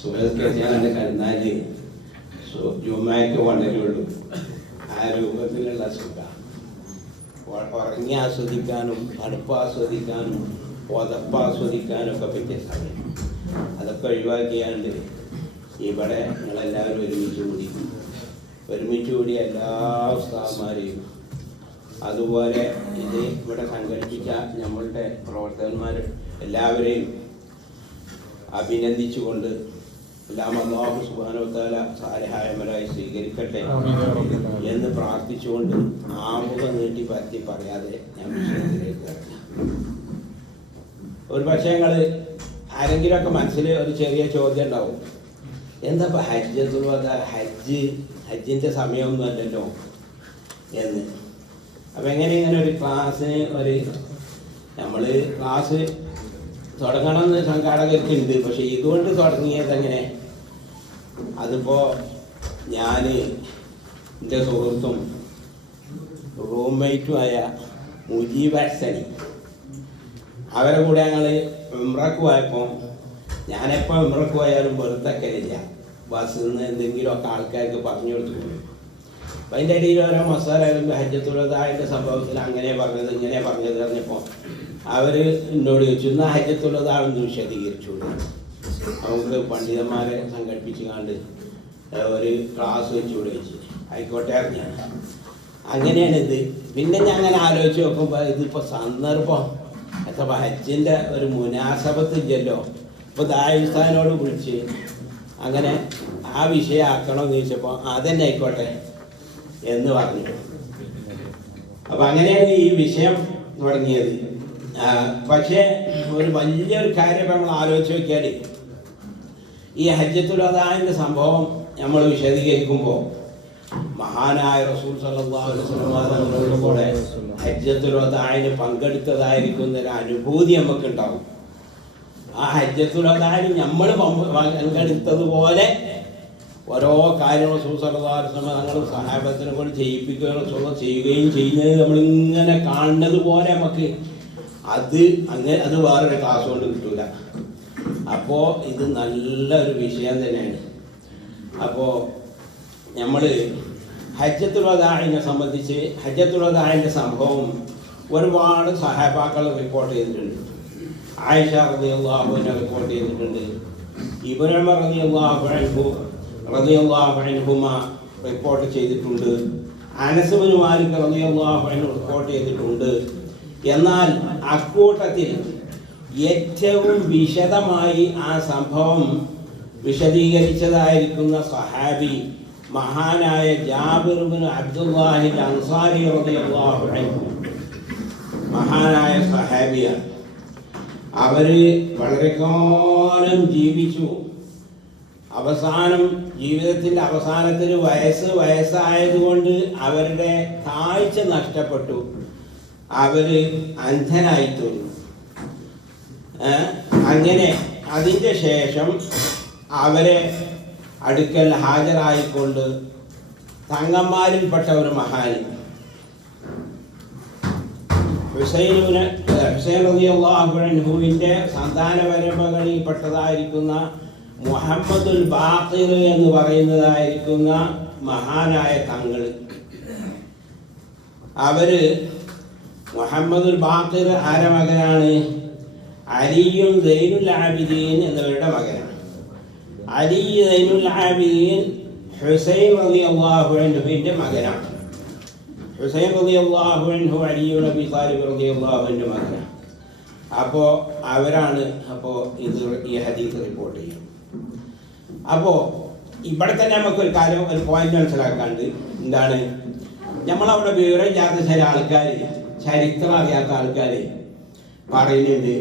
സുഖം കണ്ടാല് ജുമാക്ക് വളരുള്ളൂ. ആ രൂപത്തിലുള്ള സുഖം ഉറങ്ങി ആസ്വദിക്കാനും തണുപ്പ് ആസ്വദിക്കാനും പുതപ്പ് ആസ്വദിക്കാനും ഒക്കെ പറ്റിയ സമയം. അതൊക്കെ ഒഴിവാക്കിയാണ്ട് ഇവിടെ നിങ്ങളെല്ലാവരും ഒരുമിച്ച് കൂടി എല്ലാ ഉസ്താദന്മാരെയും അതുപോലെ ഇത് ഇവിടെ സംഘടിപ്പിച്ച നമ്മളുടെ പ്രവർത്തകന്മാർ എല്ലാവരെയും അഭിനന്ദിച്ചുകൊണ്ട് എല്ലാം അല്ലാഹു സുബ്ഹാനഹു വ തആല സാലിഹായവരായി സ്വീകരിക്കട്ടെ എന്ന് പ്രാർത്ഥിച്ചുകൊണ്ട് ആമുഖം നീട്ടി പറ്റി പറയാതെ ഞാൻ വിഷയത്തിലേക്ക് കടക്കാം. ഒരു പക്ഷേ നിങ്ങൾ ആരെങ്കിലുമൊക്കെ മനസ്സിൽ ഒരു ചെറിയ ചോദ്യം ഉണ്ടാവും, എന്താ ഇപ്പം ഹജ്ജത്തുൽ വദാ, ഹജ്ജിൻ്റെ സമയമൊന്നും അല്ലല്ലോ എന്ന്. അപ്പം ഇങ്ങനെ ഒരു ക്ലാസ്സിന് നമ്മൾ ക്ലാസ് തുടങ്ങണമെന്ന് സംഘാടകർക്കുണ്ട്. പക്ഷെ ഇതുകൊണ്ട് തുടങ്ങിയത് എങ്ങനെ? അതിപ്പോൾ ഞാൻ എൻ്റെ സുഹൃത്തും റൂംമേറ്റുമായ മുജീബ് അഹ്സനി അവരെ കൂടെ ഞങ്ങൾ ഉംറക്ക് പോയപ്പോൾ, ഞാനെപ്പോൾ ഉംറക്ക് പോയാലും വെറുതെക്കലില്ല, ബസ്സിൽ നിന്ന് എന്തെങ്കിലുമൊക്കെ ആൾക്കാർക്ക് പറഞ്ഞു കൊടുത്തു. അപ്പം അതിൻ്റെ ഇടയിൽ ഓരോ മസാലകളും ഹജ്ജത്തുൽ വദാഇൻ്റെ സംഭവത്തിൽ അങ്ങനെ പറഞ്ഞത് ഇങ്ങനെ പറഞ്ഞത് പറഞ്ഞപ്പോൾ അവർ എന്നോട് ചോദിച്ചു, എന്നാൽ ഹജ്ജത്തുൽ വദാ ഒന്ന് വിശദീകരിച്ചു, നമുക്ക് പണ്ഡിതന്മാരെ സംഘടിപ്പിച്ച് കണ്ട് ഒരു ക്ലാസ് വെച്ചുകൂടെ ചോദിച്ചു. ആയിക്കോട്ടെ അറിഞ്ഞാൽ അങ്ങനെയാണിത്. പിന്നെ ഞാൻ അങ്ങനെ ആലോചിച്ച് നോക്കുമ്പോൾ ഇതിപ്പോൾ സന്ദർഭം അഥവാ ഹജ്ജിൻ്റെ ഒരു മുനാസബത്തില്ലല്ലോ. ഇപ്പോൾ ദായിസ്ഥാനോട് വിളിച്ച് അങ്ങനെ ആ വിഷയം ആക്കണമെന്ന് ചോദിച്ചപ്പോൾ അതന്നെ ആയിക്കോട്ടെ എന്ന് പറഞ്ഞു. അപ്പം അങ്ങനെയാണ് ഈ വിഷയം തുടങ്ങിയത്. പക്ഷേ ഒരു വലിയൊരു കാര്യം നമ്മൾ ആലോചിച്ച് നോക്കിയാൽ ഈ ഹജ്ജത്തുൽ വദാഇൻ്റെ സംഭവം നമ്മൾ വിശദീകരിക്കുമ്പോൾ മഹാനായ റസൂൽ സല്ലല്ലാഹു അലൈഹി വസല്ലം കൂടെ ഹജ്ജത്തുൽ വദാഇന് പങ്കെടുത്തതായിരിക്കുന്ന ഒരു അനുഭൂതി നമുക്കുണ്ടാവും. ആ ഹജ്ജത്തുൽ വദാഇന് നമ്മൾ പങ്കെടുത്തതുപോലെ ഓരോ കാര്യങ്ങൾ റസൂൽ സല്ലല്ലാഹു അലൈഹി വസല്ലം തങ്ങൾ സഹാബത്തിനെ കൊണ്ട് ചെയ്യുകയും ചെയ്യുന്നത് നമ്മളിങ്ങനെ കാണുന്നത് പോലെ നമുക്ക് അത് വേറൊരു ക്ലാസ് കൊണ്ട് കിട്ടൂല. അപ്പോൾ ഇത് നല്ലൊരു വിഷയം തന്നെയാണ്. അപ്പോൾ നമ്മൾ ഹജ്ജത്തുൽ വദാഇനെ സംബന്ധിച്ച് ഹജ്ജത്തുൽ വദാഇൻ്റെ സംഭവം ഒരുപാട് സഹാബാക്കൾ റിപ്പോർട്ട് ചെയ്തിട്ടുണ്ട്. ആയിഷ റളിയല്ലാഹു അൻഹ റിപ്പോർട്ട് ചെയ്തിട്ടുണ്ട്. ഇബ്നു ഉമർ റളിയല്ലാഹു അൻഹുമ റിപ്പോർട്ട് ചെയ്തിട്ടുണ്ട്. അനസ് ഇബ്നു മാലിക് റളിയല്ലാഹു അൻഹു റിപ്പോർട്ട് ചെയ്തിട്ടുണ്ട്. എന്നാൽ അക്കൂട്ടത്തിൽ ഏറ്റവും വിശദമായി ആ സംഭവം വിശദീകരിച്ചതായിരിക്കുന്ന സഹാബി മഹാനായ ജാബിർ ഇബ്നു അബ്ദുല്ലാഹി അൻസാരി റളിയല്ലാഹു അൻഹു, മഹാനായ സഹാബിയാണ്. അവര് വളരെ കാലം ജീവിച്ചു. ജീവിതത്തിൻ്റെ അവസാനത്തിൽ വയസ്സായതുകൊണ്ട് അവരുടെ കാഴ്ച നഷ്ടപ്പെട്ടു. അവര് അന്ധനായി തോന്നി. അങ്ങനെ അതിൻ്റെ ശേഷം അവരെ അടുക്കൽ ഹാജരായിക്കൊണ്ട് തങ്ങന്മാരിൽപ്പെട്ട ഒരു മഹാന് ഹുസൈൻ റളിയല്ലാഹു അൻഹുവിൻ്റെ സന്താന പരമ്പരയിൽപ്പെട്ടതായിരിക്കുന്ന മുഹമ്മദുൽ ബാഖിർ എന്ന് പറയുന്നതായിരിക്കുന്ന മഹാനായ തങ്ങൾ, അവര് മുഹമ്മദുൽ ബാഖിർ ആരുടെ മകനാണ്? അലിയും സൈനുൽ ആബിദീൻ എന്നിവരുടെ മകനാണ്. അലി സൈനുൽ ആബിദീൻ ഹുസൈൻ റളിയല്ലാഹു അൻഹുവിൻ്റെ മകനാണ്. ഹുസൈൻ റളിയല്ലാഹു അൻഹു അലി നബി താലിബ് റളിയല്ലാഹു അൻഹു മകനാണ്. അപ്പോൾ അവരാണ് ഈ ഹദീസ് റിപ്പോർട്ട് ചെയ്യുന്നത്. അപ്പോൾ ഇവിടെ തന്നെ നമുക്കൊരു കാര്യം, ഒരു പോയിന്റ് മനസ്സിലാക്കാണ്ട്, എന്താണ്, നമ്മളവിടെ വിവരമില്ലാത്ത ചില ആൾക്കാർ, ചരിത്രം അറിയാത്ത ആൾക്കാർ പറയുന്നുണ്ട്,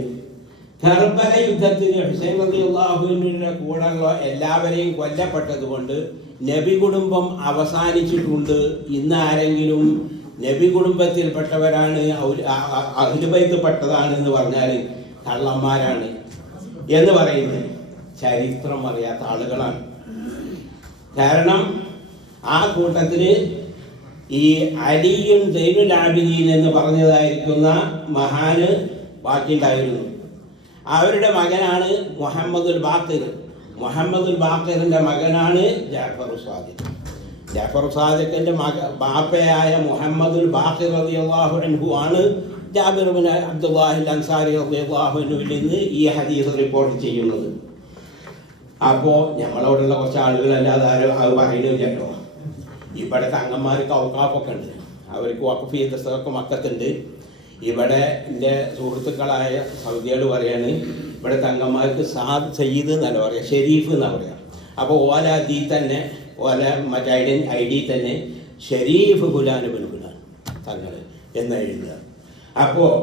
കർബല യുദ്ധത്തിന് ഹുസൈൻ റളിയല്ലാഹു അൻഹുവിന്റെ കൂടെയുള്ള എല്ലാവരെയും കൊല്ലപ്പെട്ടത് കൊണ്ട് നബി കുടുംബം അവസാനിച്ചിട്ടുണ്ട്. ഇന്ന് ആരെങ്കിലും നബി കുടുംബത്തിൽപ്പെട്ടവരാണ്, അഹ്ലു ബൈത്ത് പെട്ടതാണെന്ന് പറഞ്ഞാൽ കള്ളന്മാരാണ് എന്ന് പറയുന്നത് ചരിത്രം അറിയാത്ത ആളുകളാണ്. കാരണം ആ കൂട്ടത്തിൽ ഈ അലിയും സൈനുൽ ആബിദീൻ എന്ന് പറഞ്ഞതായിരിക്കുന്ന മഹാന് ബാക്കിയുണ്ടായിരുന്നു. അവരുടെ മകനാണ് മുഹമ്മദുൽ ബാഖിർ. മുഹമ്മദുൽ ബാഖിറിൻ്റെ മകനാണ് ജഅഫർ സാദിഖ്. ജഅഫർ സാദിഖിൻ്റെ ബാപ്പയായ മുഹമ്മദുൽ ബാഖിർ റളിയല്ലാഹു അൻഹു ആണ് ജാബിർ ബിൻ അബ്ദുല്ലാഹിൽ അൻസാരി റളിയല്ലാഹു അൻഹുവിൽ നിന്ന് ഈ ഹദീസ് റിപ്പോർട്ട് ചെയ്യുന്നത്. അപ്പോൾ ഞങ്ങളോടുള്ള കുറച്ച് ആളുകളല്ലാതെ ആരും അത് പറയുന്നില്ല കേട്ടോ. ഇവിടെ തങ്ങന്മാർക്ക് ഔക്കാഫൊക്കെ ഉണ്ട്, അവർക്ക് വഖഫ് ചെയ്തൊക്കെ മക്കത്തുണ്ട്. ഇവിടെ എൻ്റെ സുഹൃത്തുക്കളായ സൗദിയോട് പറയാണ്, ഇവിടെ തങ്ങന്മാർക്ക് സാദ് സയ്യിദ് എന്നല്ല പറയുക, ഷെരീഫ് എന്നാണ് പറയുക. അപ്പോൾ ഓല അതിൽ തന്നെ ഓല മറ്റേ ഐ ഡി തന്നെ ഷെരീഫ് ഫുലാൻ ബിൻ ഫുലാൻ തങ്ങൾ എന്ന് എഴുതുക. അപ്പോൾ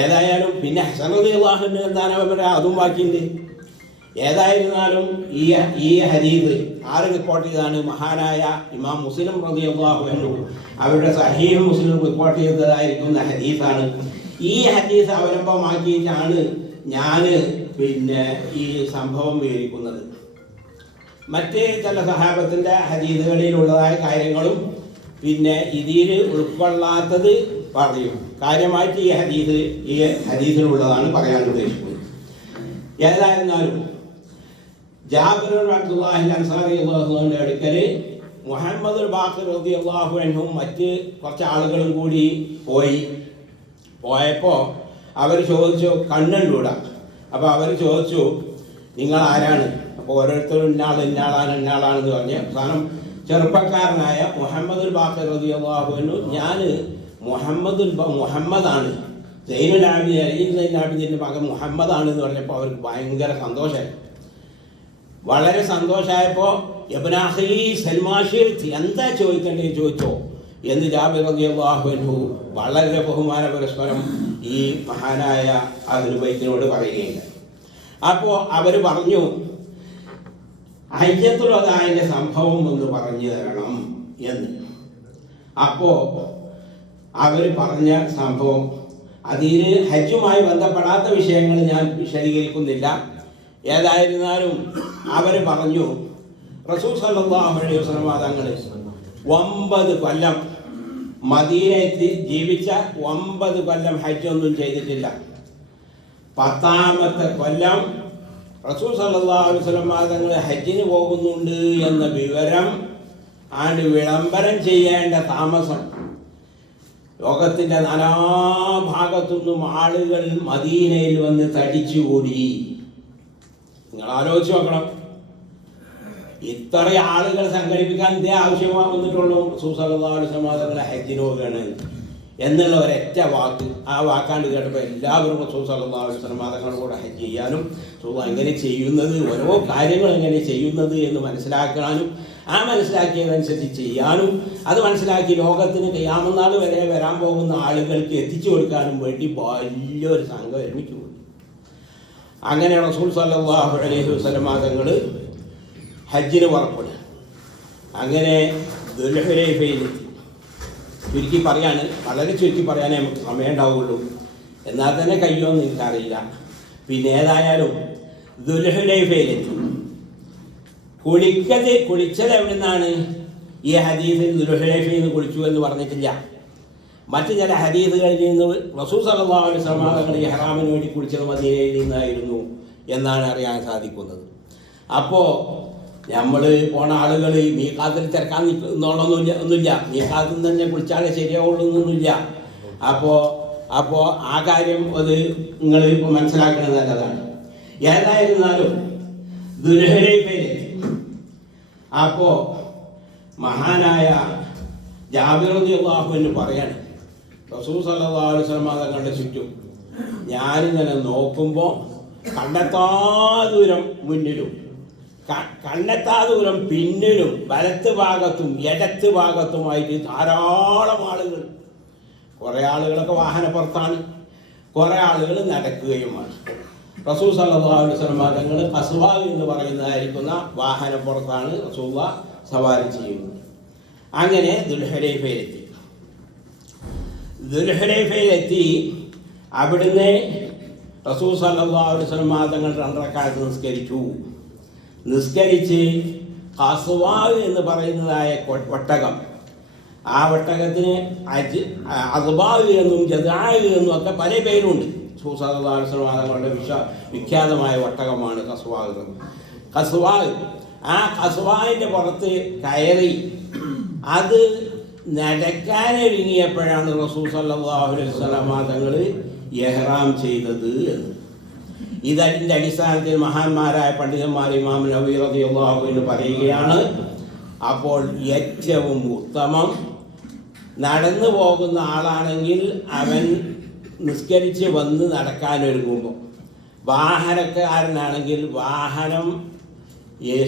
ഏതായാലും പിന്നെ ഹസൻ റളിയല്ലാഹു അൻഹു എന്താണ് പറയുക, അതും ബാക്കിയുണ്ട്. ഏതായിരുന്നാലും ഈ ഹദീസ് ആര് റിപ്പോർട്ട് ചെയ്താണ്? മഹാനായ ഇമാം മുസ്ലിം റളിയല്ലാഹു അൻഹു അവരുടെ സഹീഹ് മുസ്ലിം റിപ്പോർട്ട് ചെയ്തതായിരിക്കുന്ന ഹദീസാണ്. ഈ ഹദീസ് അവലംബമാക്കിയിട്ടാണ് ഞാൻ പിന്നെ ഈ സംഭവം വിവരിക്കുന്നത്. മറ്റ് ചില സഹാബത്തിൻ്റെ ഹദീസുകളിലുള്ളതായ കാര്യങ്ങളും പിന്നെ ഇതിൽ ഉൾക്കൊള്ളാത്തത് പറയും. കാര്യമായിട്ട് ഈ ഹദീസിലുള്ളതാണ് പറയാൻ ഉദ്ദേശിക്കുന്നത്. ഏതായിരുന്നാലും ജാബിർ ബിൻ അബ്ദുല്ലാഹിൽ അൻസാരി റളിയല്ലാഹുവിന്റെ അടുക്കൽ മുഹമ്മദുൽ ബാഖിർ റളിയല്ലാഹു അൻഹും മറ്റ് കുറച്ച് ആളുകളും കൂടി പോയപ്പോൾ അവർ ചോദിച്ചു, കണ്ണുണ്ടൂടാ. അപ്പോൾ അവർ ചോദിച്ചു, നിങ്ങൾ ആരാണ്? അപ്പോൾ ഓരോരുത്തരും ഇന്നാളാണെന്ന് പറഞ്ഞ് അവസാനം ചെറുപ്പക്കാരനായ മുഹമ്മദുൽ ബാഖിർ റളിയല്ലാഹു അൻഹു, ഞാൻ മുഹമ്മദാണ്, സൈനുൽ ആബിദീൻ അലി സൈനുൽ ആബിദീൻ്റെ മകൻ മുഹമ്മദാണെന്ന് പറഞ്ഞപ്പോൾ അവർക്ക് ഭയങ്കര സന്തോഷമായി. വളരെ സന്തോഷമായപ്പോൾ ഇബ്നു അഖീ സൽമാൻ എന്താ ചോദിക്കേണ്ടത് ചോദിച്ചോ എന്ന് ജാബിർ റളിയല്ലാഹു അൻഹു വളരെ ബഹുമാന പരസ്പരം ഈ മഹാനായ അഹ്ലുൽ ബൈത്തിനോട് പറയുകയുണ്ട്. അപ്പോൾ അവർ പറഞ്ഞു, ഹജ്ജത്തുൽ വദാഇന്റെ സംഭവം ഒന്ന് പറഞ്ഞു തരണം എന്ന്. അപ്പോൾ അവർ പറഞ്ഞ സംഭവം, അതിൽ ഹജ്ജുമായി ബന്ധപ്പെടാത്ത വിഷയങ്ങൾ ഞാൻ വിശദീകരിക്കുന്നില്ല. ഏതായിരുന്നാലും അവർ പറഞ്ഞു, റസൂൽ സല്ലല്ലാഹു അലൈഹി വസല്ലം തങ്ങൾ 9 കൊല്ലം മദീനയിൽ ജീവിച്ച 9 കൊല്ലം ഹജ്ജൊന്നും ചെയ്തിട്ടില്ല. 10ാമത്തെ കൊല്ലം റസൂൽ സല്ലല്ലാഹു അലൈഹി വസല്ലം തങ്ങൾ ഹജ്ജിന് പോകുന്നുണ്ട് എന്ന വിവരം വിളംബരം ചെയ്യേണ്ട താമസം, ലോകത്തിൻ്റെ നാനാഭാഗത്തുനിന്നും ആളുകൾ മദീനയിൽ വന്ന് തടിച്ചുകൂടി. നിങ്ങൾ ആലോചിച്ച് നോക്കണം, ഇത്ര ആളുകൾ സംഘടിപ്പിക്കാൻ ഇതേ ആവശ്യമായി വന്നിട്ടുള്ളൂ. റസൂൽ സല്ലല്ലാഹു അലൈഹി വസല്ലം തങ്ങൾ ഹജ്ജിന് പോവുകയാണ് എന്നുള്ള ഒരൊറ്റ വാക്ക്, ആ വാക്കാണ്ട് കേട്ടപ്പോൾ എല്ലാവരും റസൂൽ സല്ലല്ലാഹു അലൈഹി വസല്ലം തങ്ങളുടെ കൂടെ ഹജ്ജ് ചെയ്യാനും എങ്ങനെ ചെയ്യുന്നത്, ഓരോ കാര്യങ്ങൾ എങ്ങനെ ചെയ്യുന്നത് എന്ന് മനസ്സിലാക്കാനും, ആ മനസ്സിലാക്കിയതനുസരിച്ച് ചെയ്യാനും, അത് മനസ്സിലാക്കി ലോകത്തിന് ഖിയാമത്ത് നാൾ വരെ വരാൻ പോകുന്ന ആളുകൾക്ക് എത്തിച്ചു കൊടുക്കാനും വേണ്ടി വലിയൊരു സംഘം ഒരുമിച്ച് കൂടി. അങ്ങനെ റസൂൽ സല്ലല്ലാഹു അലൈഹി വസല്ലം തങ്ങൾ ഹജ്ജിന് പുറപ്പെടുക. അങ്ങനെ ദുൽഹുലൈഫയിലെത്തി. ചുരുക്കി പറയാണ്, വളരെ ചുരുക്കി പറയാനേ നമുക്ക് സമയം ഉണ്ടാവുള്ളൂ, എന്നാൽ തന്നെ കഴിയുമെന്ന് എനിക്കറിയില്ല. പിന്നെ ഏതായാലും ദുൽഹുലൈഫയിലെത്തി. കുളിച്ചത് എവിടെ നിന്നാണ്? ഈ ഹദീസിൽ ദുൽഹുലൈഫയിൽ നിന്ന് കുളിച്ചു എന്ന് പറഞ്ഞിട്ടില്ല. മറ്റു ചില ഹദീസുകളിൽ നിന്ന് റസൂൽ സല്ലല്ലാഹു അലൈഹി വസല്ലം തങ്ങൾ ഇഹ്റാമിന് വേണ്ടി കുളിച്ചത് മദീനയിൽ നിന്നായിരുന്നു എന്നാണ് അറിയാൻ സാധിക്കുന്നത്. അപ്പോൾ നമ്മൾ പോണ ആളുകൾ മീഖാത്തിൽ തിരക്കാൻ ഒന്നുമില്ല, മീഖാത്തിൽ തന്നെ കുളിച്ചാലേ ശരിയാവുള്ളൂ എന്നൊന്നുമില്ല. അപ്പോൾ ആ കാര്യം അത് നിങ്ങൾ ഇപ്പോൾ മനസ്സിലാക്കുന്നത് നല്ലതാണ്. ഏതായിരുന്നാലും ദുൽഹുലൈഫയിലെത്തി. അപ്പോൾ മഹാനായ ജാബിർ റളിയല്ലാഹു അൻഹു പറയാണ്, റസൂൽ സല്ലല്ലാഹു അലൈഹി വസല്ലം തങ്ങളുടെ ചുറ്റും ഞാനിങ്ങനെ നോക്കുമ്പോൾ കണ്ണെത്താ ദൂരം മുന്നിലും കണ്ണെത്താ ദൂരം പിന്നിലും വലത്ത് ഭാഗത്തും ഇടത്ത് ഭാഗത്തുമായിട്ട് ധാരാളം ആളുകൾ. കുറേ ആളുകളൊക്കെ വാഹനപ്പുറത്താണ്, കുറേ ആളുകൾ നടക്കുകയുമാണ്. റസൂൽ സല്ലല്ലാഹു അലൈഹി വസല്ലം തങ്ങൾ ഖസ്വ എന്ന് പറയുന്നതായിരിക്കുന്ന വാഹനപ്പുറത്താണ് റസൂൽ സവാരി ചെയ്യുന്നത്. അങ്ങനെ ദുൽഹുലൈഫയിലെത്തി. അവിടുന്ന് റസൂൽ സല്ലല്ലാഹു അലൈഹി വസല്ലം തങ്ങൾ 2 റക്അത്ത് നിസ്കരിച്ച് ഖസ്വ എന്ന് പറയുന്നതായ ഒട്ടകം, ആ ഒട്ടകത്തിന് അദ്ബാവ് എന്നും ജദാവ് എന്നും ഒക്കെ പല പേരുണ്ട്. തങ്ങളുടെ വിഖ്യാതമായ ഒട്ടകമാണ് ഖസ്വാ. ആ ഖസ്വാവിൻ്റെ പുറത്ത് കയറി അത് നടക്കാനൊരുങ്ങിയപ്പോഴാണ് റസൂൽ സല്ലല്ലാഹു അലൈഹി വസല്ലം തങ്ങൾ ഇഹ്റാം ചെയ്തത് എന്ന്. ഇതിൻ്റെ അടിസ്ഥാനത്തിൽ മഹാന്മാരായ പണ്ഡിതന്മാർ ഇമാം നവവി റളിയല്ലാഹു അൻഹു പറയുകയാണ്, അപ്പോൾ ഏറ്റവും ഉത്തമം നടന്നു പോകുന്ന ആളാണെങ്കിൽ അവൻ നിസ്കരിച്ച് വന്ന് നടക്കാനൊരുങ്ങുമ്പോൾ, വാഹനക്കാരനാണെങ്കിൽ വാഹനം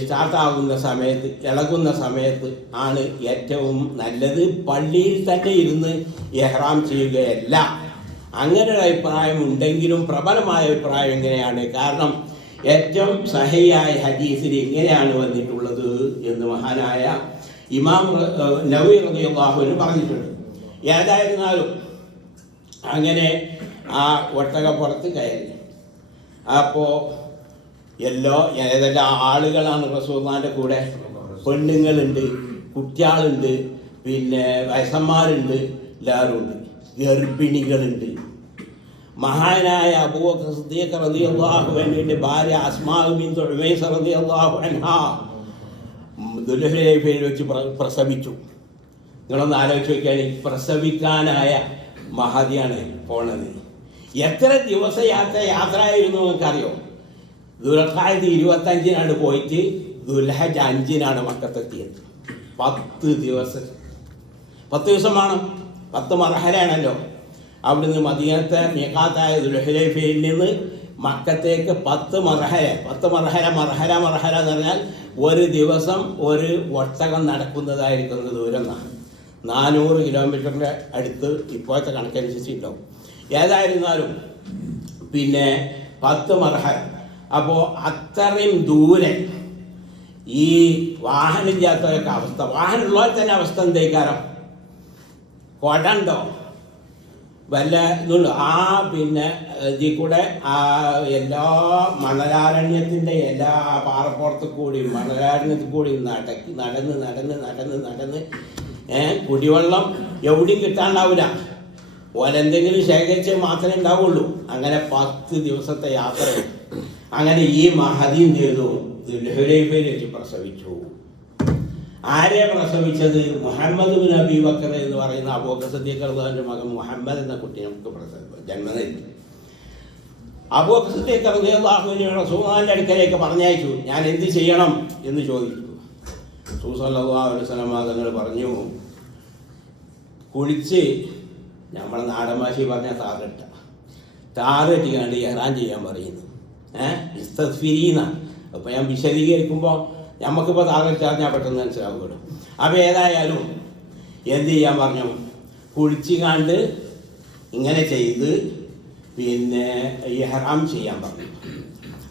സ്റ്റാർട്ടാകുന്ന സമയത്ത്, ഇളകുന്ന സമയത്ത് ആണ് ഏറ്റവും നല്ലത്. പള്ളിയിൽ തന്നെ ഇരുന്ന് ഇഹ്റാം ചെയ്യുകയല്ല. അങ്ങനെ ഒരു അഭിപ്രായം ഉണ്ടെങ്കിലും പ്രബലമായ അഭിപ്രായം എങ്ങനെയാണ്? കാരണം ഏറ്റവും സഹിയായ ഹദീസിൽ ഇങ്ങനെയാണ് വന്നിട്ടുള്ളത് എന്ന് മഹാനായ ഇമാം നവവി റളിയല്ലാഹു അൻഹു പറഞ്ഞിട്ടുണ്ട്. ഏതായിരുന്നാലും അങ്ങനെ ആ ഒട്ടകപ്പുറത്ത് കയറി. അപ്പോൾ ഏതെല്ലാം ആളുകളാണ് റസൂലുള്ളാഹിൻ്റെ കൂടെ? പെണ്ണുങ്ങളുണ്ട്, കുട്ടികളുണ്ട്, പിന്നെ വയസ്സന്മാരുണ്ട്, എല്ലാവരും ഉണ്ട്, ഗർഭിണികളുണ്ട്. മഹാനായ അബൂബക്കർ സിദ്ദീഖ് റളിയല്ലാഹു അൻഹുവിൻ്റെ ഭാര്യ അസ്മാ ബിൻത് ഉമൈസ് റളിയല്ലാഹു അൻഹാ ദുൽഹുലൈഫയിൽ വെച്ച് പ്രസവിച്ചു. നിങ്ങളൊന്ന് ആലോചിച്ച് നോക്കിയാൽ പ്രസവിക്കാനായ മഹദിയാണ് പോണത്. എത്ര ദിവസ യാത്രയായിരുന്നു നമുക്കറിയോ? ദുൽഖഅദ 25 പോയിട്ട് ദുൽഹജ്ജ് 5 മക്കത്തെത്തിയത്. 10 ദിവസം വേണം. 10 മർഹലയാണല്ലോ. അവിടുന്ന് മദീനത്തെ മീഖാത്തായ ദുൽഹുലൈഫയിൽ നിന്ന് മക്കത്തേക്ക് 10 മർഹല എന്ന് പറഞ്ഞാൽ ഒരു ദിവസം ഒരു ഒട്ടകം നടക്കുന്നതായിരിക്കുന്ന ദൂരം 400 കിലോമീറ്ററിൻ്റെ അടുത്ത് ഇപ്പോഴത്തെ കണക്കനുസരിച്ചുണ്ടാവും. ഏതായിരുന്നാലും പിന്നെ 10 മർഹല. അപ്പോൾ അത്രയും ദൂരം ഈ വാഹനമില്ലാത്തവരൊക്കെ അവസ്ഥ, വാഹനമുള്ളവർ തന്നെ അവസ്ഥ എന്തേക്കാരം? കൊടണ്ടോ വല്ല ഇതുള്ളൂ. ആ പിന്നെ ഇതിൽ കൂടെ ആ എല്ലാ മണലാരണ്യത്തിൻ്റെ എല്ലാ പാറപ്പുറത്ത് കൂടി മണലാരണ്യത്തിൽ കൂടി നടന്ന് കുടിവെള്ളം എവിടെയും കിട്ടാണ്ടാവില്ല. ഓലെന്തെങ്കിലും ശേഖരിച്ച് മാത്രമേ ഉണ്ടാവുള്ളൂ. അങ്ങനെ 10 ദിവസത്തെ യാത്ര. അങ്ങനെ ഈ മഹദി എന്ത് ചെയ്തു? ദുൽഹുലൈഫയിൽ വെച്ച് പ്രസവിച്ചു. ആരെ പ്രസവിച്ചത്? മുഹമ്മദ് ബിൻ അബീ ബക്കർ എന്ന് പറയുന്ന അബൂബക്കർ സിദ്ദീഖ് റളിയല്ലാഹുവിന്റെ മകൻ മുഹമ്മദ് എന്ന കുട്ടി നമുക്ക് ജന്മം നൽകി. അബൂബക്കർ സിദ്ദീഖ് റളിയല്ലാഹു റസൂലുള്ളാഹിന്റെ അടുക്കലേക്ക് പറഞ്ഞയച്ചു. ഞാൻ എന്ത് ചെയ്യണം എന്ന് ചോദിച്ചു. റസൂൽ സല്ലല്ലാഹു അലൈഹി വസല്ലം തങ്ങൾ പറഞ്ഞു, കുളിച്ച് നമ്മളെ നാടൻ ഭാഷയിൽ പറഞ്ഞാൽ താറിട്ടിക്കാണ്ട് ഇഹ്റാം ചെയ്യാൻ പറയുന്നു. ഇസ്തഗ്ഫിരീന. അപ്പോൾ ഞാൻ വിശദീകരിക്കുമ്പോൾ നമുക്കിപ്പോൾ താറിട്ടാൽ ഞാൻ പെട്ടെന്ന് മനസ്സിലാവുമല്ലോ. അപ്പോൾ ഏതായാലും എന്ത് ചെയ്യാൻ പറഞ്ഞു? കുളിച്ചുകാണ്ട് ഇങ്ങനെ ചെയ്ത് പിന്നെ ഇഹ്റാം ചെയ്യാൻ പറഞ്ഞു.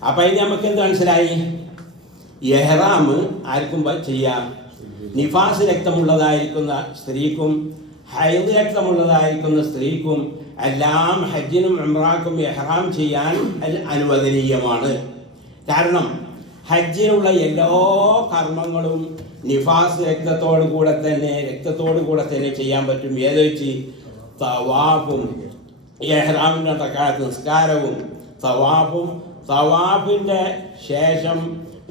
അപ്പം അതിന് നമുക്ക് എന്ത് മനസ്സിലായി? ഇഹ്റാം ആർക്കും ചെയ്യാം. നിഫാസ് രക്തമുള്ളതായിരിക്കുന്ന സ്ത്രീക്കും ഹൈദ് രക്തമുള്ളതായിരിക്കുന്ന സ്ത്രീക്കും എല്ലാം ഹജ്ജിനും ഉംറയ്ക്കും ഇഹ്റാം ചെയ്യാൻ അനുവദനീയമാണ്. കാരണം ഹജ്ജിനുള്ള എല്ലാ കർമ്മങ്ങളും നിഫാസ് രക്തത്തോടു കൂടെ തന്നെ ചെയ്യാൻ പറ്റും. ഏത് വെച്ച്? തവാഫും ഇഹ്റാമിൻ്റെ റക്അത്ത് നിസ്കാരവും തവാഫിൻ്റെ ശേഷം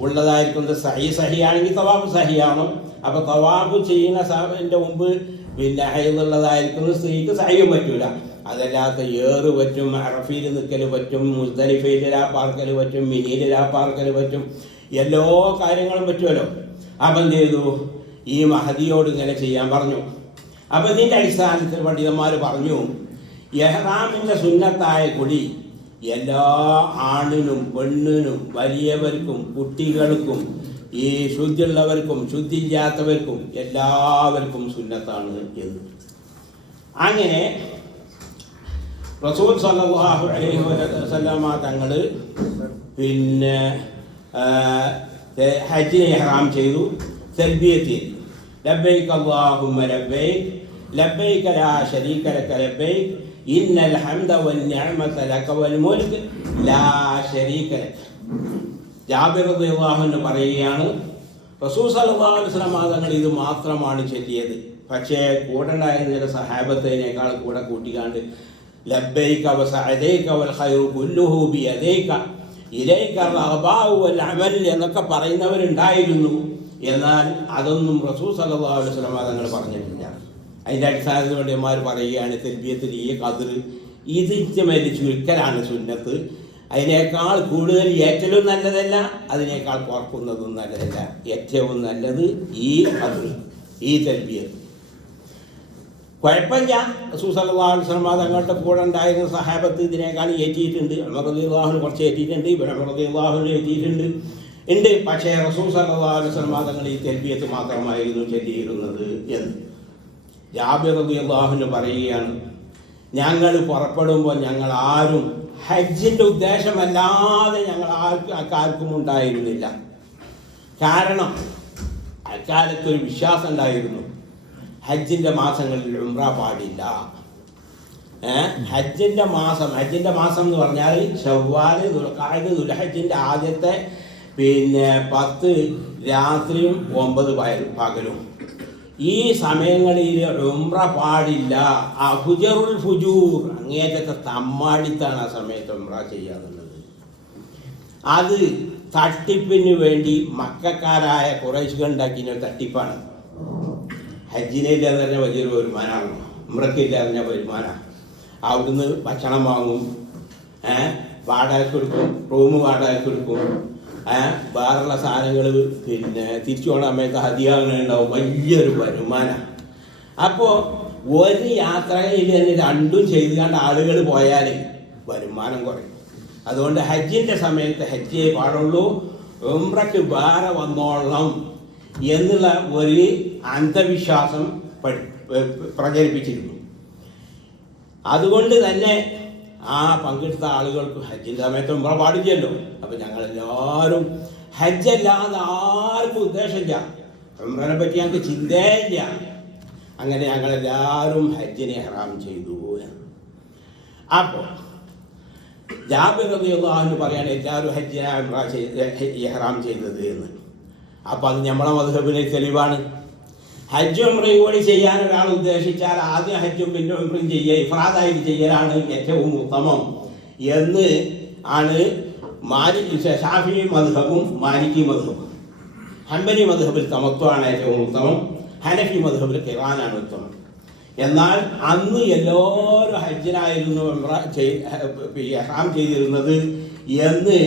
ഉള്ളതായിരിക്കുന്നത് സഹിയാണെങ്കിൽ തവാഫ് സഹിയാണ്. അപ്പോൾ തവാഫ് ചെയ്യുന്നതിൻ്റെ മുമ്പ് പിന്നെ ഹൈദുള്ളതായിരിക്കുന്ന സ്ത്രീക്ക് സഹിയും പറ്റൂല. അതല്ലാത്ത ഏറ് പറ്റും, അറഫയിൽ നിൽക്കൽ പറ്റും, മുസ്ദലിഫയിൽ പാർക്കൽ പറ്റും, മിനിയിൽ പാർക്കൽ പറ്റും, എല്ലാ കാര്യങ്ങളും പറ്റുമല്ലോ. അപ്പം എന്ത് ചെയ്തു? ഈ മഹദിയോട് ഇങ്ങനെ ചെയ്യാൻ പറഞ്ഞു. അപ്പം ഇതിൻ്റെ അടിസ്ഥാനത്തിൽ പണ്ഡിതന്മാർ പറഞ്ഞു, ഇഹ്റാമിൻ്റെ സുന്നത്തായ കുടി എല്ലാ ആണിനും പെണ്ണിനും വലിയവർക്കും കുട്ടികൾക്കും ഈ ശുദ്ധിയുള്ളവർക്കും ശുദ്ധിയില്ലാത്തവർക്കും എല്ലാവർക്കും സുന്നത്താണ് എന്ന്. അങ്ങനെ റസൂൽ സല്ലല്ലാഹു അലൈഹി വസല്ലമ തങ്ങൾ പിന്നെ ഹജ്ജിനെ ഇഹ്റാം ചെയ്തു. തൽബിയത്തിൽ ലബ്ബൈക അല്ലാഹുമ്മ ലബ്ബൈക ലബ്ബൈക ലാ ശരീക ലക ലബ്ബൈക ഇന്നൽ ഹംദ വന്നിഅമത ലക വൽ മുൽക് ലാ ശരീക ലക. ജാബിർ റളിയല്ലാഹു അൻഹു പറയുകയാണ്, റസൂൽ സല്ലല്ലാഹു അലൈഹി വസല്ലം തങ്ങൾ ഇത് മാത്രമാണ് ചൊല്ലിയത്. പക്ഷേ കൂടെ ഉണ്ടായിരുന്ന ചില സഹാബത്തിനേക്കാൾ കൂടെ കൂട്ടിക്കാണ്ട് ലബ്ബൈക വസഅദൈക വൽ ഖൈറു കുല്ലുഹു ബിയദൈക ഇലൈക റഗ്ബാഉ വൽ അമൽ എന്നൊക്കെ പറയുന്നവരുണ്ടായിരുന്നു. എന്നാൽ അതൊന്നും റസൂൽ സല്ലല്ലാഹു അലൈഹി വസല്ലം തങ്ങൾ പറഞ്ഞിട്ടില്ല. അതിൻ്റെ അടിസ്ഥാനത്തിൽ വേണ്ടിമാർ പറയുകയാണ് തൽബിയത്തിൽ ഈ ഖദ്ർ ഇതിൻ്റെ മേൽ ചുരുക്കലാണ് സുന്നത്ത്. അതിനേക്കാൾ കൂടുതൽ ഏറ്റവും നല്ലതല്ല, അതിനേക്കാൾ കുറക്കുന്നതും നല്ലതല്ല. ഏറ്റവും നല്ലത് ഈ ഖദ്ർ, ഈ തൽബിയത്ത്. കുഴപ്പമില്ല. റസൂൽ സല്ലല്ലാഹു അലൈഹി വസല്ലം തങ്ങളുടെ കൂടെ ഉണ്ടായിരുന്ന സഹാബത്ത് ഇതിനേക്കാൾ ഏറ്റിയിട്ടുണ്ട്. ഉമർ റളിയല്ലാഹു കുറച്ച് ഏറ്റിയിട്ടുണ്ട്, ഇബ്നു ഉമർ റളിയല്ലാഹു ഏറ്റിയിട്ടുണ്ട് ഉണ്ട്. പക്ഷേ റസൂൽ സല്ലല്ലാഹു അലൈഹി വസല്ലം തങ്ങൾ ഈ തൽബിയത്ത് മാത്രമായിരുന്നു ചൊല്ലിയിരുന്നത് എന്ന് ജാബിർ റളിയല്ലാഹു പറയുകയാണ്. ഞങ്ങൾ പുറപ്പെടുമ്പോൾ ഞങ്ങൾ ആരും ഹജ്ജിൻ്റെ ഉദ്ദേശമല്ലാതെ ഞങ്ങൾ അക്കാർക്കും ഉണ്ടായിരുന്നില്ല. കാരണം അക്കാലത്തൊരു വിശ്വാസം ഉണ്ടായിരുന്നു, ഹജ്ജിൻ്റെ മാസങ്ങളിൽ ഉംറ പാടില്ല. ഹജ്ജിൻ്റെ മാസം എന്ന് പറഞ്ഞാൽ ശവ്വാൽ, ദുൽഖഅദ, ദുൽഹജ്ജിൻ്റെ ആദ്യത്തെ 10 രാത്രിയും 9 പകലും ഈ സമയങ്ങളിൽ ഉംറ പാടില്ല. അഫ്ജറുൽ ഫുജൂർ, അങ്ങേറ്റത്തെ തമ്മാടിത്താണ് ആ സമയത്ത് ഉംറ ചെയ്യാന്നുള്ളത്. അത് തട്ടിപ്പിന് വേണ്ടി മക്കക്കാരായ ഖുറൈശികൾ ഉണ്ടാക്കിയ തട്ടിപ്പാണ്. ഹജ്ജിനില്ല എന്ന് പറഞ്ഞാൽ വലിയൊരു വരുമാനമാണ്, ഉംറക്കില്ല എന്ന് പറഞ്ഞാൽ വരുമാനമാണ്. അവിടുന്ന് ഭക്ഷണം വാങ്ങും, വാടകയ്ക്ക് കൊടുക്കും, റൂം വാടകയ്ക്ക് കൊടുക്കും, വേറുള്ള സാധനങ്ങൾ തിരിച്ചു പോകണ സമയത്ത് ഹദിയാകുന്നുണ്ടാവും, വലിയൊരു വരുമാനമാണ്. അപ്പോൾ ഒരു യാത്രയിൽ തന്നെ രണ്ടും ചെയ്ത് കണ്ട ആളുകൾ പോയാൽ വരുമാനം കുറയും. അതുകൊണ്ട് ഹജ്ജിൻ്റെ സമയത്ത് ഹജ്ജേ പാടുള്ളൂ, ഉംറയ്ക്ക് വേറെ വന്നോളണം എന്നുള്ള ഒരു അന്ധവിശ്വാസം പ്രചരിപ്പിച്ചിരുന്നു. അതുകൊണ്ട് തന്നെ ആ പങ്കെടുത്ത ആളുകൾക്ക് ഹജ്ജിൻ്റെ സമയത്ത് ഉംറ പാടില്ലല്ലോ. അപ്പം ഞങ്ങളെല്ലാവരും ഹജ്ജല്ലാതെ ആർക്കും ഉദ്ദേശമില്ല, ഉംറനെ പറ്റി ഞങ്ങൾക്ക് ചിന്തയില്ല. അങ്ങനെ ഞങ്ങളെല്ലാവരും ഹജ്ജിനെ ഇഹ്റാം ചെയ്തു. അപ്പോൾ ജാബിർ റളിയല്ലാഹു പറയാണ് എല്ലാവരും ഹജ്ജിനെ ഇഹ്റാം ചെയ്തത് എന്ന്. അപ്പോൾ അത് നമ്മളെ മദ്ഹബിന് തെളിവാണ്. ഹജ്ജും ഉംറയും കൂടി ചെയ്യാൻ ഒരാൾ ഉദ്ദേശിച്ചാൽ ആദ്യം ഹജ്ജും പിന്നെ ഉംറയും ചെയ്യുക, ഇഫ്രാദായിട്ട് ചെയ്യലാണ് ഏറ്റവും ഉത്തമം എന്ന് ആണ് ഷാഫിഈ മദ്ഹബും മാലിക്കി മദ്ഹബും. ഹംബലി മദ്ഹബിൽ തമത്വമാണ് ഏറ്റവും ഉത്തമം, ഹനഫി മദ്ഹബിൽ ഖിറാനാണ് ഉത്തമം. എന്നാൽ അന്ന് എല്ലാവരും ഹജ്ജിനായിരുന്നു ഇഹ്റാം ചെയ്തിരുന്നത് എന്ന്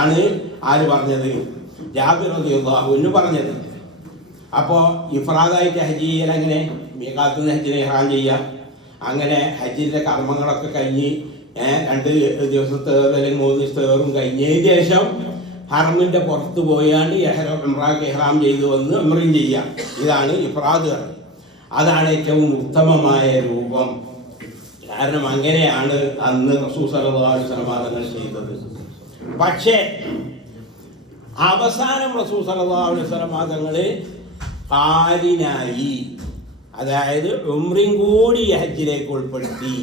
ആണ് ആര് പറഞ്ഞത്? ജാബിർ റളിയല്ലാഹു അൻഹു പറഞ്ഞത്. അപ്പോൾ ഇഫ്രാദായിട്ട് ഹജ്ജ് ചെയ്യൽ എങ്ങനെ? മീഖാത്തിൽ നിന്ന് ഹജ്ജിനെ ഇഹ്റാം ചെയ്യാം. അങ്ങനെ ഹജ്ജിൻ്റെ കർമ്മങ്ങളൊക്കെ കഴിഞ്ഞ് 2 ദിവസത്തെ അല്ലെങ്കിൽ 3 ദിവസത്തെ കഴിഞ്ഞതിന് ശേഷം ഹറമിൻ്റെ പുറത്ത് പോയാണ്ട് ഉംറയ്ക്ക് ഇഹ്റാം ചെയ്തു വന്ന് ഉംറയും ചെയ്യാം. ഇതാണ് ഇഫ്രാദ്. അതാണ് ഏറ്റവും ഉത്തമമായ രൂപം. കാരണം അങ്ങനെയാണ് അന്ന് റസൂൽ സല്ലല്ലാഹു അലൈഹി വസല്ലം തങ്ങൾ ചെയ്തത്. പക്ഷേ അവസാനം റസൂൽ സല്ലല്ലാഹു അലൈഹി വസല്ലം തങ്ങൾ ഖാരിനായി, അതായത് ഉംറയും കൂടി ഹജ്ജിലേക്ക് ഉൾപ്പെടുത്തി.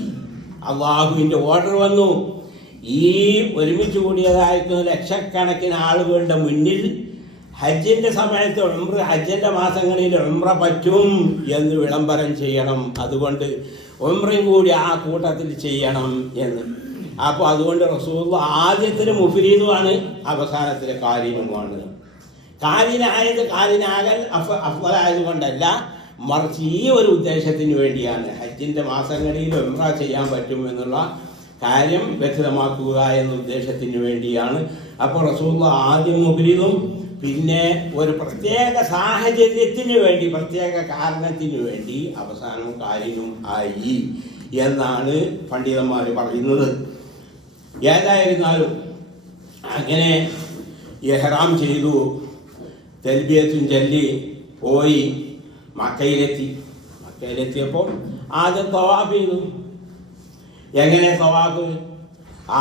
അള്ളാഹുവിൻ്റെ ഓർഡർ വന്നു. ഈ ഒരുമിച്ച് കൂടിയതായിരിക്കുന്ന ലക്ഷക്കണക്കിന് ആളുകളുടെ മുന്നിൽ ഹജ്ജിൻ്റെ സമയത്ത് ഹജ്ജിൻ്റെ മാസങ്ങളിൽ ഉംറ പറ്റും എന്ന് വിളംബരം ചെയ്യണം. അതുകൊണ്ട് ഉംറയും കൂടി ആ കൂട്ടത്തിൽ ചെയ്യണം എന്ന്. അപ്പോൾ അതുകൊണ്ട് റസൂൽ ആദ്യത്തിന് മുഫ്രീദുമാണ്, അവസാനത്തിലെ ഖാരിനുമാണ്. ഖാരിനാകൽ അഫ്ളലായത് കൊണ്ടല്ല, മറിച്ച് ഈ ഒരു ഉദ്ദേശത്തിന് വേണ്ടിയാണ്. ഹജ്ജിൻ്റെ മാസങ്ങളിൽ ഉംറ ചെയ്യാൻ പറ്റും എന്നുള്ള കാര്യം വ്യക്തമാക്കുക എന്ന ഉദ്ദേശത്തിന് വേണ്ടിയാണ്. അപ്പോൾ റസൂൽ ആദ്യം മുഫ്രീദും പിന്നെ ഒരു പ്രത്യേക സാഹചര്യത്തിന് വേണ്ടി, പ്രത്യേക കാരണത്തിന് വേണ്ടി അവസാനം ഖാരിനും ആയി എന്നാണ് പണ്ഡിതന്മാർ പറയുന്നത്. ഏതായിരുന്നാലും അങ്ങനെ ഇഹ്റാം ചെയ്തു, തൽബിയത്തും ചൊല്ലി പോയി മക്കയിലെത്തിയപ്പോൾ ആദ്യം തവാഫ് ചെയ്തു. എങ്ങനെ തവാഫ്?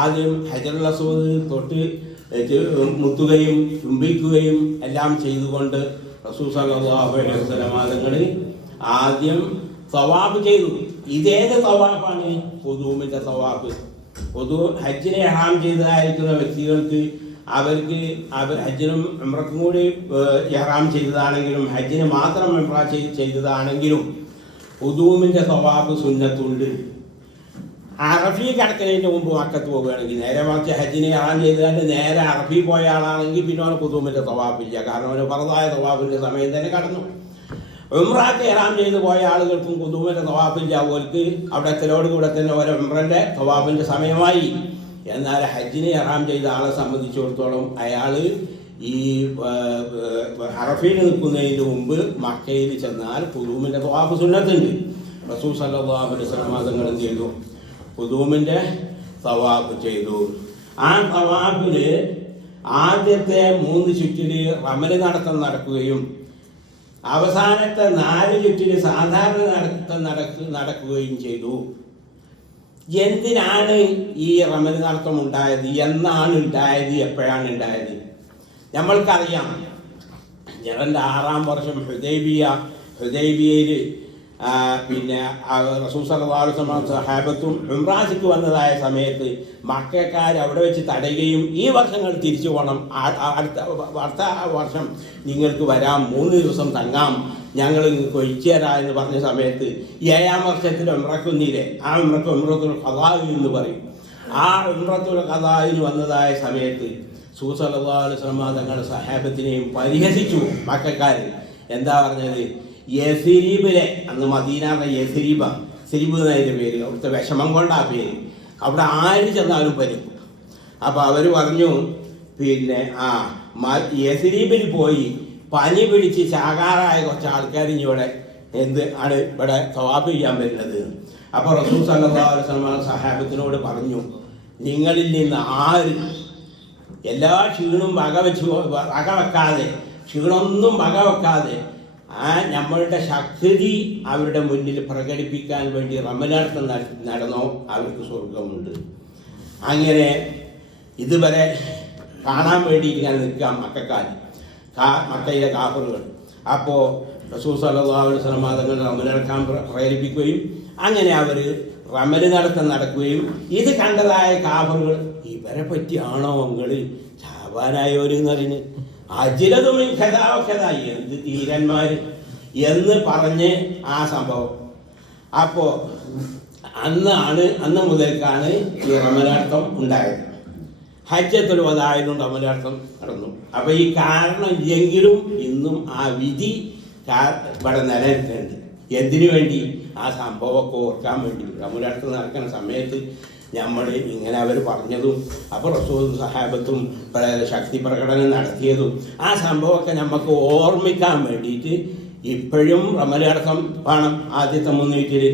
ആദ്യം ഹജറുൽ അസ്വദ് തൊട്ട് മുത്തുകയും ചുംബിക്കുകയും എല്ലാം ചെയ്തുകൊണ്ട് റസൂൽ സല്ലല്ലാഹു അലൈഹി വസല്ലം തങ്ങൾ ആദ്യം തവാഫ് ചെയ്തു. ഇതേത് തവാഫാണ്? ഖുദൂമിൻ്റെ തവാഫ്. ഹജ്ജിനെ ഇഹ്റാം ചെയ്തതായിരിക്കുന്ന വ്യക്തികൾക്ക് അവർക്ക് ഹജ്ജിനും ഉംറക്കും കൂടി ഇഹ്റാം ചെയ്തതാണെങ്കിലും ഹജ്ജിന് മാത്രം ഉംറ ചെയ്തതാണെങ്കിലും ഖുദൂമിൻ്റെ തവാഫ് സുന്നത്തുണ്ട്. അറഫി കിടക്കുന്നതിൻ്റെ മുമ്പ് മക്കത്ത് പോവുകയാണെങ്കിൽ നേരെ മറിച്ച് ഹജ്ജിനെ ഇഹ്റാം ചെയ്തുകൊണ്ട് നേരെ അറഫി പോയ ആളാണെങ്കിൽ പിന്നെ അവന് ഖുദൂമിൻ്റെ തവാഫില്ല. കാരണം അവന് ഫർദായ തവാഫിൻ്റെ സമയം തന്നെ കടന്നു. ഉംറയ്ക്ക് ഇഹ്റാം ചെയ്ത് പോയ ആളുകൾക്കും ഖുദൂമിൻ്റെ തവാഫില്ല. അവർക്ക് അവിടെ എത്തലോട് കൂടെ തന്നെ ഓരോ ഉംറൻ്റെ തവാഫിൻ്റെ സമയമായി. എന്നാൽ ഹജ്ജിനെ ഇഹ്റാം ചെയ്ത ആളെ സംബന്ധിച്ചിടത്തോളം അയാൾ ഈ അറഫയിൽ നിൽക്കുന്നതിന് മുമ്പ് മക്കയിൽ ചെന്നാൽ ഖുദൂമിൻ്റെ തവാഫ് സുന്നത്തുണ്ട്. റസൂൽ സല്ലല്ലാഹു അലൈഹി വസല്ലം തങ്ങൾ എന്ത് ചെയ്തു? ഖുദൂമിൻ്റെ തവാഫ് ചെയ്തു. ആ തവാഫിൽ ആദ്യത്തെ 3 ചുറ്റിൽ റമൽ നടക്കുകയും അവസാനത്തെ 4 ചുറ്റിൽ സാധാരണ നടക്കുകയും ചെയ്തു. എന്തിനാണ് ഈ റമൽ നടത്തം ഉണ്ടായത്? എന്നാണ് ഉണ്ടായത്? എപ്പോഴാണ് ഉണ്ടായത്? നമ്മൾക്കറിയാം. ഞങ്ങളുടെ 6-ാം വർഷം ഹുദൈബിയയിൽ പിന്നെ റസൂൽ സല്ലല്ലാഹു അലൈഹി വസല്ലം സഹാബത്തും ഉംറയ്ക്ക് വന്നതായ സമയത്ത് മക്കക്കാർ അവിടെ വെച്ച് തടയുകയും ഈ വർഷങ്ങൾ തിരിച്ചു പോകണം, അടുത്ത വർഷം നിങ്ങൾക്ക് വരാം, 3 ദിവസം തങ്ങാം, ഞങ്ങൾ നിങ്ങൾക്ക് ഒഴിച്ചു തരാം എന്ന് പറഞ്ഞ സമയത്ത് 7-ാം വർഷത്തിൽ ഉംറയ്ക്കൊന്നില്ലേ, ആ ഉംറയ്ക്ക് ഉംറത്തുൽ ഖദാഇ എന്ന് പറയും. ആ ഉംറത്തുൽ ഖദാഇന് വന്നതായ സമയത്ത് റസൂൽ സല്ലല്ലാഹു അലൈഹി വസല്ലം തങ്ങളുടെ സഹാബത്തിനെയും പരിഹസിച്ചു മക്കക്കാർ. എന്താ പറഞ്ഞത്? യസ്രീബിലെ, അന്ന് മദീനയുടെ യസ്രീബ് എന്നതിൻ്റെ പേര്, അവിടുത്തെ വിഷമം കൊണ്ടാ പേര്, അവിടെ ആര് ചെന്നാലും പരിക്കും. അപ്പോൾ അവർ പറഞ്ഞു പിന്നെ യസ്രീബിൽ പോയി പനി പിടിച്ച് ചാകാറായ കുറച്ച് ആൾക്കാർ ഇവിടെ ഇവിടെ തവാഫ് ചെയ്യാൻ വരുന്നത്. അപ്പോൾ റസൂൽ സല്ലല്ലാഹു അലൈഹി വസല്ലം സഹാബത്തിനോട് പറഞ്ഞു, നിങ്ങളിൽ നിന്ന് ആര് എല്ലാ ക്ഷീണവും ക്ഷീണമൊന്നും വകവെക്കാതെ നമ്മളുടെ ശക്തി അവരുടെ മുന്നിൽ പ്രകടിപ്പിക്കാൻ വേണ്ടി റമലാർത്ഥം നടന്നോ അവർക്ക് സ്വർഗമുണ്ട്. അങ്ങനെ ഇതുവരെ കാണാൻ വേണ്ടി ഇങ്ങനെ നിൽക്കാം മക്കയിലെ കാഫറുകൾ. അപ്പോൾ റസൂൽ സല്ലല്ലാഹു അലൈഹി വസല്ലം തങ്ങൾ റമലെടുക്കാൻ പ്രേരിപ്പിക്കുകയും അങ്ങനെ അവർ റമൽ നടക്കുകയും ഇത് കണ്ടതായ കാഫറുകൾ ഇവരെ പറ്റിയാണോ നിങ്ങൾ ചാവാനായവരെന്ന് പറയുന്നത്, അജിലതും കഥാവക്കഥായി എന്ത് തീരന്മാർ എന്ന് പറഞ്ഞ് ആ സംഭവം. അപ്പോൾ അന്ന് മുതൽക്കാണ് ഈ റമലാർത്ഥം ഉണ്ടായത്. ഹജ്ജത്തുൽ വദാഇലും റമലാർത്ഥം നടന്നു. അപ്പോൾ ഈ കാരണം ഇല്ലെങ്കിലും ഇന്നും ആ വിധി ഇവിടെ നിലനിൽക്കുന്നുണ്ട്. എന്തിനു വേണ്ടി? ആ സംഭവമൊക്കെ ഓർക്കാൻ വേണ്ടി. റമലാർത്ഥം നടക്കുന്ന സമയത്ത് നമ്മൾ ഇങ്ങനെ അവർ പറഞ്ഞതും അപ്പോൾ റസൂലും സഹാബത്തും ശക്തി പ്രകടനം നടത്തിയതും ആ സംഭവമൊക്കെ നമുക്ക് ഓർമ്മിക്കാൻ വേണ്ടിയിട്ട് ഇപ്പോഴും റമലടക്കം വേണം. ആദ്യത്തെ 3 വീട്ടിൽ,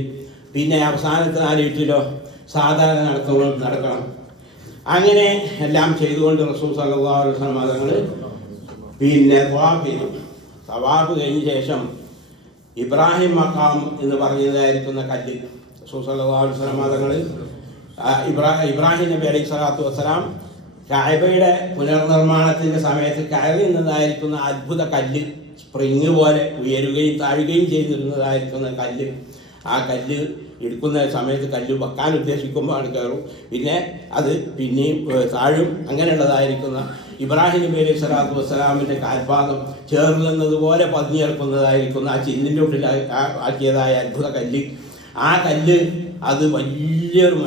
പിന്നെ അവസാനത്തെ 4 വീട്ടിലോ സാധാരണ നടക്കണം. അങ്ങനെ എല്ലാം ചെയ്തുകൊണ്ട് റസൂൽ സല്ലല്ലാഹു അലൈഹി വസല്ലം തങ്ങൾ പിന്നെ തവാഫ് ചെയ്തു. തവാഫ് കഴിഞ്ഞ ശേഷം ഇബ്രാഹിം മഖാം എന്ന് പറഞ്ഞതായിരിക്കുന്ന കല്ല് റസൂൽ സല്ലല്ലാഹു അലൈഹി വസല്ലം തങ്ങൾ ഇബ്രാഹിം നബി അലൈഹി സ്വലാത്തു വസ്സലാം കഅബയുടെ പുനർനിർമ്മാണത്തിൻ്റെ സമയത്ത് കയറി നിന്നതായിരിക്കുന്ന അത്ഭുത കല്ല്, സ്പ്രിങ് പോലെ ഉയരുകയും താഴുകയും ചെയ്തിരുന്നതായിരിക്കുന്ന കല്ല്, ആ കല്ല് എടുക്കുന്ന സമയത്ത് കല്ല് വെക്കാൻ ഉദ്ദേശിക്കുമ്പോൾ ആണ് കയറും, പിന്നെ അത് പിന്നെയും താഴും. അങ്ങനെയുള്ളതായിരിക്കുന്ന ഇബ്രാഹിം നബി അലൈഹി സ്വലാത്തു വസ്സലാമിൻ്റെ കാൽപാദം ചേർന്നതുപോലെ പതിഞ്ഞെടുക്കുന്നതായിരിക്കുന്ന ആ ചിന്നിൻ്റെ ഉള്ളിൽ ആക്കിയതായ അത്ഭുത കല്ല്, ആ കല്ല് അത് വലിയൊരു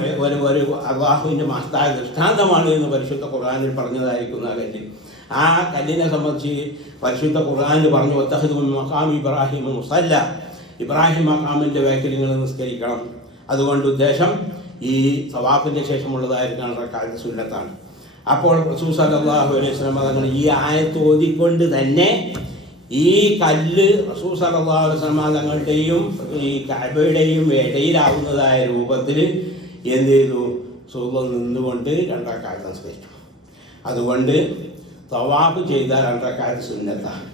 അല്ലാഹുവിൻ്റെ മഹത്തായ ദൃഷ്ടാന്തമാണ് എന്ന് പരിശുദ്ധ ഖുർആനിൽ പറഞ്ഞതായിരിക്കുന്ന കല്ല്. ആ കല്ലിനെ സംബന്ധിച്ച് പരിശുദ്ധ ഖുർആനിൽ പറഞ്ഞു, വത്തഖിദു മിൻ മഖാമി ഇബ്രാഹിം മുസല്ല, ഇബ്രാഹിം മഖാമിൻ്റെ വേക്കിൽ നിങ്ങൾ നിസ്കരിക്കണം. അതുകൊണ്ട് ഉദ്ദേശം ഈ തവാഫിൻ്റെ ശേഷമുള്ളതായിരിക്കുന്ന റക്അത്ത് സുന്നത്താണ്. അപ്പോൾ റസൂൽ സല്ലല്ലാഹു അലൈഹി വസല്ലം തങ്ങൾ ഈ ആയത്ത് ഓതിക്കൊണ്ട് തന്നെ ഈ കല്ല് റസൂൽ സല്ലല്ലാഹു അലൈഹി വസല്ലം തങ്ങളുടെയും ഈ കഅബയുടെയും ഇടയിലാവുന്നതായ രൂപത്തിൽ എന്ത് ചെയ്തു? സുഖം നിന്നുകൊണ്ട് 2 റക്അത്ത് നിസ്കരിച്ചു. അതുകൊണ്ട് തവാഫ് ചെയ്ത 2 റക്അത്ത് സുന്നത്താണ്.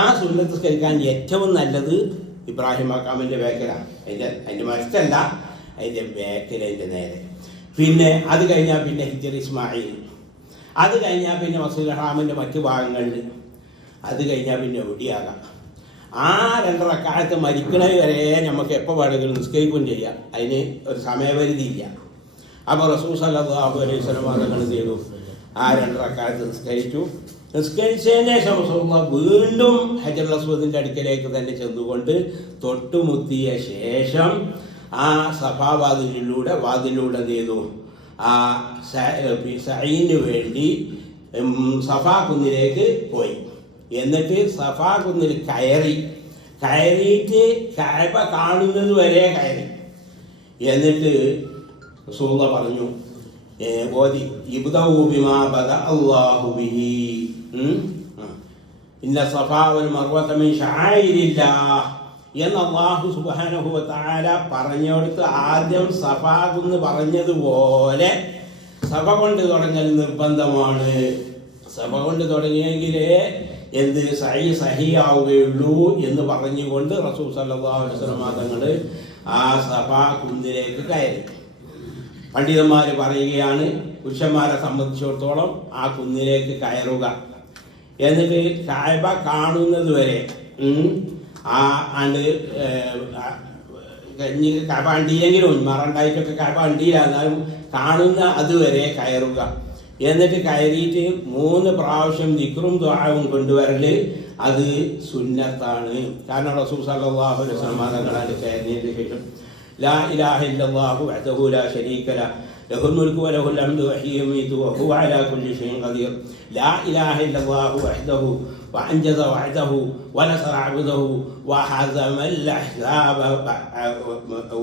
ആ സുന്നത്ത് നിസ്കരിക്കാൻ ഏറ്റവും നല്ലത് ഇബ്രാഹിം മഖാമിൻ്റെ ബേക്കലാണ്. അതിൻ്റെ മറ്റല്ല, അതിൻ്റെ ബേക്കൽ, അതിൻ്റെ നേരെ. പിന്നെ അത് കഴിഞ്ഞാൽ പിന്നെ ഹിജർ ഇസ്മായിൽ, അത് കഴിഞ്ഞാൽ പിന്നെ മസ്ജിദുൽ ഹറാമിൻ്റെ മറ്റു ഭാഗങ്ങളിൽ, അത് കഴിഞ്ഞാൽ പിന്നെ എവിടെയാകാം. ആ 2 റക്അത്ത് മരിക്കണത് വരെ നമുക്ക് എപ്പോൾ വേണമെങ്കിലും നിസ്കരിക്കുകയും ചെയ്യാം. അതിന് ഒരു സമയപരിധി ഇല്ല. അപ്പോൾ റസൂൽ സല്ലല്ലാഹു അലൈഹി വസല്ലം തങ്ങൾ ചെയ്തു, ആ 2 റക്അത്ത് നിസ്കരിച്ചതിന് ശേഷം റസൂലുള്ളാഹി വീണ്ടും ഹജറുൽ അസ്വദിൻ്റെ അടുക്കലേക്ക് തന്നെ ചെന്നുകൊണ്ട് തൊട്ടുമുത്തിയ ശേഷം ആ സഫാ വാതിലിലൂടെ എന്ത് ചെയ്തു, ആ സഈന് വേണ്ടി സഫാ കുന്നിലേക്ക് പോയി. എന്നിട്ട് സഫാ കുന്നിൽ കയറിയിട്ട് കഅബ കാണുന്നത് വരെ കയറി. എന്നിട്ട് റസൂലുള്ളാഹി പറഞ്ഞു, ഓതി ഇബ്ദഉ ബിമാ ബദ അല്ലാഹു ബിഹി ഇന്ന സഫാ വൽ മർവത മിൻ ശആയിരില്ലാഹ് എന്ന് അല്ലാഹു സുബ്ഹാനഹു വ തആല പറഞ്ഞെടുത്ത് ആദ്യം സഫാ എന്ന് പറഞ്ഞതുപോലെ സഫ കൊണ്ട് തുടങ്ങൽ നിർബന്ധമാണ്. സഫ കൊണ്ട് തുടങ്ങിയെങ്കിലേ എന്ത് സഹിയാവുകയുള്ളൂ എന്ന് പറഞ്ഞുകൊണ്ട് റസൂൽ സല്ലല്ലാഹു അലൈഹി വസല്ലം തങ്ങൾ ആ സഫാ കുന്നിലേക്ക് കയറി. പണ്ഡിതന്മാർ പറയുകയാണ്, പുരുഷന്മാരെ സംബന്ധിച്ചിടത്തോളം ആ കുന്നിലേക്ക് കയറുക, എന്നിട്ട് കഅബ കാണുന്നത് വരെ ആ ആണ്ട് കഅബ കണ്ടില്ലെങ്കിലും മറണ്ടായിട്ടൊക്കെ കഅബ കണ്ടില്ല, എന്നാലും കാണുന്ന അതുവരെ കയറുക. എന്നിട്ട് കയറിയിട്ട് 3 പ്രാവശ്യം ദിക്റും ദുആവും കൊണ്ടുവരൽ അത് സുന്നത്താണ്. കാരണം റസൂൽ സല്ലല്ലാഹു അലൈഹി വസല്ലം തങ്ങളാണ് കയറിയതിന് ശേഷം ലാ ഇലാഹ ഇല്ലല്ലാഹു വഹ്ദഹു ലാ ശരീക ലഹു ലഹുൽ മുൽക്കു വലഹുൽ ഹംദു വഹ്യ യുമീതു വഹുവ അലാ കുല്ലി ഷൈഇൻ ഖദീർ ലാ ഇലാഹ ഇല്ലല്ലാഹു വഹ്ദഹു വഅൻജസ വഅദഹു വനസറ അബ്ദഹു വഹസമൽ അഹ്സാബ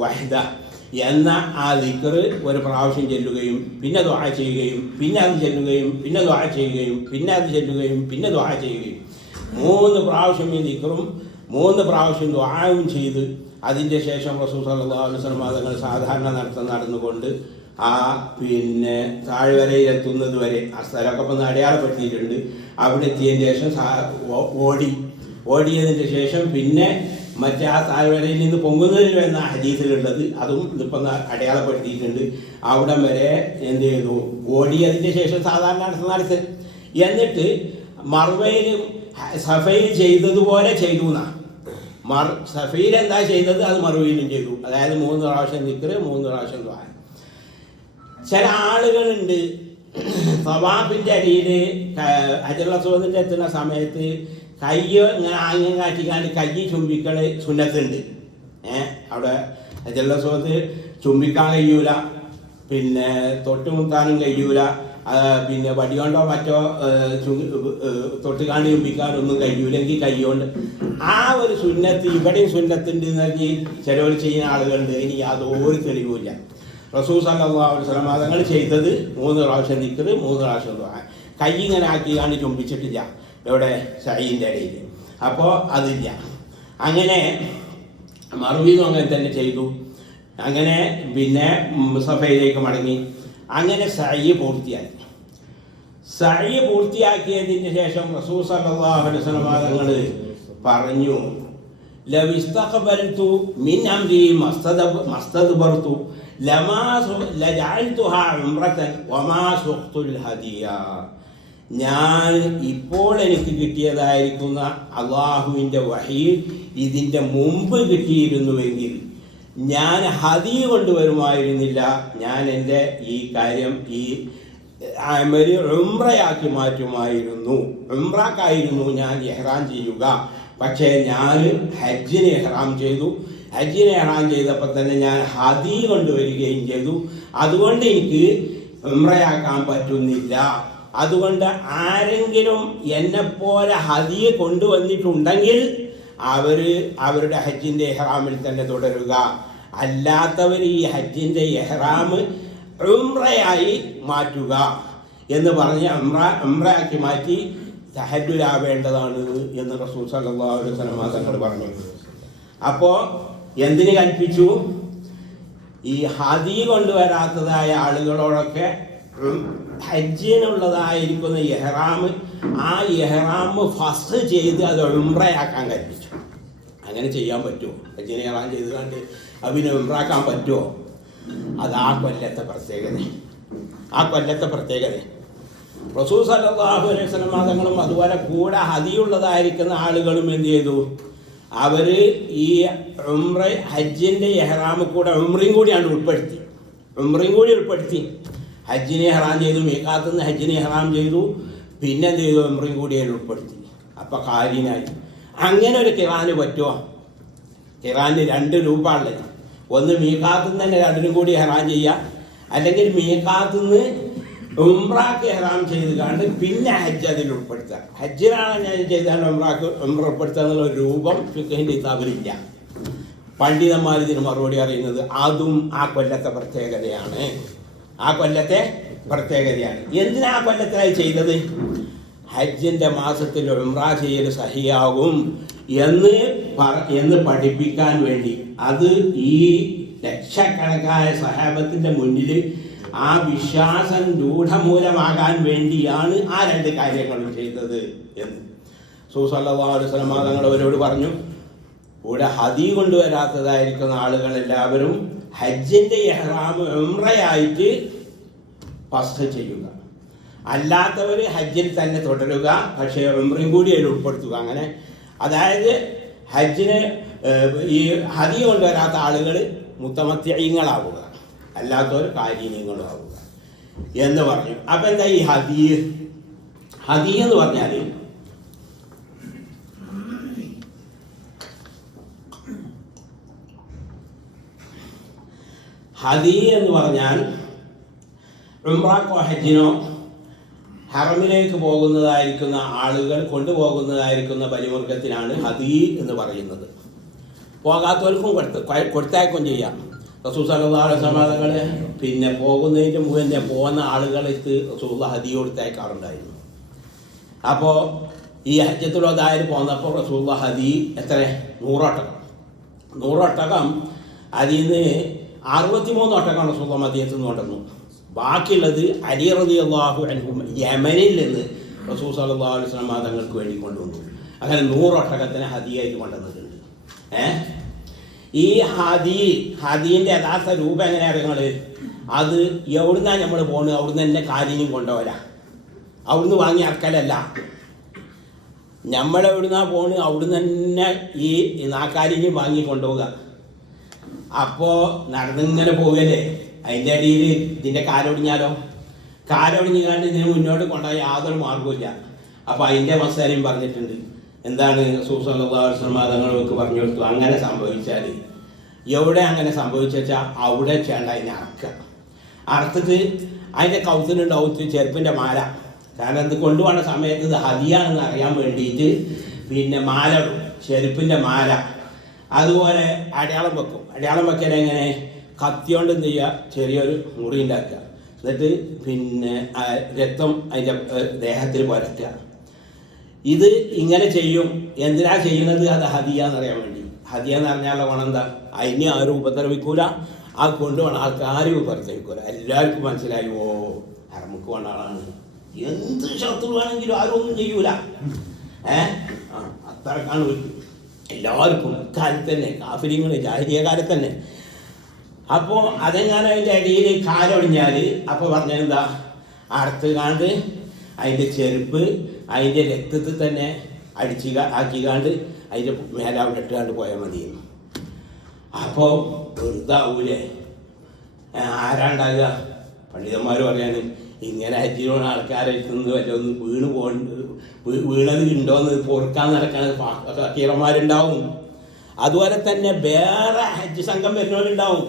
വഹ്ദഹു എന്ന ആ ദിക്ർ ഒരു പ്രാവശ്യം ചെല്ലുകയും പിന്നെ ദുആ ചെയ്യുകയും പിന്നെ അത് ചെല്ലുകയും പിന്നെ ദുആ ചെയ്യുകയും പിന്നെ അത് ചെല്ലുകയും പിന്നെ ദുആ ചെയ്യുകയും 3 പ്രാവശ്യം ഈ ദിക്റും 3 പ്രാവശ്യം ദുആവും ചെയ്ത് അതിൻ്റെ ശേഷം റസൂൽ സല്ലല്ലാഹു അലൈഹി വസല്ലം തങ്ങൾ സാധാരണ നടന്നുകൊണ്ട് ആ പിന്നെ താഴ്വരയിലെത്തുന്നത് വരെ ആ സ്ഥലമൊക്കെ ഒന്ന് അടയാളപ്പെടുത്തിയിട്ടുണ്ട്. അവിടെ എത്തിയതിന് ശേഷം ഓടിയതിൻ്റെ ശേഷം പിന്നെ മറ്റേ ആ താഴ്വരയിൽ നിന്ന് പൊങ്ങുന്നതിൽ എന്ന ഹദീസിലുള്ളത് അതും ഇതിപ്പം അടയാളപ്പെടുത്തിയിട്ടുണ്ട്. അവിടം വരെ എന്ത് ചെയ്തു, ഓടിയതിൻ്റെ ശേഷം സാധാരണ നടത്ത് എന്നിട്ട് മർവയിലും സഫയിൽ ചെയ്തതുപോലെ ചെയ്തു എന്നാ. സഫയിൽ എന്താ ചെയ്തത് അത് മറുവയിലും ചെയ്തു. അതായത് 3 പ്രാവശ്യം ദിക്ർ 3 പ്രാവശ്യം ദുആ. ചില ആളുകളുണ്ട് തവാഫിൻ്റെ അടിയിൽ ഹജറുൽ അസ്വദിൻ്റെ എത്തുന്ന സമയത്ത് കൈ ഇങ്ങനെ ആംഗ്യം കാട്ടിക്കാണ്ട് കൈ ചുംബിക്കൽ സുന്നത്തുണ്ട്. അവിടെ ഹജറുൽ അസ്വദ് ചുംബിക്കാൻ കഴിയൂല, പിന്നെ തൊട്ടുമുത്താനും കഴിയൂല, പിന്നെ വടി കൊണ്ടോ മറ്റോ തൊട്ടുകാണ്ട് ചുംബിക്കാനൊന്നും കഴിയൂലെങ്കിൽ കൈകൊണ്ട് ആ ഒരു സുന്നത്ത് ഇവിടെയും സുന്നത്തുണ്ട് എന്ന് പറഞ്ഞ് ചിലവർ ചെയ്യുന്ന ആളുകളുണ്ട്. ഇനി യാതൊരു തെളിവുമില്ല. റസൂൽ സല്ലല്ലാഹു അലൈഹി വസല്ലം തങ്ങൾ ചെയ്തത് 3 പ്രാവശ്യം ദിക്ർ 3 പ്രാവശ്യം ദുആ. കൈ ഇങ്ങനെ ആക്കിക്കാണ്ട് ചുംബിച്ചിട്ടില്ല ഇവിടെ സഈൻ്റെ ഇടയിൽ. അപ്പോൾ അതില്ല. അങ്ങനെ മറുവീന്നും അങ്ങനെ തന്നെ ചെയ്തു. അങ്ങനെ പിന്നെ സഫയിലേക്ക് മടങ്ങി. അങ്ങനെ സഈ പൂർത്തിയാക്കിയതിന് ശേഷം റസൂൽ സല്ലല്ലാഹു അലൈഹി വസല്ലം തങ്ങൾ പറഞ്ഞു, ലൗ ഇസ്തഖബൽതു മിൻ അംരി മസ്തദ്ബർതു ലമാ ലജഅൽതുഹാ ഉംറതൻ വമാ സുഖ്തുൽ ഹദിയ. ഞാൻ ഇപ്പോൾ എനിക്ക് കിട്ടിയതായിരിക്കുന്ന അള്ളാഹുവിൻ്റെ വഹി ഇതിൻ്റെ മുമ്പ് കിട്ടിയിരുന്നുവെങ്കിൽ ഞാൻ ഹദിയ കൊണ്ടുവരുമായിരുന്നില്ല. ഞാൻ എൻ്റെ ഈ കാര്യം ഈ അമല് ഉംറയാക്കി മാറ്റുമായിരുന്നു. ഉംറക്കായിരുന്നു ഞാൻ ഇഹ്റാം ചെയ്യുക. പക്ഷേ ഞാൻ ഹജ്ജിന് ഇഹ്റാം ചെയ്തു. ഹജ്ജിന് ഇഹ്റാം ചെയ്തപ്പോൾ തന്നെ ഞാൻ ഹദിയ കൊണ്ടുവരികയും ചെയ്തു. അതുകൊണ്ട് എനിക്ക് ഉംറയാക്കാൻ പറ്റുന്നില്ല. അതുകൊണ്ട് ആരെങ്കിലും എന്നെപ്പോലെ ഹദിയ കൊണ്ടുവന്നിട്ടുണ്ടെങ്കിൽ അവരുടെ ഹജ്ജിൻ്റെ ഇഹ്റാമിൽ തന്നെ തുടരുക. അല്ലാത്തവർ ഈ ഹജ്ജിൻ്റെ ഇഹ്റാം ഉംറയായി മാറ്റുക എന്ന് പറഞ്ഞ് ഉംറയാക്കി മാറ്റി തഹല്ലുലാവേണ്ടതാണ് എന്ന് റസൂൽ സല്ലല്ലാഹു അലൈഹി വസല്ലം തങ്ങൾ പറഞ്ഞു. അപ്പോൾ എന്തിന് കൽപ്പിച്ചു? ഈ ഹദിയ കൊണ്ടുവരാത്തതായ ആളുകളോടൊക്കെ ഹജ്ജിനുള്ളതായിരിക്കുന്ന ഇഹ്റാം ആ ഇഹ്റാം ഫസ്റ്റ് ചെയ്ത് അത് ഉംറയാക്കാൻ കൽപ്പിച്ചു. അങ്ങനെ ചെയ്യാൻ പറ്റുമോ? ഹജ്ജിന് ഇഹ്റാം ചെയ്ത് കണ്ട് അതിനെ ഉംറയാക്കാൻ പറ്റുമോ? അത് ആ കൊല്ലത്തെ പ്രത്യേകത. റസൂൽ സല്ലല്ലാഹു അലൈഹി വസല്ലം തങ്ങളും അതുപോലെ കൂടെ ഹദിയുള്ളതായിരിക്കുന്ന ആളുകളും എന്ത് ചെയ്തു? അവർ ഈ ഹജ്ജിൻ്റെ ഇഹ്റാം കൂടെ ഉംറയും കൂടിയാണ് ഉൾപ്പെടുത്തി. ഹജ്ജിനെ ഇഹ്റാം ചെയ്തു, മീഖാത്തിൽ നിന്ന് ഹജ്ജിനെ ഇഹ്റാം ചെയ്തു, പിന്നെ എന്ത് ചെയ്തു? ഉംറയും കൂടി അതിൽ ഉൾപ്പെടുത്തി. അപ്പം കാര്യനായി. അങ്ങനെ ഒരു ഖിറാന് പറ്റുമോ? ഖിറാന് 2 രൂപമുള്ളത്. ഒന്ന് മീഖാത്തിൽ തന്നെ രണ്ടിനും കൂടി ഹെറാം ചെയ്യുക, അല്ലെങ്കിൽ മീഖാത്തിൽ നിന്ന് ഉംറക്ക് ഹെറാം ചെയ്ത് കണ്ട് പിന്നെ ഹജ്ജ് അതിൽ ഉൾപ്പെടുത്തുക. ഹജ്ജിനാണ് ഞാൻ ചെയ്താൽ ഉംറ ഉൾപ്പെടുത്തുക എന്നുള്ള ഒരു രൂപം ഫിഖഹിന്റെ കിതാബിലില്ല. പണ്ഡിതന്മാർ ഇതിന് മറുപടി അറിയുന്നത് അതും ആ കൊല്ലത്തെ പ്രത്യേകതയാണ്. ആ കൊല്ലത്തെ പ്രത്യേകതയാണ്. എന്തിനാ ആ കൊല്ലത്തിനായി ചെയ്തത്? ഹജ്ജിന്റെ മാസത്തിൽ ഉംറ ചെയ്യൽ സഹിയാകും എന്ന് പഠിപ്പിക്കാൻ വേണ്ടി. അത് ഈ ലക്ഷക്കണക്കായ സഹാബത്തിന്റെ മുന്നിൽ ആ വിശ്വാസം രൂഢമൂലമാകാൻ വേണ്ടിയാണ് ആ രണ്ട് കാര്യങ്ങളും ചെയ്തത് എന്ന് സല്ലല്ലാഹു അലൈഹി വസല്ലം തങ്ങൾ അവരോട് പറഞ്ഞു. ഇവിടെ ഹദി കൊണ്ടുവരാത്തതായിരിക്കുന്ന ആളുകൾ എല്ലാവരും ഹജ്ജിന്റെ ഇഹ്റാം ഉംറയായിട്ട് ഫസ്ഖ് ചെയ്യുക, അല്ലാത്തവർ ഹജ്ജിൽ തന്നെ തുടരുക, പക്ഷേ ഉംറയും കൂടി അതിൽ ഉൾപ്പെടുത്തുക. അങ്ങനെ അതായത് ഹജ്ജിന് ഈ ഹദി കൊണ്ടുവരാത്ത ആളുകൾ മുത്തമത്തിയങ്ങളാവുക, അല്ലാത്തവർ കാരീനങ്ങളും ആവുക എന്ന് പറഞ്ഞു. അപ്പം എന്താ ഈ ഹദി എന്ന് പറഞ്ഞാൽ ഹദി എന്ന് പറഞ്ഞാൽ ഉംറക്കോ ഹജ്ജിനോ ഹറമിലേക്ക് പോകുന്നതായിരിക്കുന്ന ആളുകൾ കൊണ്ടുപോകുന്നതായിരിക്കുന്ന ബലിമൃഗത്തിനാണ് ഹദി എന്ന് പറയുന്നത്. പോകാത്തവർക്കും കൊടുത്തയക്കും ചെയ്യാം. റസൂൽ സല്ലല്ലാഹു അലൈഹി വസല്ലം പിന്നെ പോകുന്നതിൻ്റെ മുന്നേ പോകുന്ന ആളുകൾക്ക് റസൂൽ ഹദി കൊടുത്തയക്കാറുണ്ടായിരുന്നു. അപ്പോൾ ഈ ഹജ്ജത്തുൽ വദായിൽ പോന്നപ്പോൾ റസൂൽ ഹദി എത്ര 100 ഒട്ടകം അതിൽ നിന്ന് 63 ഒട്ടകം റസൂൽ മദീനത്തിൽ നിന്ന് കൊണ്ടുവന്നു. ബാക്കിയുള്ളത് അലി റളിയല്ലാഹു അൻഹു യമനിൽ നിന്ന് റസൂൽ സല്ലല്ലാഹു അലൈഹി വസല്ലം തങ്ങൾക്ക് വേണ്ടി കൊണ്ടുവന്നു. അങ്ങനെ 100 ഒട്ടകത്തിന് ഹദിയായിട്ട് കൊണ്ടുവന്നിട്ടുണ്ട്. ഈ ഹദീൻ്റെ യഥാർത്ഥ രൂപം എങ്ങനെയാണ് അറിയുന്നത്? അത് എവിടുന്നാണ് നമ്മൾ പോകുന്നത് അവിടുന്ന് തന്നെ കാലിനും കൊണ്ടുപോരാ, അവിടുന്ന് വാങ്ങി അറക്കലല്ല. നമ്മളെവിടുന്നാണ് പോകുന്നത് അവിടുന്ന് തന്നെ ഈ നാക്കാലിനും വാങ്ങി കൊണ്ടുപോവുക. അപ്പോൾ നടന്നിങ്ങനെ പോകല്ലേ, അതിൻ്റെ അടിയിൽ ഇതിൻ്റെ കാലൊടിഞ്ഞാലോ, കാലൊടിഞ്ഞാണ്ട് ഇതിന് മുന്നോട്ട് കൊണ്ടുപോയി യാതൊരു മാർഗമില്ല. അപ്പോൾ അതിൻ്റെ മസാലയും പറഞ്ഞിട്ടുണ്ട്. എന്താണ് റസൂൽ സല്ലല്ലാഹു അലൈഹി വസല്ലം തങ്ങൾക്ക് പറഞ്ഞു കൊടുത്തു. അങ്ങനെ സംഭവിച്ചാൽ എവിടെ അങ്ങനെ സംഭവിച്ചു വെച്ചാൽ അവിടെ ചേണ്ട അതിനെ അറുത്തിട്ട് അതിൻ്റെ കൗത്തിനുണ്ടാവും ചെരുപ്പിൻ്റെ മാല. കാരണം ഇത് കൊണ്ടുപോകുന്ന സമയത്ത് ഇത് ഹദിയാണെന്ന് അറിയാൻ വേണ്ടിയിട്ട് പിന്നെ മാല ഇടും, ചെരുപ്പിൻ്റെ മാല. അതുപോലെ അടയാളം വെക്കും. അടയാളം വെക്കൽ എങ്ങനെ? കത്തിയോണ്ട് എന്ത് ചെയ്യുക, ചെറിയൊരു മുറി ഉണ്ടാക്കുക, എന്നിട്ട് പിന്നെ രക്തം അതിൻ്റെ ദേഹത്തിൽ പുരട്ടുക. ഇത് ഇങ്ങനെ ചെയ്യും. എന്തിനാ ചെയ്യുന്നത്? അത് ഹദിയ എന്നറിയാൻ വേണ്ടി. ഹദിയ എന്ന് പറഞ്ഞാലുള്ള ഗുണം എന്താ? അതിനെ ആരും ഉപദ്രവിക്കൂല, ആ കൊണ്ടുപോകണം ആൾക്കാരും ഉപദ്രവിക്കൂല. എല്ലാവർക്കും മനസ്സിലായി, ഓ ഹറമുക്ക് വേണ്ട ആളാണ്, എന്ത് ശത്രുവാണെങ്കിലും ആരും ഒന്നും ചെയ്യൂല. അത്രക്കാണ് എല്ലാവർക്കും കാലത്ത് തന്നെ, കാഫിര്യങ്ങൾ ജാഹിലിയ കാലത്ത് തന്നെ. അപ്പോൾ അതെങ്ങാനും അതിൻ്റെ അടിയിൽ കാലൊടിഞ്ഞാൽ അപ്പോൾ പറഞ്ഞെന്താ, അറുത്ത് കാണ്ട് അതിൻ്റെ ചെരുപ്പ് അതിൻ്റെ രക്തത്തിൽ തന്നെ ആക്കിക്കാണ്ട് അതിൻ്റെ മേലെ അവിടെ ഇട്ടുകാണ്ട് പോയാൽ മതിയെന്നു. അപ്പോൾ വെറുതാവൂലേ? ആരാണ്ടാകുക? പണ്ഡിതന്മാർ പറയാണ് ഇങ്ങനെ ഹജ്ജിനോട് ആൾക്കാരെ നിന്ന് വല്ലൊന്ന് വീണത് ഉണ്ടോയെന്ന് പൊറുക്കാൻ നടക്കാൻ ഫക്കീറന്മാരുണ്ടാവും. അതുപോലെ തന്നെ വേറെ ഹജ്ജ് സംഘം വരുന്നവരുണ്ടാവും,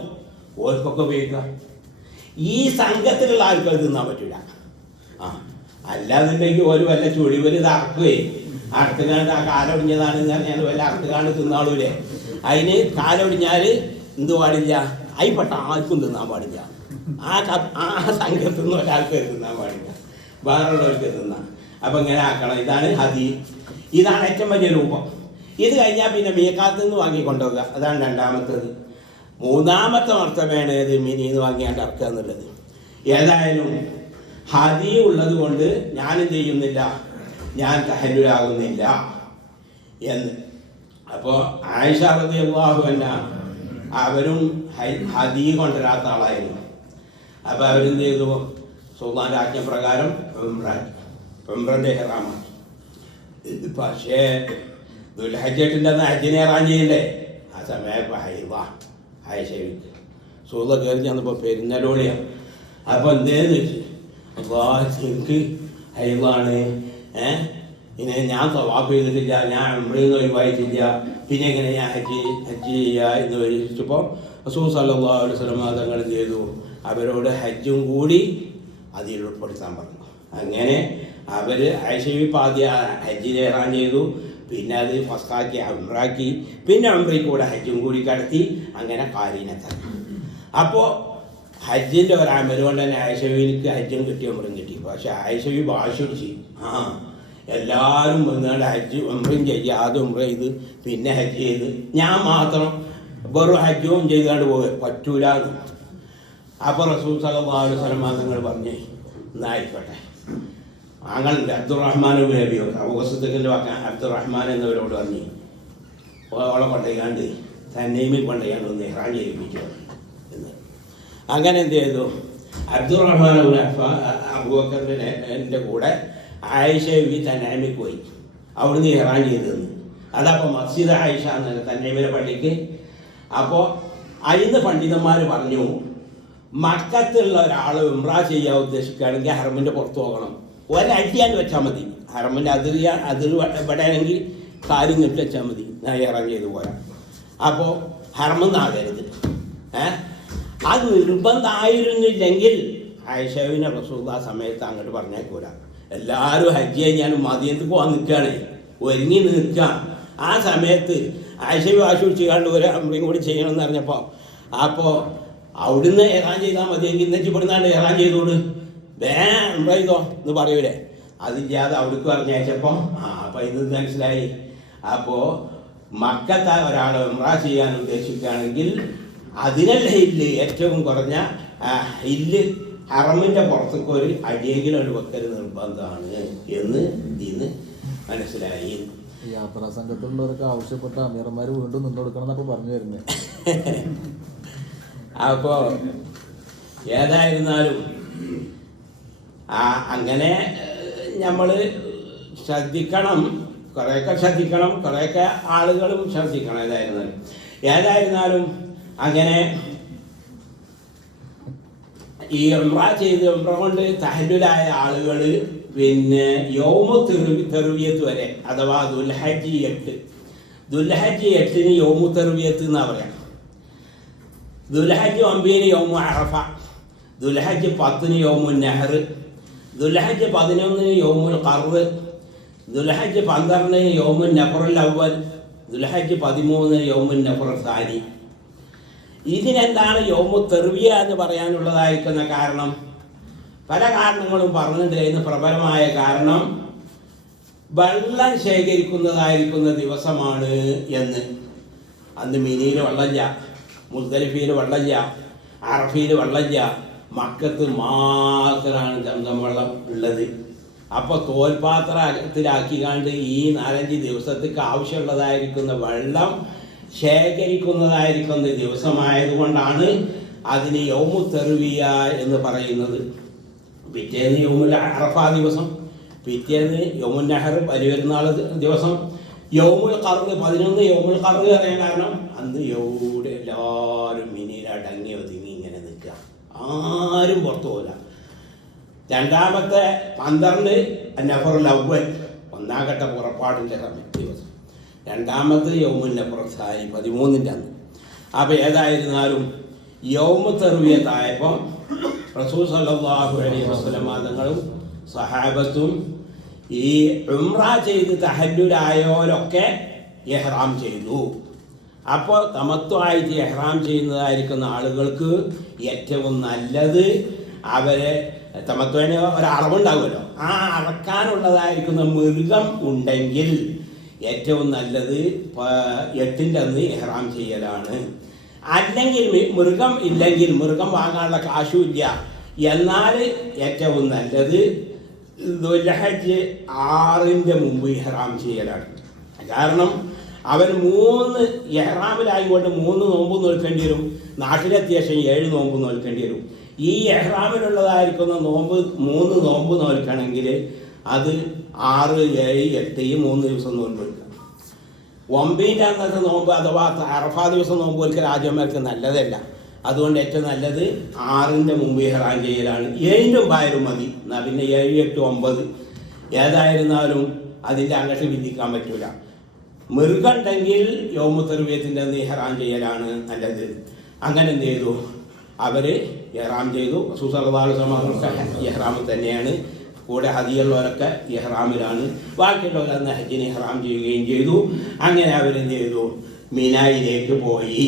ഓർക്കൊക്കെ ഉപയോഗിക്കുക. ഈ സംഘത്തിലുള്ള ആൾക്കാർ തിന്നാൻ പറ്റില്ല. അല്ലാന്നുണ്ടെങ്കിൽ ഒരു വല്ല ചുഴിവര് ഇത് അറുത്തുകാണ്ട് ആ കാലൊടിഞ്ഞതാണെന്ന് പറഞ്ഞാൽ വല്ല അറുത്തുകാണ്ട് തിന്നാളൂലേ. അതിന് കാലൊടിഞ്ഞാൽ എന്ത് പാടില്ല, അതിൽപ്പെട്ട ആർക്കും തിന്നാൻ പാടില്ല. ആ സംഘത്തിൽ നിന്ന് ഒരാൾക്ക് തിന്നാൻ പാടില്ല, വേറുള്ളവർക്ക് തിന്നാം. അപ്പം ഇങ്ങനെ ആക്കണം. ഇതാണ് ഹദി. ഇതാണ് ഏറ്റവും വലിയ രൂപം. ഇത് കഴിഞ്ഞാൽ പിന്നെ മീഖാത്ത് നിന്ന് വാങ്ങിക്കൊണ്ടുപോകുക, അതാണ് രണ്ടാമത്തത്. മൂന്നാമത്തെ മർത്തബയാണ് ഏത്? മിനിന്ന് വാങ്ങിയാണ്ട് അറക്കുക എന്നുള്ളത്. ഏതായാലും ഹദി ഉള്ളത് കൊണ്ട് ഞാനെന്ത് ചെയ്യുന്നില്ല, ഞാൻ തഹല്ലുലാകുന്നില്ല എന്ന്. അപ്പോൾ ആയിഷ റളിയല്ലാഹു അൻഹ അവരും ഹദി കൊണ്ടുവരാത്ത ആളായിരുന്നു. അപ്പോൾ അവരെന്ത് ചെയ്തു? സുൽത്താൻ്റെ ആജ്ഞപ്രകാരം ഉംറൻ്റെ ഇഹ്റാമാക്കി. ഇത് പക്ഷേ ദുൽഹജ്ജത്തിൻ്റെ അന്ന് ഹജ്ജിനെ ഇഹ്റാം ചെയ്യണ്ടേ? ആ സമയം ആയിഷയ്ക്ക് സൂത കയറി ചെന്നപ്പോൾ പെരുന്നലോളിയാണ്. അപ്പോൾ എന്തേന്ന് വെച്ച്, അപ്പോൾ എനിക്ക് ഹൈവാണ്, ഇങ്ങനെ ഞാൻ തവാഫ് ചെയ്തിട്ടില്ല, ഞാൻ ഉംറയിൽ നിന്ന് ഒഴിവായിട്ടില്ല, പിന്നെ എങ്ങനെ ഞാൻ ഹജ്ജ് ചെയ്യുക എന്ന് ചോദിച്ചപ്പോൾ റസൂൽ സല്ലല്ലാഹു അലൈഹി വസല്ലം തങ്ങൾ ചെയ്തു, അവരോട് ഹജ്ജും കൂടി അതിൽ ഉൾപ്പെടുത്താൻ പറഞ്ഞു. അങ്ങനെ അവർ ആയിഷ ബീവി ആദ്യ ഹജ്ജിൽ ഇഹ്റാം ചെയ്തു, പിന്നെ അത് ഫസ്റ്റാക്കി ഉംറാക്കി, പിന്നെ ഉംറയിൽ കൂടെ ഹജ്ജും കൂടി കടത്തി, അങ്ങനെ ഖാരീനത്തായി. അപ്പോൾ ഹജ്ജിൻ്റെ ഒരമൽ കൊണ്ട് തന്നെ ആയിഷ ബീവിക്ക് ഹജ്ജും കിട്ടി ഉംറയും കിട്ടി. പക്ഷെ ആയിഷ ബീവി വാശി പിടിച്ച് എല്ലാവരും വന്നുകൊണ്ട് ഹജ്ജ് ഉംറയും ചെയ്യുക, ആദ്യം ഉംറ ചെയ്ത് പിന്നെ ഹജ്ജ് ചെയ്ത്, ഞാൻ മാത്രം വെറും ഹജ്ജും ചെയ്തുകൊണ്ട് പറ്റൂല. അപ്പോൾ റസൂൽ സല്ലല്ലാഹു അലൈഹി വസല്ലം തങ്ങൾ പറഞ്ഞേ എന്നായിക്കോട്ടെ, ആങ്ങളുണ്ട് അബ്ദുറഹ്മാൻ നബിയോ അവസത്തിൻ്റെ വാക്കാൻ അബ്ദുറഹ്മാൻ എന്നവരോട് പറഞ്ഞു ഓളെ കൊണ്ടുപോയാണ്ട് തന്നെയും കൊണ്ടുപോയാണ്ട് ഒന്ന് ഇഹ്റാം ചെയ്യിപ്പിക്കുക എന്ന്. അങ്ങനെ എന്ത് ചെയ്തു, അബ്ദുറഹ്മാൻ അബൂബക്കറിൻ്റെ കൂടെ ആയിഷ ബീവി തന്നൈമിക്ക് പോയി, അവിടുന്ന് ഇഹ്റാം ചെയ്തതെന്ന്. അതപ്പോൾ മസ്ജിദ് ആയിഷ എന്നല്ല തന്നൈമിലെ പള്ളിക്ക്. അപ്പോൾ അതിന്ന് പണ്ഡിതന്മാർ പറഞ്ഞു, മക്കത്തുള്ള ഒരാൾ ഉംറ ചെയ്യാൻ ഉദ്ദേശിക്കുകയാണെങ്കിൽ ഹറമിൻ്റെ പുറത്ത് പോകണം, ഒരടിയാണ്ട് വെച്ചാൽ മതി, ഹറമിൻ്റെ അതിർ ഇവിടെയാണെങ്കിൽ കാര്യം കെട്ടി വെച്ചാൽ മതി, ഞാൻ ഇഹ്റാം ചെയ്ത് പോയാൽ. അപ്പോൾ ഹറമെന്നാകരുത്. അത് നിർബന്ധമായിരുന്നില്ലെങ്കിൽ ആയിഷവിനെ റസൂലുള്ളാഹി സമയത്ത് അങ്ങോട്ട് പറഞ്ഞേക്കൂല. എല്ലാവരും ഹജ്ജ് കഴിഞ്ഞാലും മദീനത്ത് പോകാൻ നിൽക്കുകയാണ്, ഒരുങ്ങി നിൽക്കുക. ആ സമയത്ത് ആയിഷ വാശി പിടിച്ചുകൊണ്ട് ഒരു ഉംറയും കൂടി ചെയ്യണമെന്ന് പറഞ്ഞപ്പോൾ, അപ്പോൾ അവിടുന്ന് ഇഹ്റാം ചെയ്താൽ മതിയെങ്കിൽ ഇന്നച്ച് ഇവിടുന്നാണ്ട് ഇഹ്റാം ചെയ്തോട് ഉംറ ചെയ്തോ എന്ന് പറയൂലേ, അതില്ലാതെ അവിടേക്ക് പറഞ്ഞയച്ചപ്പോൾ അപ്പോൾ ഇത് മനസ്സിലായി. അപ്പോൾ മക്കത്തെ ഒരാൾ ഉംറ ചെയ്യാൻ ഉദ്ദേശിക്കുകയാണെങ്കിൽ അതിനല്ല ഹില്ല്, ഏറ്റവും കുറഞ്ഞ ഹില്ല് ഹറമിൻ്റെ പുറത്തേക്ക് ഒരു അടിയെങ്കിലും ഒരു വെക്കൽ നിർബന്ധമാണ് എന്ന് ഇതിന് മനസ്സിലായി. യാത്രാ സംഘത്തിലുള്ളവർക്ക് ആവശ്യപ്പെട്ട അമീർമാർ വീണ്ടും നിന്ന് കൊടുക്കണം എന്നൊക്കെ പറഞ്ഞു വരുന്നത്. അപ്പോൾ ഏതായിരുന്നാലും അങ്ങനെ നമ്മൾ ശ്രദ്ധിക്കണം, കുറേയൊക്കെ ശ്രദ്ധിക്കണം, കുറേയൊക്കെ ആളുകളും ശ്രദ്ധിക്കണം. ഏതായിരുന്നാലും അങ്ങനെ ഈ ഉംറ ചെയ്ത് ഉംറ കൊണ്ട് തഹല്ലുലായ ആളുകൾ പിന്നെ യൗമു തെർവിയത്ത് വരെ, അഥവാ ദുൽഹജ്ജ് 8 യൗമു തെർവിയത്ത് എന്നാ പറയാം. ദുൽഹജ്ജ് 9 യൗമു അറഫ, ദുൽഹജ്ജ് 10 യൗമു നഹർ, ദുൽഹജ്ജ് 11 യൗമുൽ ഖർർ, ദുൽഹജ്ജ് 12 യൗമുൻ നഫറുൽ അവ്വൽ, ദുൽഹജ്ജ് 13 യൗമുൻ നഫറുൽ സാനി. ഇതിനെന്താണ് യൗമു തെർവിയ എന്ന് പറയാനുള്ളതായിരിക്കുന്ന കാരണം? പല കാരണങ്ങളും പറഞ്ഞിട്ടുണ്ടായിരുന്നു. പ്രബലമായ കാരണം വെള്ളം ശേഖരിക്കുന്നതായിരിക്കുന്ന ദിവസമാണ് എന്ന്. അന്ന് മിനിയിൽ വെള്ളമില്ല, മുസ്ദലിഫയിൽ വെള്ളമില്ല, അറഫയിൽ വെള്ളമില്ല, മക്കത്ത് മാത്രമാണ് സംസം വെള്ളം ഉള്ളത്. അപ്പോൾ തോൽപാത്രത്തിലാക്കിക്കാണ്ട് ഈ 4-5 ദിവസത്തേക്ക് ആവശ്യമുള്ളതായിരിക്കുന്ന വെള്ളം ശേഖരിക്കുന്നതായിരിക്കുന്ന ദിവസമായതുകൊണ്ടാണ് അതിന് യൗമു തെർവിയ എന്ന് പറയുന്നത്. പിറ്റേന്ന് യൗമുൽ അറഫ ദിവസം, പിറ്റേന്ന് യൗമുൻ നഹർ ബലിപെരുന്നാൾ ദിവസം, യൗമുൽ ഖർർ 11 യൗമുൽ ഖർർ പറയാൻ കാരണം അന്ന് എവിടെ എല്ലാവരും മിനിയിൽ അടങ്ങി ഒതുങ്ങി ഇങ്ങനെ നിൽക്കുക, ആരും പുറത്തു പോകില്ല. രണ്ടാമത്തെ 12 നഫറുൽ അവ്വൽ, ഒന്നാം ഘട്ട പുറപ്പാടിൻ്റെ ദിവസം. രണ്ടാമത് യൗമുൻ നഫറുൽ സാനി 13-ൻ്റെ അന്ന്. അപ്പോൾ ഏതായിരുന്നാലും യൗമു തെർവിയത്തായപ്പം റസൂൽ സല്ലല്ലാഹു അലൈഹി വസല്ലം തങ്ങളും സഹാബത്തും ഈ ഉംറ ചെയ്ത് തഹല്ലുലായോരൊക്കെ ഇഹ്റാം ചെയ്തു. അപ്പോൾ തമത്വമായിട്ട് ഇഹ്റാം ചെയ്യുന്നതായിരിക്കുന്ന ആളുകൾക്ക് ഏറ്റവും നല്ലത് അവരെ തമത്വന് ഒരളവുണ്ടാവുമല്ലോ, ആ അളക്കാനുള്ളതായിരിക്കുന്ന മൃഗം ഉണ്ടെങ്കിൽ ഏറ്റവും നല്ലത് 8-ൻ്റെ അന്ന് ഇഹ്റാം ചെയ്യലാണ്. അല്ലെങ്കിൽ മൃഗം ഇല്ലെങ്കിൽ, മൃഗം വാങ്ങാനുള്ള കാശും ഇല്ല, എന്നാൽ ഏറ്റവും നല്ലത് ദുൽഹജ്ജ് 6-ൻ്റെ മുമ്പ് ഇഹ്റാം ചെയ്യലാണ്. കാരണം അവൻ 3 ഇഹ്റാമിലായിക്കൊണ്ട് 3 നോമ്പ് നോൽക്കേണ്ടി വരും, നാട്ടിലെത്തിയ ശേഷം 7 നോമ്പ് നോൽക്കേണ്ടി വരും. ഈ ഇഹ്റാമിലുള്ളതായിരിക്കുന്ന നോമ്പ് 3 നോമ്പ് നോൽക്കണമെങ്കിൽ അത് 6, 7, 8 ഈ 3 ദിവസം നോമ്പ് എടുക്കാം. 9-ൻ്റെ അന്നത്തെ നോമ്പ് അഥവാ അറഫ ദിവസം നോമ്പ് ഒരിക്കൽ രാജ്യന്മാർക്ക് നല്ലതല്ല. അതുകൊണ്ട് ഏറ്റവും നല്ലത് 6-ൻ്റെ മുമ്പ് ഇഹ്റാം ചെയ്യലാണ്. 7-ൻ്റെ മുമ്പായാലും മതി, എന്നാൽ പിന്നെ 7, 8, 9 ഏതായിരുന്നാലും അതിൻ്റെ അങ്ങോട്ട് വിധിക്കാൻ പറ്റൂല. മൃഗം ഉണ്ടെങ്കിൽ യൗമു തർവിയത്തിൻ്റെ അന്ന് ഇഹ്റാം ചെയ്യലാണ് നല്ലത്. അങ്ങനെ എന്ത് ചെയ്തു, അവർ ഇഹ്റാം ചെയ്തു. റസൂൽ സല്ലല്ലാഹു അലൈഹി വസല്ലം ഇഹ്റാമിൽ തന്നെയാണ്, കൂടെ ഹദിയുള്ളവരൊക്കെ ഇഹ്റാമിലാണ്, ബാക്കിയുള്ളവർ അന്ന് ഹജ്ജിന് ഇഹ്റാം ചെയ്യുകയും ചെയ്തു. അങ്ങനെ അവരെന്ത് ചെയ്തു, മിനായിലേക്ക് പോയി.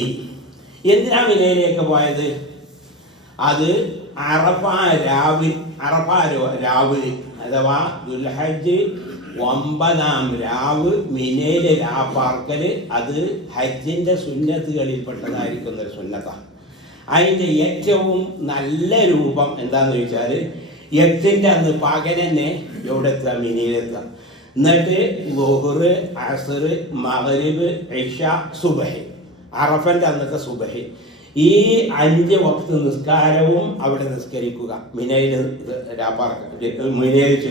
എന്തിനാ മിനയിലേക്ക് പോയത്? അത് അറഫ രാവ് അഥവാ ദുൽഹജ്ജ് 9-ാം രാവ് മിനയിലെ രാപ്പാർക്കല് അത് ഹജ്ജിൻ്റെ സുന്നത്തുകളിൽപ്പെട്ടതായിരിക്കുന്ന ഒരു സുന്നത്താണ്. അതിൻ്റെ ഏറ്റവും നല്ല രൂപം എന്താണെന്ന് ചോദിച്ചാൽ 8-ൻ്റെ അന്ന് പകലെന്നെ എവിടെ എത്തുക, മിനയിലെത്തുക. എന്നിട്ട് ളുഹ്ർ, അസ്ർ, മഗ്രിബ്, ഇശ, സുബഹി, അറഫൻ്റെ അന്നത്തെ സുബഹി, ഈ 5 വക്ത് നിസ്കാരവും അവിടെ നിസ്കരിക്കുക. മിനയിൽ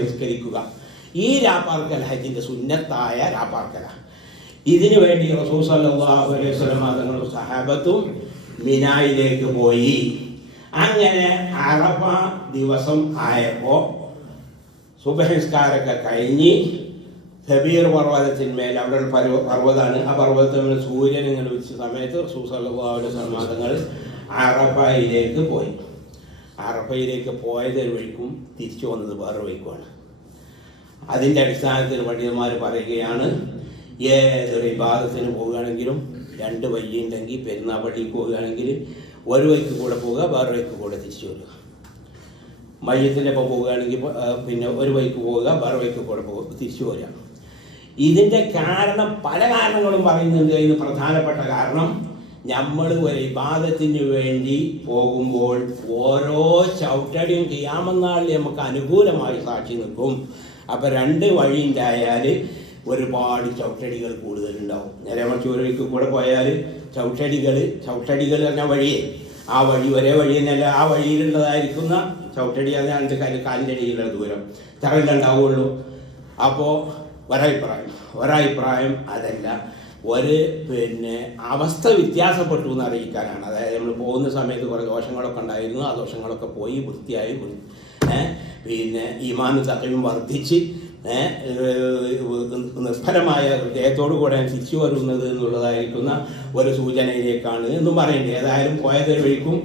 നിസ്കരിക്കുക. ഈ രാപ്പാർക്കൽ ഹജ്ജിൻ്റെ സുന്നത്തായ രാപ്പാർക്കലാണ്. ഇതിനു വേണ്ടി റസൂൽ സല്ലല്ലാഹു അലൈഹി വസല്ലം തങ്ങളും സഹാബത്തും മിനായിലേക്ക് പോയി. അങ്ങനെ അറഫ ദിവസം ആയപ്പോൾ സുബഹി നിസ്കാരമൊക്കെ കഴിഞ്ഞ് സബീർ പർവ്വതത്തിന്മേൽ, അവിടെ ഒരു പർവ്വതമാണ്, ആ പർവ്വതത്തിൽ സൂര്യൻ ഇങ്ങനെ ഉച്ച സമയത്ത് റസൂൽ സല്ലല്ലാഹു അലൈഹി വസല്ലം തങ്ങൾ അറഫയിലേക്ക് പോയി. അറഫയിലേക്ക് പോയത് വഴിക്കും തിരിച്ചു വന്നത് വേറെ വഴിക്കുമാണ്. അതിൻ്റെ അടിസ്ഥാനത്തിൽ പണ്ഡിതന്മാർ പറയുകയാണ്, ഏതൊരു ഇബാദത്തിന് പോവുകയാണെങ്കിലും 2 വഴിയുണ്ടെങ്കിൽ, പെരുന്നാൾ പള്ളിക്ക് പോവുകയാണെങ്കിൽ ഒരു വഴിക്ക് കൂടെ പോവുക, വേറെ വഴിക്ക് കൂടെ തിരിച്ചു വരിക. മയ്യത്തിൻ്റെ ഒപ്പം പോവുകയാണെങ്കിൽ പിന്നെ ഒരു വഴിക്ക് പോവുക, വേറെ വഴിക്ക് കൂടെ തിരിച്ചു വരിക. ഇതിൻ്റെ കാരണം പല കാരണങ്ങളും പറയുന്നുണ്ട്. ഇതിന് പ്രധാനപ്പെട്ട കാരണം, നമ്മൾ ഒരു ഇബാദത്തിന് വേണ്ടി പോകുമ്പോൾ ഓരോ ചവിട്ടടിയും ഖിയാമത്ത് നമുക്ക് അനുകൂലമായി സാക്ഷി നിൽക്കും. അപ്പം 2 വഴി ഉണ്ടായാൽ ഒരുപാട് ചവിട്ടടികൾ കൂടുതലുണ്ടാവും. നേരെ മറിച്ച് ഒരു വഴിക്ക് കൂടെ പോയാൽ ചവിട്ടടികൾ പറഞ്ഞാൽ വഴിയേ, ആ വഴി ഒരേ വഴി തന്നെയല്ല, ആ വഴിയിലുള്ളതായിരിക്കുന്ന ചവിട്ടടി, അത് 2 കാലിൻ്റെ അടിയിലുള്ള ദൂരം തറയിലുണ്ടാവുള്ളൂ. അപ്പോൾ ഒരഭിപ്രായം അതല്ല, പിന്നെ അവസ്ഥ വ്യത്യാസപ്പെട്ടു എന്ന് അറിയിക്കാനാണ്. അതായത് നമ്മൾ പോകുന്ന സമയത്ത് കുറേ ദോഷങ്ങളൊക്കെ ഉണ്ടായിരുന്നു, ആ ദോഷങ്ങളൊക്കെ പോയി വൃത്തിയായി, പിന്നെ ഈമാനും തഖ്വയും വർദ്ധിച്ച് നിസ്ഫലമായ ഹൃദയത്തോടു കൂടെ തിരിച്ചു വരുന്നത് എന്നുള്ളതായിരിക്കുന്ന ഒരു സൂചനയിലേക്കാണ് എന്നും പറയുന്നത്. ഏതായാലും പോയത് വഴിക്കും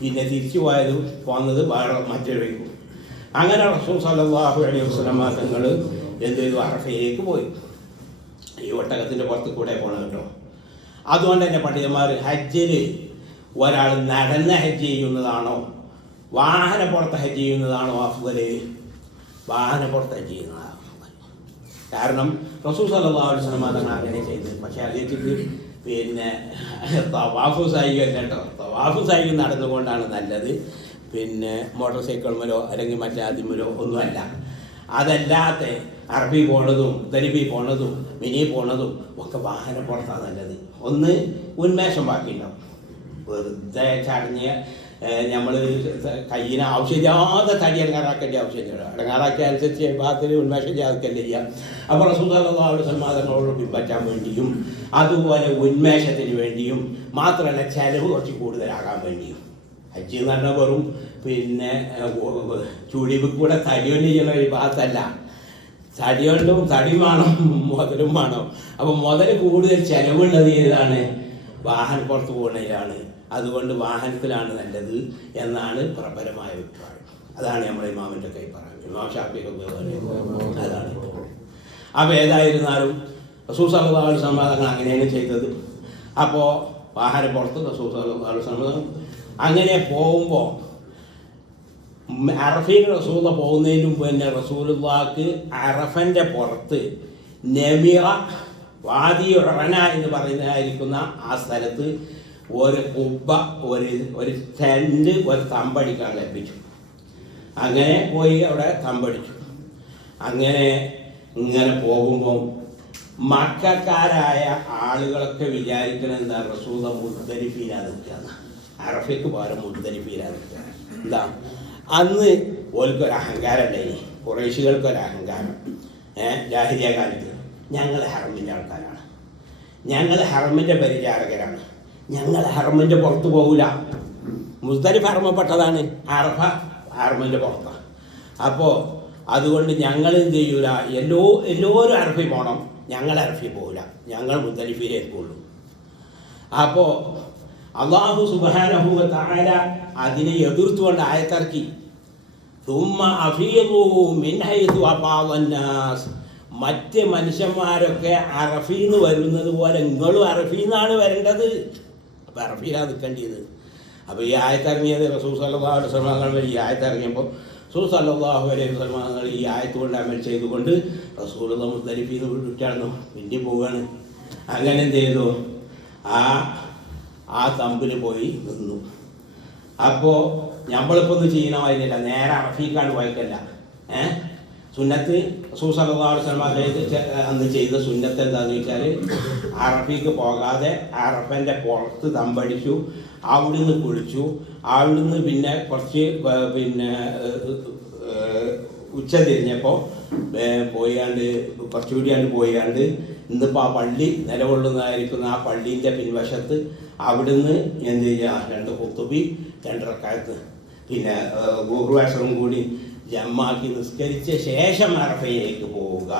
പിന്നെ തിരിച്ചു പോകുന്നത് വേറെ മറ്റൊരു വഴിക്കും. അങ്ങനെ റസൂൽ സല്ലല്ലാഹു അലൈഹി വസല്ലം തങ്ങൾ എന്ത് ചെയ്തു, അറഫയിലേക്ക് പോയി. ഈ ഒട്ടകത്തിൻ്റെ പുറത്ത് കൂടെ പോകണം കേട്ടോ. അതുകൊണ്ട് തന്നെ പണ്ഡിതന്മാർ ഹജ്ജിൽ ഒരാൾ നടന്ന് ഹജ്ജ് ചെയ്യുന്നതാണോ വാഹനപ്പുറത്ത് ഹജ്ജ് ചെയ്യുന്നതാണോ അഫ്ദൽ? വാഹനപ്പുറത്ത് ഹജ്ജ് ചെയ്യുന്നതാണ്. കാരണം റസൂൽ സല്ലല്ലാഹു അലൈഹി വസല്ലം തങ്ങൾ അങ്ങനെ ചെയ്തത്. പക്ഷേ അദ്ദേഹത്തിന് പിന്നെ തവാഫ് സായികല്ല കേട്ടോ, തവാഫ് സായിക നടന്നുകൊണ്ടാണ് നല്ലത്. പിന്നെ മോട്ടോർ സൈക്കിൾമേലോ അല്ലെങ്കിൽ മറ്റാദ്യമേലോ ഒന്നുമല്ല. അതല്ലാത്ത അറബി പോണതും ദരിബി പോണതും മിനി പോണതും ഒക്കെ വാഹനപ്പുറത്താണ് നല്ലത്. ഒന്ന് ഉന്മേഷം ബാക്കിയുണ്ടാവും. വെറുതെ ചടഞ്ഞ് നമ്മൾ കയ്യിന് ആവശ്യമില്ലാതെ തടി ഇടങ്ങാറാക്കേണ്ട ആവശ്യമില്ല. ഇടങ്ങാറാക്കിയ അനുസരിച്ച് ഭാഗത്തിൽ ഉന്മേഷം ചേർക്കല്ലേ ചെയ്യാം. അപ്പോൾ റസൂൽ സല്ലല്ലാഹു അലൈഹി വസല്ലം തങ്ങളോട് പിൻപറ്റാൻ വേണ്ടിയും അതുപോലെ ഉന്മേഷത്തിന് വേണ്ടിയും മാത്രമല്ല ചിലവ് കുറച്ച് കൂടുതലാകാൻ വേണ്ടിയും. ഹജ്ജ് എന്ന് പറഞ്ഞാൽ വെറും പിന്നെ ചുഴിവ് കൂടെ തടിയൊന്നും ചെയ്യുന്ന ഒരു ഭാഗത്തല്ല. തടികൊണ്ടും തടി വേണം, മുതലും വേണം. അപ്പോൾ മുതൽ കൂടുതൽ ചിലവുള്ളത് ഏതാണ്? വാഹനപ്പുറത്ത് പോകുന്നതിലാണ്. അതുകൊണ്ട് വാഹനത്തിലാണ് നല്ലത് എന്നാണ് പ്രബലമായ അഭിപ്രായം. അതാണ് നമ്മുടെ ഇമാമിൻ്റെ കൈ പറയുന്നത്. ഇമാം ഷാഫി അതാണ്. അപ്പോൾ ഏതായിരുന്നാലും റസൂൽ സല്ലല്ലാഹു അലൈഹി വസല്ലം തങ്ങൾ അങ്ങനെയാണ് ചെയ്തത്. അപ്പോൾ വാഹനപ്പുറത്ത് റസൂൽ സല്ലല്ലാഹു അലൈഹി വസല്ലം അങ്ങനെ പോകുമ്പോൾ അറഫയിൽ റസൂല പോകുന്നതിന് മുമ്പ് തന്നെ റസൂലുള്ളാഹിക്ക് അറഫൻ്റെ പുറത്ത് നമിറ വാദി ഉറന എന്ന് പറയുന്നതായിരിക്കുന്ന ആ സ്ഥലത്ത് ഒരു കുബ്ബ, ഒരു ടെൻറ്റ്, ഒരു തമ്പടിക്കാൻ ലഭിച്ചു. അങ്ങനെ പോയി അവിടെ തമ്പടിച്ചു. അങ്ങനെ ഇങ്ങനെ പോകുമ്പോൾ മക്കക്കാരായ ആളുകളൊക്കെ വിചാരിക്കണം എന്താ, റസൂല മുസ്ദലിഫിലാണ് നിൽക്കുകയെന്ന്. അറഫയ്ക്ക് പകരം മുസ്ദലിഫിലാണ് നിൽക്കുക. എന്താ അന്ന് ഓൽക്കൊരു അഹങ്കാരം ഉണ്ടായി, ഖുറൈശികൾക്കൊരു അഹങ്കാരം. ജാഹിലിയ കാലത്ത് ഞങ്ങൾ ഹറമിൻ്റെ ആൾക്കാരാണ്, ഞങ്ങൾ ഹറമിൻ്റെ പരിചാരകരാണ്, ഞങ്ങൾ ഹറമിൻ്റെ പുറത്ത് പോകില്ല. മുസ്ദലിഫ് ഹറമപ്പെട്ടതാണ്, അറഫ ഹറമിൻ്റെ പുറത്താണ്. അപ്പോൾ അതുകൊണ്ട് ഞങ്ങൾ എന്ത് ചെയ്യൂല, എല്ലാവരും അറഫി പോകണം, ഞങ്ങൾ അറഫി പോകില്ല, ഞങ്ങൾ മുസ്ദലിഫയിലേക്കുള്ളൂ. അപ്പോൾ അല്ലാഹു സുബ്ഹാനഹു വ തആല അതിനെ എതിർത്തുകൊണ്ട് ആയത്തിറക്കി, സുമ്മ അഫീദൂ മിൻ ഹൈസു അഫാദന്നാസ്, മറ്റ് മനുഷ്യന്മാരൊക്കെ അറഫീന്ന് വരുന്നത് പോലെ നിങ്ങളും അറഫീന്നാണ് വരേണ്ടത്. അപ്പോൾ അറഫീലാണ് നിൽക്കേണ്ടത്. അപ്പോൾ ഈ ആയത്തിറങ്ങിയത് റസൂൽ സല്ലല്ലാഹു അലൈഹി വസല്ലം ഈ ആയത്തിറങ്ങിയപ്പോൾ റസൂൽ സല്ലല്ലാഹു അലൈഹി വസല്ലം ഈ ആയത്ത് കൊണ്ട് അമൽ ചെയ്തുകൊണ്ട് റസൂൽ മുസ്ദലിഫയിൽ നിന്ന് വിട്ടായിരുന്നു, പിന്നെ പോവുകയാണ്. അങ്ങനെ എന്ത് ചെയ്തു, ആ തമ്പിൽ പോയി നിന്നു. അപ്പോൾ നമ്മളിപ്പോൾ ഒന്നും ചെയ്യണമായിരുന്നില്ല, നേരെ അറഫീക്കാണ്ട് വായിക്കല്ല. സുന്നത്ത് റസൂൽ സല്ലല്ലാഹു അലൈഹി വസല്ലം അന്ന് ചെയ്ത സുന്നത്ത് എന്താണെന്ന് വെച്ചാൽ, അറഫീക്ക് പോകാതെ അറഫൻ്റെ പുറത്ത് തമ്പടിച്ചു, അവിടുന്ന് കുളിച്ചു, അവിടുന്ന് പിന്നെ കുറച്ച് ഉച്ച തിരിഞ്ഞപ്പോൾ പോയാണ്ട് കുറച്ചുകൂടിയാണ്ട് പോയാണ്ട് ഇന്നിപ്പോൾ ആ പള്ളി നിലകൊള്ളുന്നതായിരിക്കുന്ന ആ പള്ളീൻ്റെ പിൻവശത്ത് അവിടുന്ന് എന്ത് ചെയ്യുക, 2 ഖുത്ബി 2 റക്അത്ത് പിന്നെ ഗുഹുവാസവും കൂടി ജമ്മാക്കി നിസ്കരിച്ച ശേഷം അറഫയിലേക്ക് പോവുക.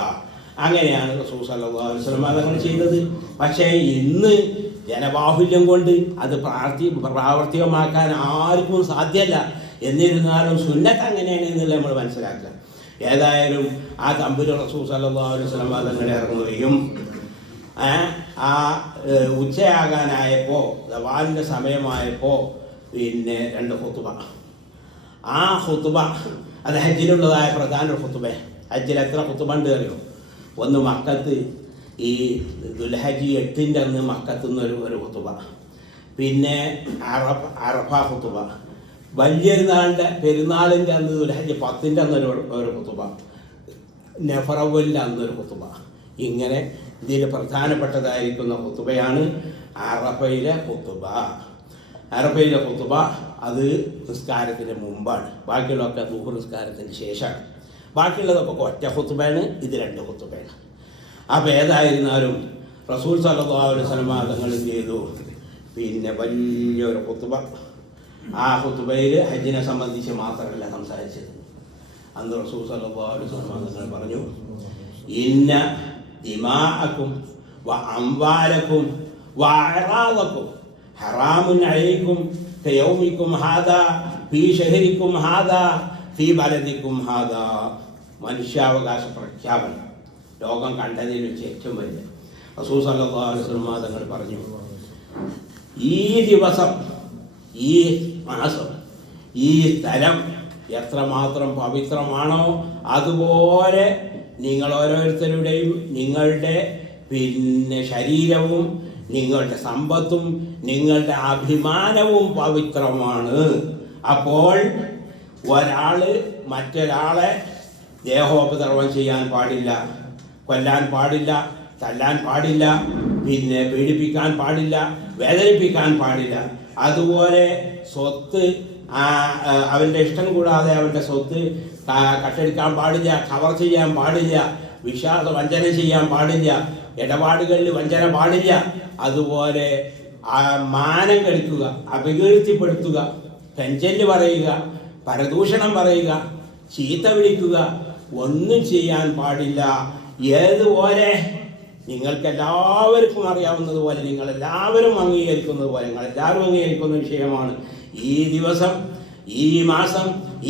അങ്ങനെയാണ് റസൂൽ സല്ലല്ലാഹു അലൈഹി വസല്ലം അതങ്ങൾ ചെയ്തത്. പക്ഷേ ഇന്ന് ജനബാഹുല്യം കൊണ്ട് അത് പ്രാവർത്തികമാക്കാൻ ആർക്കും സാധ്യമല്ല. എന്നിരുന്നാലും സുന്നത്ത് അങ്ങനെയാണ് എന്നുള്ളത് നമ്മൾ മനസ്സിലാക്കുക. ഏതായാലും ആ തമ്പുര റസൂൽ സല്ലല്ലാഹു അലൈഹി വസല്ലം അതങ്ങളെ ഇറങ്ങുകയും ആ ഉച്ചയാകാനായപ്പോൾ ദവാലിൻ്റെ സമയമായപ്പോൾ പിന്നെ 2 ഖുത്ബ, ആ ഖുത്ബ അത് ഹജ്ജിലുള്ളതായ പ്രധാന ഖുത്ബ. ഹജ്ജിൽ എത്ര ഖുത്ബ ഉണ്ട് അറിയോ? ഒന്ന് മക്കത്ത് ഈ ദുൽഹജ്ജ് 8-ൻ്റെ അന്ന് മക്കത്തു നിന്ന് ഒരു ഖുത്ബ, പിന്നെ അറഫ ഖുത്ബ, പെരുന്നാളിൻ്റെ അന്ന് ദുൽഹജ്ജ് 10-ൻ്റെ അന്ന് ഒരു ഖുത്ബ, നഫറവലിൻ്റെ അന്നൊരു ഖുത്ബ. ഇങ്ങനെ ഇതിൽ പ്രധാനപ്പെട്ടതായിരിക്കുന്ന ഖുത്ബയാണ് അറഫയിലെ ഖുത്ബ. അറഫയിലെ ഖുത്ബ അത് നിസ്കാരത്തിന് മുമ്പാണ്, ബാക്കിയുള്ളതൊക്കെ ദുഹർ നിസ്കാരത്തിന് ശേഷമാണ്. ബാക്കിയുള്ളതൊക്കെ ഒറ്റ ഖുത്ബയാണ്, ഇത് 2 ഖുത്ബയാണ്. അപ്പോൾ ഏതായിരുന്നാലും റസൂൽ സല്ലല്ലാഹു അലൈഹി വസല്ലം തങ്ങൾ ചെയ്തു പിന്നെ വലിയൊരു ഖുത്ബ. ആ ഖുത്ബയിൽ ഹജ്ജിനെ സംബന്ധിച്ച് മാത്രമല്ല സംസാരിച്ചത്. അന്ന് റസൂൽ സല്ലല്ലാഹു അലൈഹി വസല്ലം തങ്ങൾ പറഞ്ഞു, ഇന്ന ദിമാഅക്കും വ അംവാലക്കും വ അഅറാദക്കും ഹറാമുൻ അലൈക്കും കയൗമിക്കും ഹാദാ ഫീ ശഹരിക്കും ഹാദാ ഫീ ബലദിക്കും ഹാദാ. മനുഷ്യാവകാശ പ്രഖ്യാപനം ലോകം കണ്ടതിൽ വെച്ച് ഏറ്റവും വലിയ. റസൂൽ സല്ലല്ലാഹു അലൈഹി വസല്ലം തങ്ങൾ പറഞ്ഞു, ഈ ദിവസം, ഈ മാസം, ഈ സ്ഥലം എത്രമാത്രം പവിത്രമാണോ അതുപോലെ നിങ്ങൾ ഓരോരുത്തരുടെയും നിങ്ങളുടെ പിന്നെ ശരീരവും നിങ്ങളുടെ സമ്പത്തും നിങ്ങളുടെ അഭിമാനവും പവിത്രമാണ്. അപ്പോൾ ഒരാൾ മറ്റൊരാളെ ദേഹോപദ്രവം ചെയ്യാൻ പാടില്ല, കൊല്ലാൻ പാടില്ല, തല്ലാൻ പാടില്ല, പിന്നെ പീഡിപ്പിക്കാൻ പാടില്ല, വേദനിപ്പിക്കാൻ പാടില്ല. അതുപോലെ സ്വത്ത് അവൻ്റെ ഇഷ്ടം കൂടാതെ അവൻ്റെ സ്വത്ത് കട്ടെടുക്കാൻ പാടില്ല, കവർ ചെയ്യാൻ പാടില്ല, വഞ്ചന ചെയ്യാൻ പാടില്ല, ഇടപാടുകളിൽ വഞ്ചന പാടില്ല. അതുപോലെ മാനം കെടുക്കുക, അപകീർത്തിപ്പെടുത്തുക, പെഞ്ചല് പറയുക, പരദൂഷണം പറയുക, ചീത്ത വിളിക്കുക ഒന്നും ചെയ്യാൻ പാടില്ല. ഏതുപോലെ നിങ്ങൾക്കെല്ലാവർക്കും അറിയാവുന്നതുപോലെ, നിങ്ങളെല്ലാവരും അംഗീകരിക്കുന്നത് പോലെ, നിങ്ങളെല്ലാവരും അംഗീകരിക്കുന്ന വിഷയമാണ് ഈ ദിവസം, ഈ മാസം,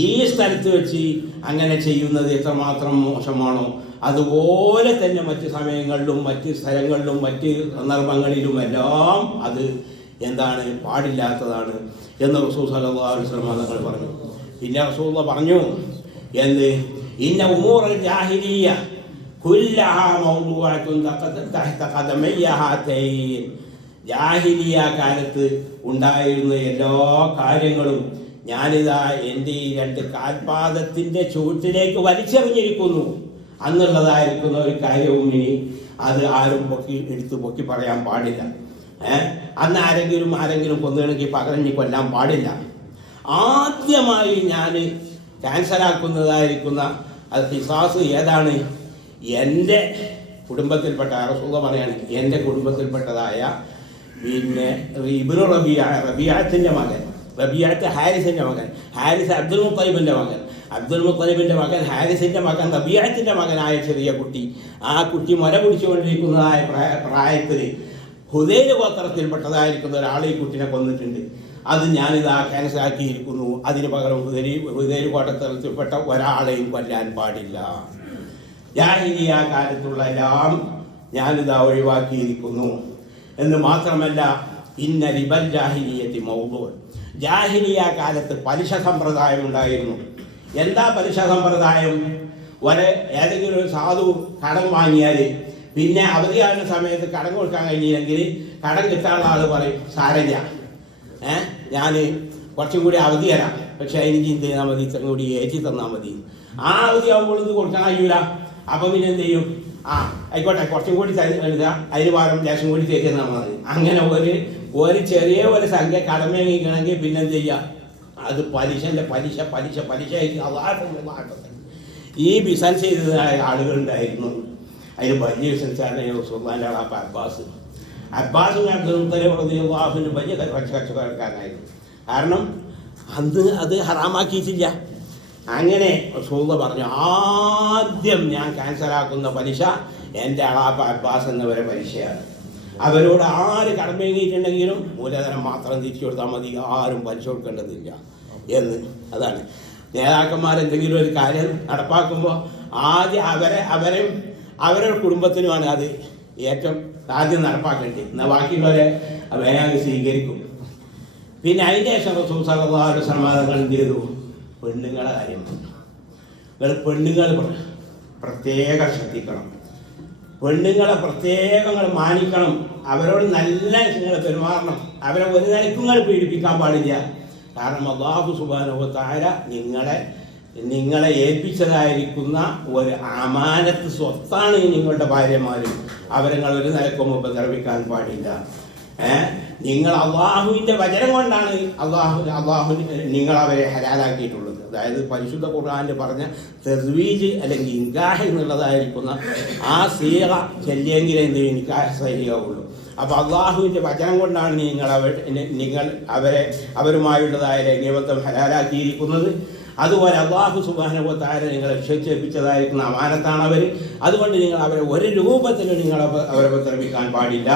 ഈ സ്ഥലത്ത് വെച്ച് അങ്ങനെ ചെയ്യുന്നത് എത്രമാത്രം മോശമാണോ അതുപോലെ തന്നെ മറ്റ് സമയങ്ങളിലും മറ്റ് സ്ഥലങ്ങളിലും മറ്റ് സന്ദർഭങ്ങളിലുമെല്ലാം അത് എന്താണ്, പാടില്ലാത്തതാണ് എന്ന് റസൂൽ സല്ലല്ലാഹു അലൈഹി വസല്ലം തങ്ങൾ പറഞ്ഞു. പിന്നെ റസൂൽ പറഞ്ഞു എന്ത്, ഇന്ന ഉമൂറൽ ജാഹിലിയ്യ കുല്ലഹാ മൗദൂഅത്തുൻ തഹ്ത ഖദമയ്യ ഹാതൈൻ. ജാഹിലിയ കാലത്ത് ഉണ്ടായിരുന്ന എല്ലാ കാര്യങ്ങളും ഞാനിതാ എൻ്റെ ഈ 2 കാൽപാദത്തിൻ്റെ ചുവട്ടിലേക്ക് വലിച്ചെറിഞ്ഞിരിക്കുന്നു അന്നുള്ളതായിരിക്കുന്ന ഒരു കാര്യവും ഇനി അത് ആരും പൊക്കി പറയാൻ പാടില്ല. അന്ന് ആരെങ്കിലും കൊന്നുകണമെങ്കിൽ പകരം കൊല്ലാൻ പാടില്ല. ആദ്യമായി ഞാൻ ക്യാൻസലാക്കുന്നതായിരിക്കുന്ന അത് ഖിസാസ് ഏതാണ്, എൻ്റെ കുടുംബത്തിൽപ്പെട്ട റസൂൽ പറയാണ്, എൻ്റെ കുടുംബത്തിൽപ്പെട്ടതായ പിന്നെ ഇബ്നു റബിയത്തിൻ്റെ മകൻ, റബിയത്ത് ഹാരിസിൻ്റെ മകൻ, ഹാരിസ് അബ്ദുൽ മുത്തലിബിൻ്റെ മകൻ, അബ്ദുൽ മുത്തലിബിൻ്റെ മകൻ, ഹാരിസിൻ്റെ മകൻ, റബീഅത്തിൻ്റെ മകനായ ചെറിയ കുട്ടി, ആ കുട്ടി മുല കുടിച്ചുകൊണ്ടിരിക്കുന്നതായ പ്രായത്തിൽ ഹുദൈൽ ഗോത്രത്തിൽപ്പെട്ടതായിരിക്കുന്ന ഒരാൾ ഈ കുട്ടിനെ കൊന്നിട്ടുണ്ട്. അത് ഞാനിതാ ക്യാൻസലാക്കിയിരിക്കുന്നു. അതിന് പകരം ഹുദൈൽ ഗോത്രത്തിൽപ്പെട്ട ഒരാളെയും കൊല്ലാൻ പാടില്ല. ജാഹിലിയ്യ കാലത്തുള്ള എല്ലാം ഞാനിതാ ഒഴിവാക്കിയിരിക്കുന്നു എന്ന് മാത്രമല്ല, ഇന്ന റിബൽ ജാഹിലിയ്യത്തി മൗദൂഅ്, ജാഹിലിയ്യ കാലത്ത് പലിശ സമ്പ്രദായം ഉണ്ടായിരുന്നു. എന്താ പലിശ സമ്പ്രദായം? ഏതെങ്കിലും ഒരു സാധു കടം വാങ്ങിയാൽ പിന്നെ അവധിയാകുന്ന സമയത്ത് കടം കൊടുക്കാൻ കഴിഞ്ഞില്ലെങ്കിൽ കടം കിട്ടാനുള്ള ആൾ പറയും, സാരല്ല, ഞാൻ കുറച്ചും കൂടി അവധി തരാം, പക്ഷെ എനിക്ക് എന്ത് ചെയ്താൽ മതി, ഇത്രയും കൂടി ഏറ്റി തന്നാൽ മതി. ആ അവധി ആകുമ്പോൾ ഇത് കൊടുക്കാൻ കഴിയൂല. അപ്പം പിന്നെ എന്ത് ചെയ്യും? ആയിക്കോട്ടെ, കുറച്ചും കൂടി എഴുതാം, അതിന് പകരം ലേശം കൂടി തരുന്നാൽ മതി. അങ്ങനെ ഒരു ചെറിയ ഒരു സംഖ്യ കടം വാങ്ങിക്കണമെങ്കിൽ പിന്നെ എന്ത് ചെയ്യുക? അത് പലിശൻ്റെ പലിശ പലിശ പലിശയായിട്ട് ഈ ബിസിനസ് ചെയ്തതായ ആളുകളുണ്ടായിരുന്നു. അതിന് വലിയ ബിസിനസ്സായിരുന്നു സുൽത്താൻ്റെ ആളാപ്പ അബ്ബാസ്. അബ്ബാസും അബ്ദുൽ വലിയ കച്ചവടക്കാരനായിരുന്നു. കാരണം അന്ന് അത് ഹറാമാക്കിയിട്ടില്ല. അങ്ങനെ റസൂൽ പറഞ്ഞു, ആദ്യം ഞാൻ ക്യാൻസലാക്കുന്ന പലിശ എൻ്റെ അളാപ്പ അബ്ബാസ് എന്നവരെ പലിശയാണ്. അവരോട് ആര് കടം വാങ്ങിയിട്ടുണ്ടെങ്കിലും മൂലധനം മാത്രം തിരിച്ചു കൊടുത്താൽ മതി, ആരും പലിശ കൊടുക്കേണ്ടതില്ല എന്ന്. അതാണ് നേതാക്കന്മാർ എന്തെങ്കിലും ഒരു കാര്യം നടപ്പാക്കുമ്പോൾ ആദ്യം അവരുടെ കുടുംബത്തിനുമാണ് അത് ഏറ്റവും ആദ്യം നടപ്പാക്കേണ്ടത്. എന്നാൽ ബാക്കിയുള്ളവരെ വേഗം സ്വീകരിക്കും. പിന്നെ അതിൻ്റെ ശേഷം റസൂൽ സല്ലല്ലാഹു അലൈഹി വസല്ലം എന്ത് ചെയ്തു? പെണ്ണുങ്ങളെ കാര്യം പെണ്ണുങ്ങൾ പ്രത്യേകം ശ്രദ്ധിക്കണം. പെണ്ണുങ്ങളെ പ്രത്യേകം മാനിക്കണം. അവരോട് നല്ല നിങ്ങൾ പെരുമാറണം. അവരെ ഒരു നിലയ്ക്കും പീഡിപ്പിക്കാൻ പാടില്ല. കാരണം അല്ലാഹു സുബ്ഹാനഹു വ തആല നിങ്ങളെ ഏൽപ്പിച്ചതായിരിക്കുന്ന ഒരു അമാനത്ത് സ്വത്താണ് നിങ്ങളുടെ ഭാര്യമാരും. അവരെ നിങ്ങൾ ഒരു നിലക്കും ഉപദ്രവിക്കാൻ പാടില്ല. നിങ്ങൾ അള്ളാഹുവിൻ്റെ വചനം കൊണ്ടാണ് അള്ളാഹു നിങ്ങൾ അവരെ ഹലാലാക്കിയിട്ടുള്ളത്. അതായത് പരിശുദ്ധ ഖുർആനിൽ പറഞ്ഞ തസ്വീജ് അല്ലെങ്കിൽ ഇൻകാഹ് എന്നുള്ളതായിരിക്കുന്ന ആ സീറ ചെല്ലിയെങ്കിലേ എന്ത് നിക്കാഹ് സഹിയാവുള്ളൂ. അപ്പോൾ അള്ളാഹുവിൻ്റെ വചനം കൊണ്ടാണ് നിങ്ങൾ അവരുമായുള്ളതായ ലൈംഗികബന്ധം ഹലാലാക്കിയിരിക്കുന്നത്. അതുപോലെ അല്ലാഹു സുബ്ഹാനഹു വ തആല നിങ്ങളെ ക്ഷേപിച്ചതായിരിക്കുന്ന അമാനത്താണ് അവർ. അതുകൊണ്ട് നിങ്ങൾ അവരെ ഒരു രൂപത്തിലും നിങ്ങൾ അവരെ ഉപദ്രവിക്കാൻ പാടില്ല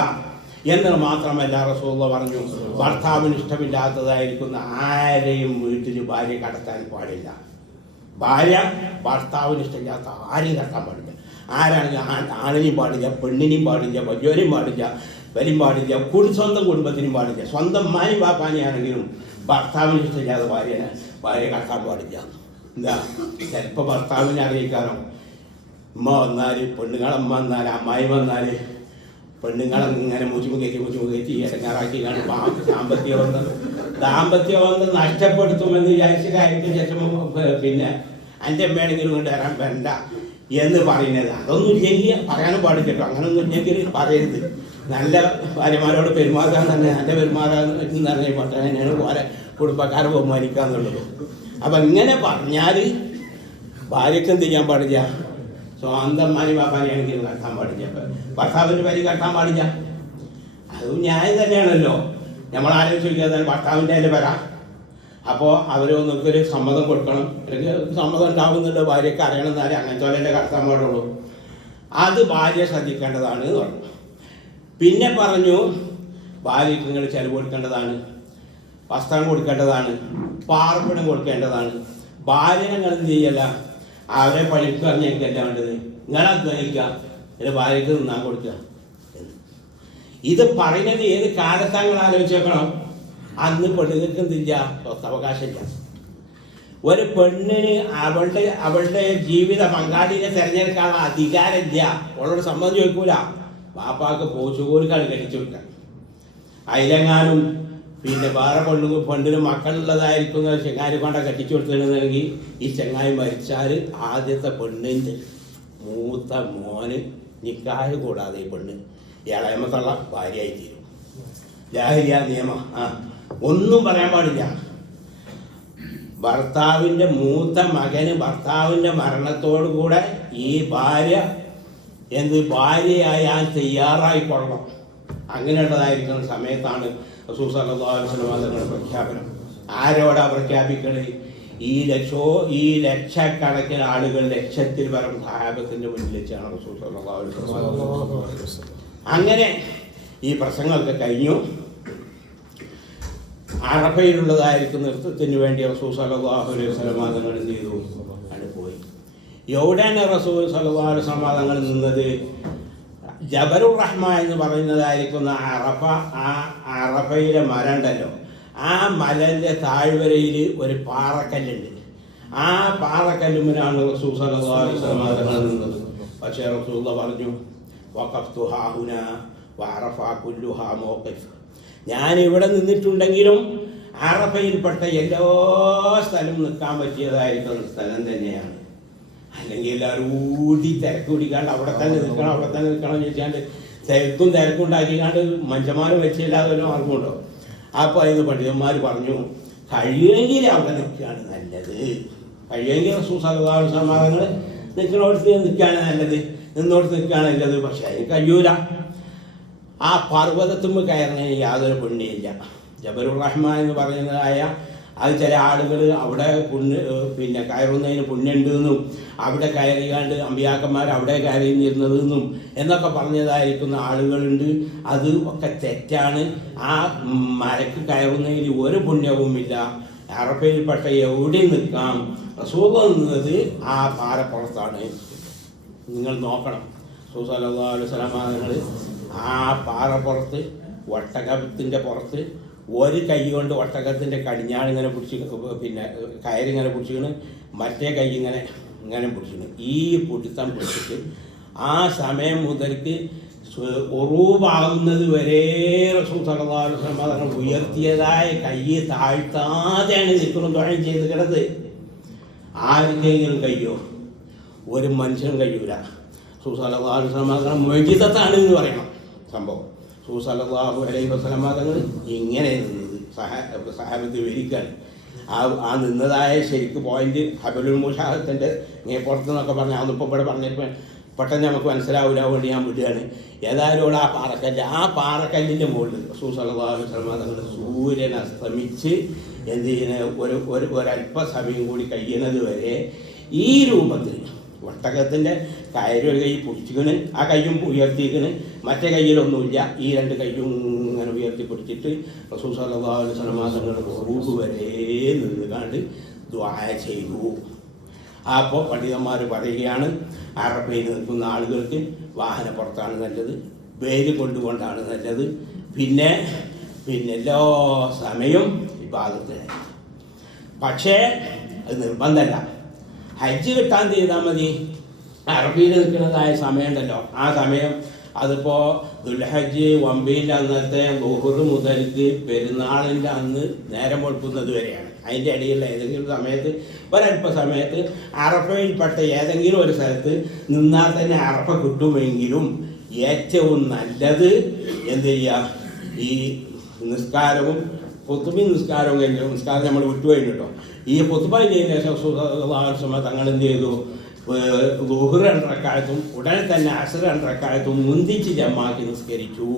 എന്ന് മാത്രമല്ല റസൂലുള്ളാഹി പറഞ്ഞു, ഭർത്താവിന് ഇഷ്ടമില്ലാത്തതായിരിക്കുന്ന ആരെയും വീട്ടിൽ ഭാര്യ കടത്താൻ പാടില്ല. ഭാര്യ ഭർത്താവിന് ഇഷ്ടമില്ലാത്ത ആരെയും കടത്താൻ പാടില്ല. ആരാണെങ്കിൽ ആണിനെയും പാടില്ല, പെണ്ണിനെയും പാടില്ല, വലിയവനെയും പാടില്ല, വരും പാടില്ല, സ്വന്തം കുടുംബത്തിനും പാടില്ല. സ്വന്തം മാനി പാപ്പാനെയാണെങ്കിലും ഭർത്താവിന് ഇഷ്ടമില്ലാതെ ഭാര്യ കടത്താൻ പാടില്ല. എന്താ? ചിലപ്പോൾ ഭർത്താവിനെ അറിയിക്കാനോ ഉമ്മ വന്നാൽ, പെണ്ണുങ്ങളമ്മ വന്നാൽ, അമ്മായി വന്നാൽ പെണ്ണുങ്ങളെ ഇങ്ങനെ മുച്ചുമുകേറ്റി ഇടങ്ങാറാക്കി ദാമ്പത്യ ബന്ധം നഷ്ടപ്പെടുത്തുമെന്ന് വിചാരിച്ച കാര്യത്തിന് ശേഷം പിന്നെ എൻ്റെ അമ്മയാണെങ്കിലും കൊണ്ട് വരാൻ വേണ്ട എന്ന് പറയുന്നത്. അതൊന്നും ഇല്ലെങ്കിൽ പറയാനും പാടില്ല കേട്ടോ. അങ്ങനൊന്നും ഇല്ലെങ്കിൽ പറയരുത്. നല്ല ഭാര്യമാരോട് പെരുമാറാൻ തന്നെ നല്ല പെരുമാറാന്ന് പറഞ്ഞാൽ പോലെ കുടുംബക്കാരെ ബഹുമാനിക്കാന്നുള്ളത്. അപ്പം ഇങ്ങനെ പറഞ്ഞാൽ ഭാര്യയ്ക്ക് എന്ത് ചെയ്യാൻ പാടില്ല? സ്വന്തം മാനി പാപ്പാനെയാണെങ്കിൽ കട്ടാൻ പാടില്ല, ഭർത്താവിൻ്റെ വരി കട്ടാൻ പാടില്ല. അതും ന്യായം തന്നെയാണല്ലോ. നമ്മൾ ആലോചിക്കാതെ ഭർത്താവിൻ്റെ അതിൽ വരാം. അപ്പോൾ അവരൊന്നൊരു സമ്മതം കൊടുക്കണം. അല്ലെങ്കിൽ സമ്മതം ഉണ്ടാവുന്നുണ്ട്, ഭാര്യയ്ക്ക് അറിയണമെന്നാലേ അങ്ങനത്തെ കടത്താൻ പാടുള്ളൂ. അത് ഭാര്യ ശ്രദ്ധിക്കേണ്ടതാണ് എന്ന് പറഞ്ഞു. പിന്നെ പറഞ്ഞു, ഭാര്യയ്ക്ക് നിങ്ങൾ ചെലവ് കൊടുക്കേണ്ടതാണ്, വസ്ത്രം കൊടുക്കേണ്ടതാണ്, പാർപ്പിടം കൊടുക്കേണ്ടതാണ്. ഭാര്യ നിങ്ങൾ എന്ത് ചെയ്യല്ല, അവരെ പണിക്ക് പറഞ്ഞേക്കല്ല വേണ്ടത്, നിങ്ങൾ അധ്വാനിക്കുക, എൻ്റെ ഭാര്യയ്ക്ക് തിന്നാൻ കൊടുക്കുക. ഇത് പറയുന്നത് ഏത് കാലത്താങ്ങൾ ആലോചിച്ച് വെക്കണം. അന്ന് പെണ്ണുങ്ങൾക്ക് എന്തില്ല, സ്വത്തവകാശമില്ല. ഒരു പെണ്ണിന് അവളുടെ ജീവിത പങ്കാളിനെ തിരഞ്ഞെടുക്കാനുള്ള അധികാരമില്ല. അവളോട് സമ്മതം ചോദിക്കൂല. പാപ്പാക്ക് പോച്ചുകോലിക്കാണ് കെട്ടിച്ചു വിട്ട. അതിലെങ്ങാനും പിന്നെ വേറെ പെണ്ണിന് മക്കളുള്ളതായിരിക്കുന്ന ചെങ്ങായി കൊണ്ട കെട്ടിച്ചു കൊടുത്തിട്ടുണ്ടെങ്കിൽ ഈ ചെങ്ങായി മരിച്ചാൽ ആദ്യത്തെ പെണ്ണിൻ്റെ മൂത്ത മോന് നിക്കാഹ് കൂടാതെ ഈ പെണ്ണ് ഇളയമത്തുള്ള ഭാര്യയായി തീരും. ജാഹിലിയ്യ നിയമം. ഒന്നും പറയാൻ പാടില്ല. ഭർത്താവിൻ്റെ മൂത്ത മകന് ഭർത്താവിൻ്റെ മരണത്തോടു കൂടെ ഈ ഭാര്യ ഭാര്യയായാൽ തയ്യാറായിക്കൊള്ളണം. അങ്ങനെയുള്ളതായിരിക്കുന്ന സമയത്താണ് റസൂൽ സല്ലല്ലാഹു അലൈഹി വസല്ലം തങ്ങളുടെ പ്രഖ്യാപനം. ആരോടാ പ്രഖ്യാപിക്കണത്? ഈ ലക്ഷക്കണക്കിന് ആളുകൾ, ലക്ഷത്തിൽ പരം സഹാബത്തിന്റെ മുന്നിൽ വെച്ചാണ് റസൂൽ സല്ലല്ലാഹു അലൈഹി വസല്ലം. അങ്ങനെ ഈ പ്രസംഗമൊക്കെ കഴിഞ്ഞു. അറഫയിലുള്ളതായിരിക്കും നൃത്തത്തിന് വേണ്ടി റസൂൽ സല്ലല്ലാഹു അലൈഹി വസല്ലം തങ്ങൾ എന്ത് ചെയ്തു? അവിടെ പോയി. എവിടെയാണ് റസൂൽ സല്ലല്ലാഹു അലൈഹി വസല്ലം തങ്ങൾ നിന്നത്? ജബലുർ റഹ്മ എന്ന് പറയുന്നതായിരിക്കുന്ന അറഫ, ആ അറഫയിലെ മല ഉണ്ടല്ലോ, ആ മലന്റെ താഴ്വരയിൽ ഒരു പാറക്കല്ലുണ്ട്. ആ പാറക്കല്ലുമിലാണ് റസൂൽ സല്ലല്ലാഹു അലൈഹി വസല്ലം തങ്ങൾ നിന്നത്. പക്ഷേ റസൂൽ പറഞ്ഞു, വഖഫ്തു ഹാഹുന വഅറഫ കുല്ലുഹാ മൗഖിഫ്. ഞാൻ ഇവിടെ നിന്നിട്ടുണ്ടെങ്കിലും അറഫയിൽപ്പെട്ട എല്ലാ സ്ഥലവും നിൽക്കാൻ പറ്റിയതായിരിക്കുന്ന സ്ഥലം തന്നെയാണ്. അല്ലെങ്കിൽ എല്ലാവരും ഊടി തിരക്ക് പിടിക്കാണ്ട് അവിടെ തന്നെ നിൽക്കണം ചോദിച്ചാണ്ട് തിരക്കും ഉണ്ടാക്കിക്കാണ്ട് മനുഷ്യന്മാരും വെച്ചില്ലാതെ വല്ല മാർഗമുണ്ടോ? അപ്പോൾ അതിന് പണ്ഡിതന്മാർ പറഞ്ഞു, കഴിയുമെങ്കിൽ അവിടെ നിൽക്കുകയാണ് നല്ലത്. കഴിയുമെങ്കിൽ റസൂൽ സല്ലല്ലാഹു അലൈഹി വസല്ലം തങ്ങൾ നിൽക്കുന്നിടത്ത് നിൽക്കുകയാണ് നല്ലത്, നിന്നോടത്ത് നിൽക്കുകയാണ് നല്ലത്. പക്ഷെ അതിന് കഴിയൂല. ആ പർവ്വതത്തുമ്പോൾ കയറുന്നതിന് യാതൊരു പുണ്യമില്ല. ജബലുർ റഹ്മ എന്ന് പറയുന്നതായ അത് ചില ആളുകൾ അവിടെ പിന്നെ കയറുന്നതിന് പുണ്യമുണ്ടെന്നും അവിടെ കയറിയാണ്ട് അമ്പിയാക്കന്മാർ അവിടെ കയറിയിരുന്നതെന്നും എന്നൊക്കെ പറഞ്ഞതായിരിക്കുന്ന ആളുകളുണ്ട്. അത് ഒക്കെ തെറ്റാണ്. ആ മലക്ക് ഒരു പുണ്യവുമില്ല. അറഫയിൽപ്പെട്ട എവിടെ നിൽക്കാം. റസൂൽ നിന്നത് ആ പാറപ്പുറത്താണ്. നിങ്ങൾ നോക്കണം, റസൂൽ സല്ലല്ലാഹു അലൈഹി വസല്ലം നിങ്ങൾ ആ പാറപ്പുറത്ത് ഒട്ടകത്തിൻ്റെ പുറത്ത് ഒരു കൈ കൊണ്ട് ഒട്ടകത്തിൻ്റെ കടിഞ്ഞാണിങ്ങനെ പിടിച്ച്, പിന്നെ കയറിങ്ങനെ പിടിച്ചിങ്ങനെ, മറ്റേ കൈ ഇങ്ങനെ പിടിച്ചിങ്ങനെ, ഈ പിടുത്തം പിടിച്ചിട്ട് ആ സമയം മുതൽക്ക് ഉറൂബാകുന്നത് വരെ റസൂൽ സല്ലല്ലാഹു അലൈഹി വസല്ലം തങ്ങൾ ഉയർത്തിയതായ കൈ താഴ്ത്താതെയാണ് നിൽക്കണം ദുആ ചെയ്ത് കിടന്നത്. ആർക്കെങ്കിലും കഴിയോ? ഒരു മനുഷ്യനും കഴിയൂല. റസൂൽ സല്ലല്ലാഹു അലൈഹി വസല്ലം തങ്ങൾ മുഅ്ജിസത്താണ് എന്ന് പറയണം സംഭവം. റസൂൽ സല്ലല്ലാഹു അലൈഹി വസല്ലം തങ്ങൾ ഇങ്ങനെ നിന്നത് സഹാബത്ത് വിവരിക്കാൻ. ആ നിന്നതായ ശരിക്ക് പോയിന്റ് ഹബലുൽ മുഷാഹത്തിൻ്റെ പുറത്ത് എന്നൊക്കെ പറഞ്ഞാൽ അതൊന്നും ഇവിടെ പറഞ്ഞിട്ട് പെട്ടെന്ന് നമുക്ക് മനസ്സിലാവില്ല, വേണ്ടി ഞാൻ വിടുകയാണ്. ഏതായാലും ആ പാറക്കല്ലിൻ്റെ മുകളിൽ റസൂൽ സല്ലല്ലാഹു അലൈഹി വസല്ലം തങ്ങൾ സൂര്യൻ അസ്തമിച്ച് എന്ത് ചെയ്യുന്ന ഒരല്പസമയം കൂടി കഴിയുന്നത് വരെ ഈ രൂപത്തിൽ ഒട്ടകത്തിൻ്റെ കയറൊരു കൈ പിടിച്ചിക്കണ്, ആ കയ്യും ഉയർത്തിക്കണ്, മറ്റേ കയ്യിലൊന്നുമില്ല, ഈ രണ്ട് കയ്യും ഇങ്ങനെ ഉയർത്തി പിടിച്ചിട്ട് റസൂൽ സല്ലല്ലാഹു അലൈഹി വസല്ലം തങ്ങൾ റൂഹ് വരെ നിന്നുകാണ്ട് ദുആ ചെയ്തു. അപ്പോൾ പണ്ഡിതന്മാർ പറയുകയാണ്, അറഫയിൽ നിൽക്കുന്ന ആളുകൾക്ക് വാഹനപ്പുറത്താണ് നല്ലത്, വെയിൽ കൊണ്ടുകൊണ്ടാണ് നല്ലത്, പിന്നെ എല്ലാ സമയവും ഇബാദത്തിനായി. പക്ഷേ അത് നിർബന്ധമല്ല. ഹജ്ജ് കിട്ടാൻ ചെയ്താൽ മതി. അറബിയിൽ നിൽക്കുന്നതായ സമയമുണ്ടല്ലോ, ആ സമയം അതിപ്പോൾ ദുൽഹജ്ജ് 9 അന്നത്തെ ളുഹ്ർ മുതൽക്ക് പെരുന്നാളിൻ്റെ അന്ന് നേരം വെളുക്കുന്നത് വരെയാണ്. അതിൻ്റെ ഇടയിലുള്ള ഏതെങ്കിലും സമയത്ത് ഒരല്പസമയത്ത് അറഫയിൽപ്പെട്ട ഏതെങ്കിലും ഒരു സ്ഥലത്ത് നിന്നാൽ തന്നെ അറഫ കിട്ടുമെങ്കിലും ഏറ്റവും നല്ലത് എന്ത് ചെയ്യുക, ഈ നിസ്കാരവും പൊത്തുബി നിസ്കാരവും കഴിഞ്ഞു. നിസ്കാരം നമ്മൾ വിട്ടുപോയി കേട്ടോ. ഈ പൊത്തുബായി ചെയ്യുന്ന ശേഷം തങ്ങൾ എന്ത് ചെയ്തു, ളുഹ്ർ 2 റക്അത്തും ഉടനെ തന്നെ അസ്ർ 2 റക്അത്തും മുന്തിച്ച് ജമാക്കി നിസ്കരിച്ചു.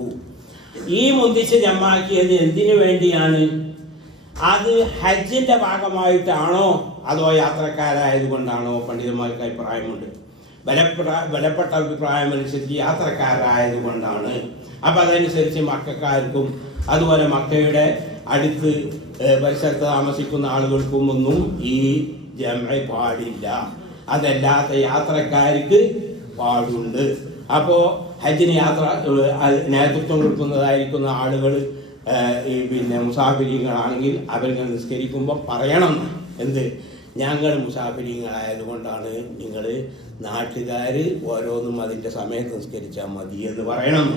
ഈ മുന്തിച്ച് ജമാക്കിയത് എന്തിനു വേണ്ടിയാണ്? അത് ഹജ്ജിൻ്റെ ഭാഗമായിട്ടാണോ അതോ യാത്രക്കാരായത് കൊണ്ടാണോ? പണ്ഡിതന്മാർക്ക് അഭിപ്രായമുണ്ട്. ബലപ്പെട്ട അഭിപ്രായമനുസരിച്ച് യാത്രക്കാരായത് കൊണ്ടാണ്. അപ്പം അതനുസരിച്ച് മക്കക്കാർക്കും അതുപോലെ മക്കയുടെ അടുത്ത് പരിസരത്ത് താമസിക്കുന്ന ആളുകൾക്കും ഒന്നും ഈ ജംഅ പാടില്ല. അതല്ലാത്ത യാത്രക്കാർക്ക് പാടുണ്ട്. അപ്പോൾ ഹജ്ജിന് നേതൃത്വം കൊടുക്കുന്നതായിരിക്കുന്ന ആളുകൾ പിന്നെ മുസാഫിരീങ്ങളാണെങ്കിൽ അവരിങ്ങനെ നിസ്കരിക്കുമ്പോൾ പറയണം, എന്ത്, ഞങ്ങൾ മുസാഫിരീങ്ങളായതുകൊണ്ടാണ് നിങ്ങൾ നാട്ടുകാർ ഓരോന്നും അതിൻ്റെ സമയത്ത് നിസ്കരിച്ചാൽ മതി എന്ന് പറയണം.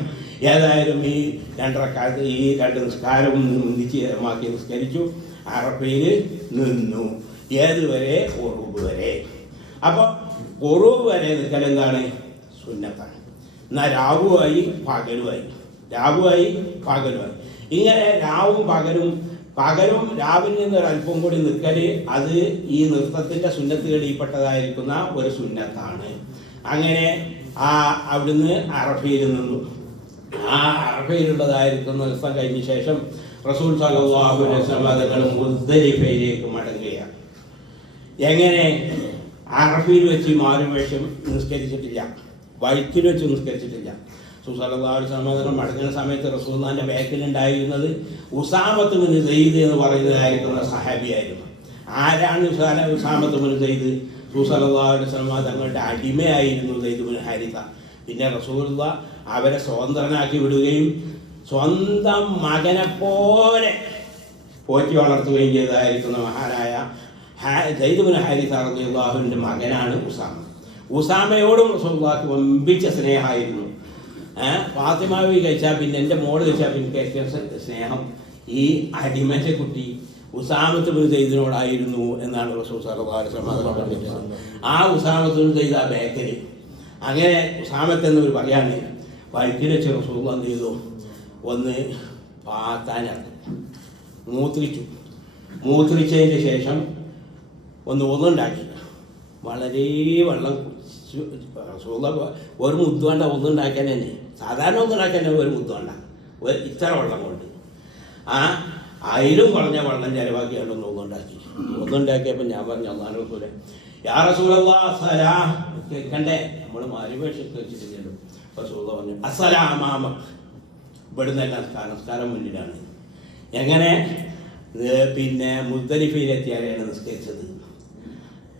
ഏതായാലും ഈ 2 റക്അത്ത് ഈ 2 നിസ്കാരവും നിശ്ചയമാക്കി നിസ്കരിച്ചു. അറഫയിൽ നിന്നു. ഏതുവരെ? ഉറൂബ് വരെ. അപ്പോൾ ഉറൂബ് വരെ നിൽക്കൽ എന്താണ്? സുന്നത്താണ്. എന്നാൽ രാവുമായി പകലുമായി ഇങ്ങനെ രാവും പകലും രാവിൽ നിന്ന് ഒരല്പം കൂടി നിൽക്കൽ അത് ഈ നൃത്തത്തിൻ്റെ സുന്നത്തുകളിൽപ്പെട്ടതായിരിക്കുന്ന ഒരു സുന്നത്താണ്. അങ്ങനെ അവിടുന്ന് അറഫയിൽ നിന്നു. ആ അറഫയിലുള്ളതായിരിക്കുന്ന നൃത്തം കഴിഞ്ഞ ശേഷം റസൂൽ സല്ലല്ലാഹു അലൈഹി വസല്ലം തങ്ങൾ മുസ്ദലിഫയിലേക്ക് മടങ്ങുകയാണ്. എങ്ങനെ അറഫയിൽ വെച്ച് മാറുവേഷം നിസ്കരിച്ചിട്ടില്ല, വൈത്തിൽ വെച്ച് നിസ്കരിച്ചിട്ടില്ല. സുസലല്ലാഹു സമാധാനം മടങ്ങുന്ന സമയത്ത് റസൂലുള്ളാഹിന്റെ ബാക്കിലുണ്ടായിരുന്നത് ഉസാമത്ത് ബിൻ സെയ്ദ് എന്ന് പറയുന്നതായിരിക്കുന്ന സഹാബിയായിരുന്നു. ആരാണ് ഉസാമത്ത് ബിൻ സെയ്ദ്? സുസലല്ലാഹു സമാധാനം തങ്ങളുടെ അടിമയായിരുന്നു സെയ്ദ് ബിൻ ഹാരിസ. പിന്നെ റസൂലുള്ളാഹി അവരെ സ്വതന്ത്രനാക്കി വിടുകയും സ്വന്തം മകനെ പോലെ പോറ്റി വളർത്തുകയും ചെയ്തതായിരിക്കുന്ന മഹാനായ സെയ്ദ് ബിൻ ഹാരിസ റളിയല്ലാഹുവിന്റെ മകനാണ് ഉസാമ. ഉസാമയോടും റസൂലുള്ളാഹിക്ക് വമ്പിച്ച സ്നേഹമായിരുന്നു. ഫാത്തിമാവി കഴിച്ചാൽ പിന്നെ എൻ്റെ മോള് കഴിച്ചാൽ പിന്നെ ഏറ്റവും സ്നേഹം ഈ അടിമന്റെ കുട്ടി ഉസാമത്ത് ബിൻ സെയ്ദിനോടായിരുന്നു എന്നാണ് റസൂൽ സല്ലല്ലാഹു അലൈഹി വസല്ലം പറഞ്ഞിട്ടുള്ളത്. ആ ഉസാമത്ത് ബിൻ സെയ്ദ് ആ ബേക്കറി അങ്ങനെ ഉസാമത്ത് എന്നവർ പറയാണ്. വയറ്റിൽ വെച്ച് റസൂൽ എന്ത് ചെയ്തു? ഒന്ന് പാത്താനാണ് മൂത്രിച്ചതിന് ശേഷം ഒന്ന് ഒന്നുണ്ടാക്കി വളരെ വെള്ളം ഒരു മുദ്ദുവേണ്ട ഒന്നുണ്ടാക്കാൻ തന്നെ, സാധാരണ ഒന്നുണ്ടാക്കാൻ തന്നെ ഒരു മുദ്ദുവേണ്ട, ഇത്ര വെള്ളം കൊണ്ട് അതിലും കുറഞ്ഞ വെള്ളം ചിലവാക്കിയാണ് ഒന്നുണ്ടാക്കി. ഒന്നുണ്ടാക്കിയപ്പോൾ ഞാൻ പറഞ്ഞു അല്ലാഹു റസൂലേ യാ റസൂലല്ലാഹ് സലാം കേൾക്കണ്ടേ, നമ്മൾ മാരിവേഷം വെച്ചിട്ടില്ലല്ലോ. റസൂലുള്ളാഹി പറഞ്ഞു അസ്സലാമ, ഇവിടുന്നല്ല നമസ്കാരം മുന്നിലാണ്. എങ്ങനെ പിന്നെ മുസ്ദലിഫയിലെത്തിയാലാണ് നിസ്കരിച്ചത്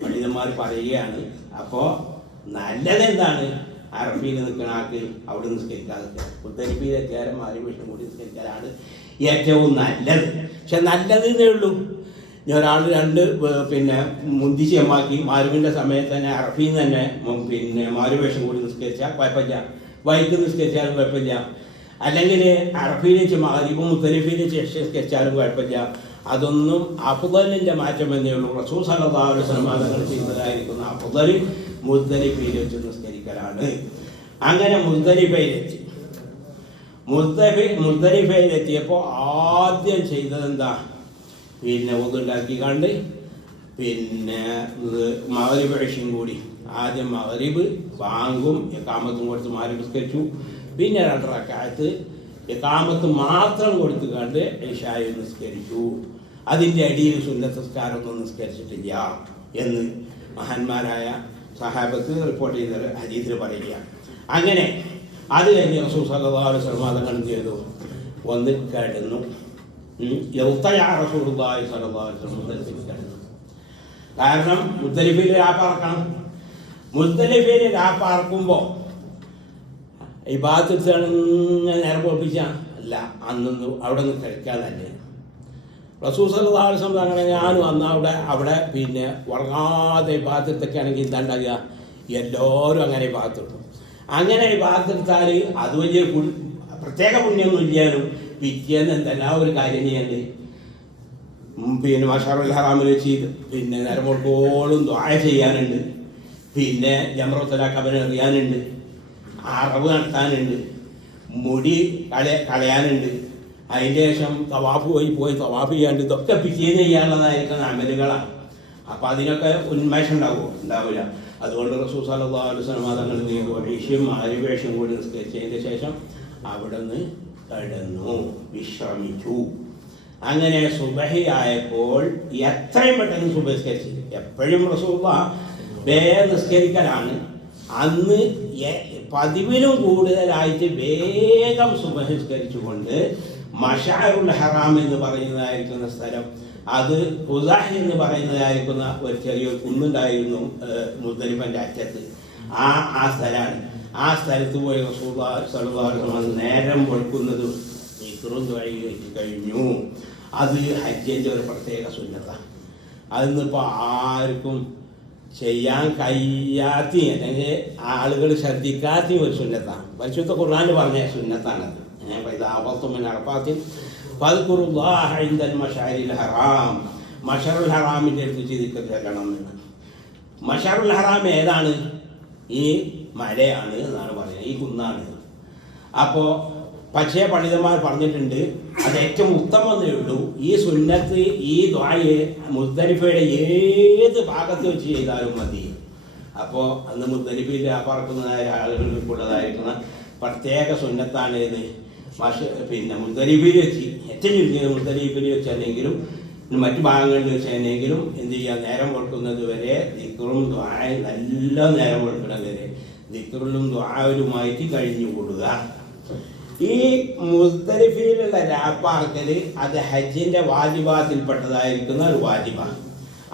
പണ്ഡിതന്മാർ പറയുകയാണ്. അപ്പോൾ നല്ലതെന്താണ്? അറഫയിൽ നിൽക്കുന്ന ആൾക്ക് അവിടെ നിസ്കരിക്കാതെ മുസ്ദലിഫയിലെത്തിയാലും മാരിവേഷം കൂടി നിസ്കരിക്കാനാണ് ഏറ്റവും നല്ലത്. പക്ഷെ നല്ലതെന്നേ ഉള്ളൂ. ഒരാൾ പിന്നെ മുന്തിശയമാക്കി മാരുവിൻ്റെ സമയത്ത് തന്നെ അറഫയിൽ തന്നെ പിന്നെ മാരുവേഷം കൂടി നിസ്കരിച്ചാൽ കുഴപ്പമില്ല, വൈക്ക് നിസ്കരിച്ചാലും കുഴപ്പമില്ല. അല്ലെങ്കിൽ അറഫയിൽ വെച്ച് മാരിബും മുസ്ദലിഫയിൽ വെച്ച് നിസ്കരിച്ചാലും കുഴപ്പമില്ല. അതൊന്നും അഫ്ളലിൻ്റെ മാറ്റം എന്നേ ഉള്ളൂ. റസൂൽ സല്ലല്ലാഹു അലൈഹി വസല്ലം തങ്ങൾ ചെയ്തതായിരിക്കുന്ന അഫ്ളൽ മുസ്ദലിഫയിൽ വെച്ച് നിസ്കരിക്കലാണ്. അങ്ങനെ മുസ്ദലിഫയിലെത്തിയപ്പോൾ ആദ്യം ചെയ്തത് എന്താ? പിന്നെ ഒന്നുണ്ടാക്കിക്കാണ്ട് പിന്നെ മഗ്‌രിബ് ഇശയും കൂടി ആദ്യം മഗ്‌രിബ് ബാങ്കും ഇഖാമത്തും കൊടുത്ത് മാരി നിസ്കരിച്ചു. പിന്നെ 2 റക്അത്ത് ഇഖാമത്ത് മാത്രം കൊടുത്തുകൊണ്ട് ഇശായി നിസ്കരിച്ചു. അതിൻ്റെ അടിയിൽ സുന്നത്ത് നിസ്കാരമൊന്നും നിസ്കരിച്ചിട്ടില്ല എന്ന് മഹാന്മാരായ സഹാബത്ത് റിപ്പോർട്ട് ചെയ്ത ഹദീസിൽ പറയുകയാണ്. അങ്ങനെ അത് കഴിഞ്ഞ് റസൂൽ സല്ലല്ലാഹു അലൈഹി വസല്ലം തങ്ങൾ എന്ത് ചെയ്തു? ഒന്ന് കിടന്നു. റസൂലുള്ളാഹി സ്വല്ലല്ലാഹു അലൈഹി വസല്ലം മുസ്ദലിഫയിൽ കിടന്നു. കാരണം മുസ്ദലിഫയിൽ രാപ്പാർക്കണം. മുസ്ദലിഫയിൽ രാപ്പാർക്കുമ്പോൾ ഈ ഭാഗത്ത് നേരം പൊളിപ്പിച്ച അല്ല, അന്നൊന്നും അവിടെ നിന്ന് കഴിക്കാനല്ലേ. റസൂൽ സല്ലല്ലാഹു അലൈഹി വസല്ലം അങ്ങനെ ഞാനും അന്ന് അവിടെ പിന്നെ ഉറങ്ങാതെ ഈ ഭാഗത്തൊക്കെ ആണെങ്കിൽ എന്താണ്ടാകുക? എല്ലാവരും അങ്ങനെ ഈ ഭാഗത്തിട്ടു. അങ്ങനെ ഈ ഭാഗത്തെടുത്താൽ അത് വലിയ പ്രത്യേക പുണ്യമൊന്നും ഇല്ലാനും പിറ്റേന്ന് എന്തെല്ലാം ഒരു കാര്യം ചെയ്യാണ്ട് പിന്നെ മഷാറുൽ ഹറാമിൽ വെച്ച് പിന്നെ നേരമ്പോഴോളം ദുആ ചെയ്യാനുണ്ട്, പിന്നെ ജംറത്തുൽ അഖബ എറിയാനുണ്ട്, അറവ് നടത്താനുണ്ട്, മുടി കളയാനുണ്ട്, അതിൻ്റെ ശേഷം തവാഫ് പോയി തവാഫ് ചെയ്യാണ്ട്. ഇതൊക്കെ പിറ്റേന്ന് ചെയ്യാനുള്ളതായിരിക്കുന്ന അമലുകളാണ്. അപ്പം അതിനൊക്കെ ഉന്മേഷം ഉണ്ടാവില്ല. അതുകൊണ്ട് റസൂൽ സല്ലല്ലാഹു അലൈഹി വസല്ലം തങ്ങൾ ഇശയും മാരിവേഷം കൂടി നിസ്കരിച്ചതിൻ്റെ ശേഷം അവിടെ നിന്ന് കിടന്നു, വിശ്രമിച്ചു. അങ്ങനെ സുബഹി ആയപ്പോൾ എത്രയും പെട്ടെന്ന് സുബഹി നിസ്കരിച്ചു. എപ്പോഴും റസൂലുള്ളാഹി നിസ്കരിക്കലാണ്. അന്ന് പതിവിനും കൂടുതലായിട്ട് വേഗം സുബഹി നിസ്കരിച്ചുകൊണ്ട് മശഅറുൽ ഹറാം എന്ന് പറയുന്നതായിരിക്കുന്ന സ്ഥലം, അത് ഖുസാഹ് എന്ന് പറയുന്നതായിരിക്കുന്ന ഒരു ചെറിയൊരു കുന്നുണ്ടായിരുന്നു മുസ്ദലിഫിൻ്റെ അറ്റത്ത്. ആ സ്ഥലമാണ്. ആ സ്ഥലത്ത് പോയി റസൂലുള്ളാഹി സ്വല്ലല്ലാഹു അലൈഹി വസല്ലം നേരം വെളുക്കുന്നത് ഇക്റും ദുആയും കഴിഞ്ഞു. അത് ഹജ്ജിൻ്റെ ഒരു പ്രത്യേക സുന്നത്താണ്. അതിന്നിപ്പോൾ ആർക്കും ചെയ്യാൻ കഴിയാത്ത അല്ലെങ്കിൽ ആളുകൾ ശ്രദ്ധിക്കാത്ത ഒരു സുന്നത്താണ്. പരിശുദ്ധ ഖുർആനിൽ പറഞ്ഞ സുന്നത്താണത്. മശറുൽ ഹറാമിൻ്റെ അടുത്ത് ചിരിക്കൽ ചെല്ലണം എന്ന്. മശറുൽ ഹറാം ഏതാണ്? ഈ മലയാണ് എന്നാണ് പറയുന്നത്, ഈ കുന്നാണ്. അപ്പോൾ പക്ഷേ പണ്ഡിതന്മാർ പറഞ്ഞിട്ടുണ്ട് അത് ഏറ്റവും ഉത്തമമെന്നേ ഉള്ളൂ. ഈ സുന്നത്ത് ഈ ദുആയെ മുസ്ദലിഫയുടെ ഏത് ഭാഗത്ത് വെച്ച് ചെയ്താലും മതി. അപ്പോൾ അന്ന് മുസ്ദലിഫയിൽ പറക്കുന്നതായ ആളുകൾക്കുള്ളതായിരിക്കുന്ന പ്രത്യേക സുന്നത്താണ് ഇത്. പിന്നെ മുസ്ദലിഫയിൽ വെച്ച് ഏറ്റവും ചുരുങ്ങിയത് മുസ്ദലിഫയിൽ വെച്ച് അല്ലെങ്കിലും മറ്റു ഭാഗങ്ങളിൽ വെച്ചെങ്കിലും എന്ത് ചെയ്യുക, നേരം വെളുക്കുന്നത് വരെ ദിക്റും ദുആയും, നല്ല നേരം വെളുക്കുന്നത് വരെ ദിക്റിലും ദുആയിലുമായിട്ട് കഴിഞ്ഞു കൂടുക. ഈ മുസ്ദലിഫയിലുള്ള രാപ്പാർക്കല് അത് ഹജ്ജിന്റെ വാജിബാത്തിൽപ്പെട്ടതായിരിക്കുന്ന ഒരു വാജിബാണ്.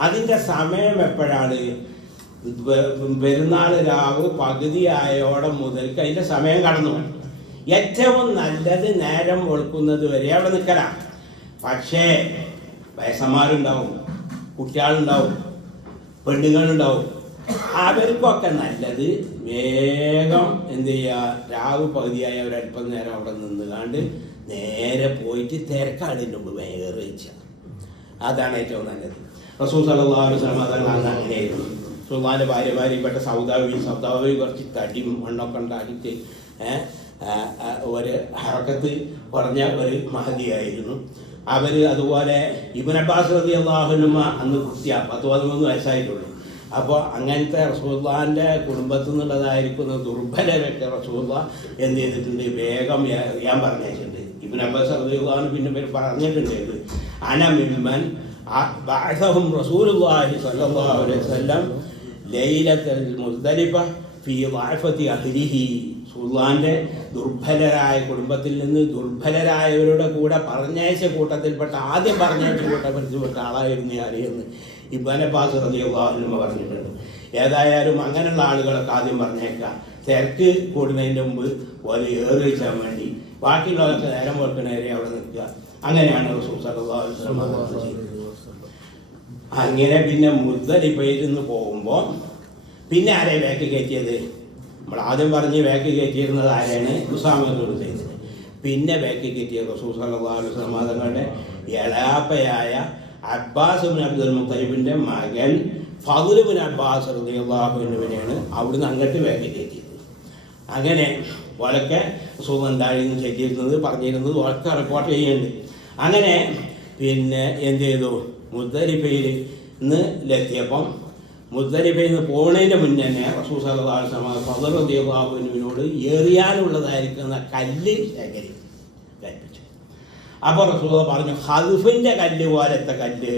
അതിൻ്റെ സമയം എപ്പോഴാണ്? പെരുന്നാൾ രാവ് പകുതിയായോടെ മുതൽക്ക് അതിൻ്റെ സമയം കടന്നു. ഏറ്റവും നല്ലത് നേരം വെളുക്കുന്നത് വരെ അവിടെ നിൽക്കലാണ്. പക്ഷേ വയസ്സന്മാരുണ്ടാവും, കുട്ടികളുണ്ടാവും, പെണ്ണുങ്ങളുണ്ടാവും. അവർക്കൊക്കെ നല്ലത് വേഗം എന്ത് ചെയ്യുക, രാവ് പകുതിയായ ഒരല്പം നേരം അവിടെ നിന്നുകാണ്ട് നേരെ പോയിട്ട് തിരക്കാടിൻ്റെ മുമ്പ് വേഗം വെച്ചാൽ അതാണ് ഏറ്റവും നല്ലത്. റസൂൽ സല്ലല്ലാഹു അലൈഹി വസല്ലം അതാണ് അങ്ങനെയായിരുന്നു. റസൂലുള്ളാഹിന്റെ ഭാര്യമാരിൽപ്പെട്ട സൗദാവി കുറച്ച് തടിയും മണ്ണൊക്കെ ഉണ്ടാക്കിയിട്ട് ഒരു ഹറക്കത്ത് പറഞ്ഞ ഒരു മഹദിയായിരുന്നു അവർ. അതുപോലെ ഇബ്നു അബ്ബാസ് റളിയല്ലാഹു അൻഹു അന്ന് കുട്ടിയ 10-13 വയസ്സായിട്ടുള്ളൂ. അപ്പോൾ അങ്ങനത്തെ റസൂലുള്ളാഹിന്റെ കുടുംബത്തിൽ നിന്നുള്ളതായിരിക്കുന്ന ദുർബലരൊക്കെ റസൂലുള്ളാഹ് എന്ത് ചെയ്തിട്ടുണ്ട്, വേഗം ഞാൻ പറഞ്ഞിട്ടുണ്ട്. ഇബ്നു അബ്ബാസ് റളിയല്ലാഹു അൻഹു പിന്നെ പറഞ്ഞിട്ടുണ്ട്, അന മിമ്മൻ ബഅസഹും റസൂലുള്ളാഹി സ്വല്ലല്ലാഹു അലൈഹി വസല്ലം ലൈലത്തുൽ മുസ്ദലിഫ ഫീ ളഅഫതി അഹ്ലിഹി. റസൂലുള്ളാഹിന്റെ ദുർബലരായ കുടുംബത്തിൽ നിന്ന് ദുർബലരായവരുടെ കൂടെ പറഞ്ഞയച്ച കൂട്ടത്തിൽപ്പെട്ട ആദ്യം പറഞ്ഞയച്ച കൂട്ടത്തിൽപ്പെട്ട ആളായിരുന്നു ആരെയെന്ന് ഇബ്നു അബ്ബാസ് റളിയല്ലാഹു അൻഹു പറഞ്ഞിട്ടുണ്ട്. ഏതായാലും അങ്ങനെയുള്ള ആളുകളൊക്കെ ആദ്യം പറഞ്ഞേക്കാം, തിരക്ക് കൂടുന്നതിൻ്റെ മുമ്പ് ഒരു ഏറിച്ചാൻ വേണ്ടി. ബാക്കിയുള്ളവരൊക്കെ നേരം വെളുക്കുന്നവരെ അവിടെ നിൽക്കുക. അങ്ങനെയാണ് റസൂൽ സല്ലല്ലാഹു അലൈഹി വസല്ലം ചെയ്തത്. അങ്ങനെ പിന്നെ മുസ്ദലിഫയിൽ നിന്ന് പോകുമ്പോൾ പിന്നെ ആരെ വേക്ക് കയറ്റിയത്? നമ്മൾ ആദ്യം പറഞ്ഞ് വേക്ക് കയറ്റിയിരുന്നത് ആരെയാണ്? ഉസാമത്തോട് ചെയ്തത്. പിന്നെ വേക്ക് കയറ്റിയത് റസൂൽ സല്ലല്ലാഹു അലൈഹി വസല്ലം തങ്ങളുടെ എളാപ്പയായ അബ്ബാസ് ഇബ്നു അബ്ദുൽ മുത്തലിബിൻ്റെ മകൻ ഫദ്ൽ ഇബ്നു അബ്ബാസ് റളിയല്ലാഹു അൻഹുവിനെയാണ് അവിടുന്ന് അങ്ങോട്ട് വേക്ക് കയറ്റിയത്. അങ്ങനെ ഓലൊക്കെ റസൂൽ എന്തായിരുന്നു ചെയ്തിരുന്നത് പറഞ്ഞിരുന്നത് ഒക്കെ റിപ്പോർട്ട് ചെയ്യുന്നുണ്ട്. അങ്ങനെ പിന്നെ എന്ത് ചെയ്തു, മുസ്ദലിഫയിൽ നിന്ന് എത്തിയപ്പം മുസ്ദലിഫയിൽ നിന്ന് പോകുന്നതിൻ്റെ മുന്നേ തന്നെ റസൂൽ സല്ലല്ലാഹു അലൈഹി വസല്ലം ഫദ്ൽ റളിയല്ലാഹു അൻഹുവിനോട് എറിയാനുള്ളതായിരിക്കുന്ന കല്ല് കൽപ്പിച്ചു. അപ്പോൾ റസൂൽ പറഞ്ഞു, ഖദ്ഫിൻ്റെ കല്ല് പോലത്തെ കല്ല്.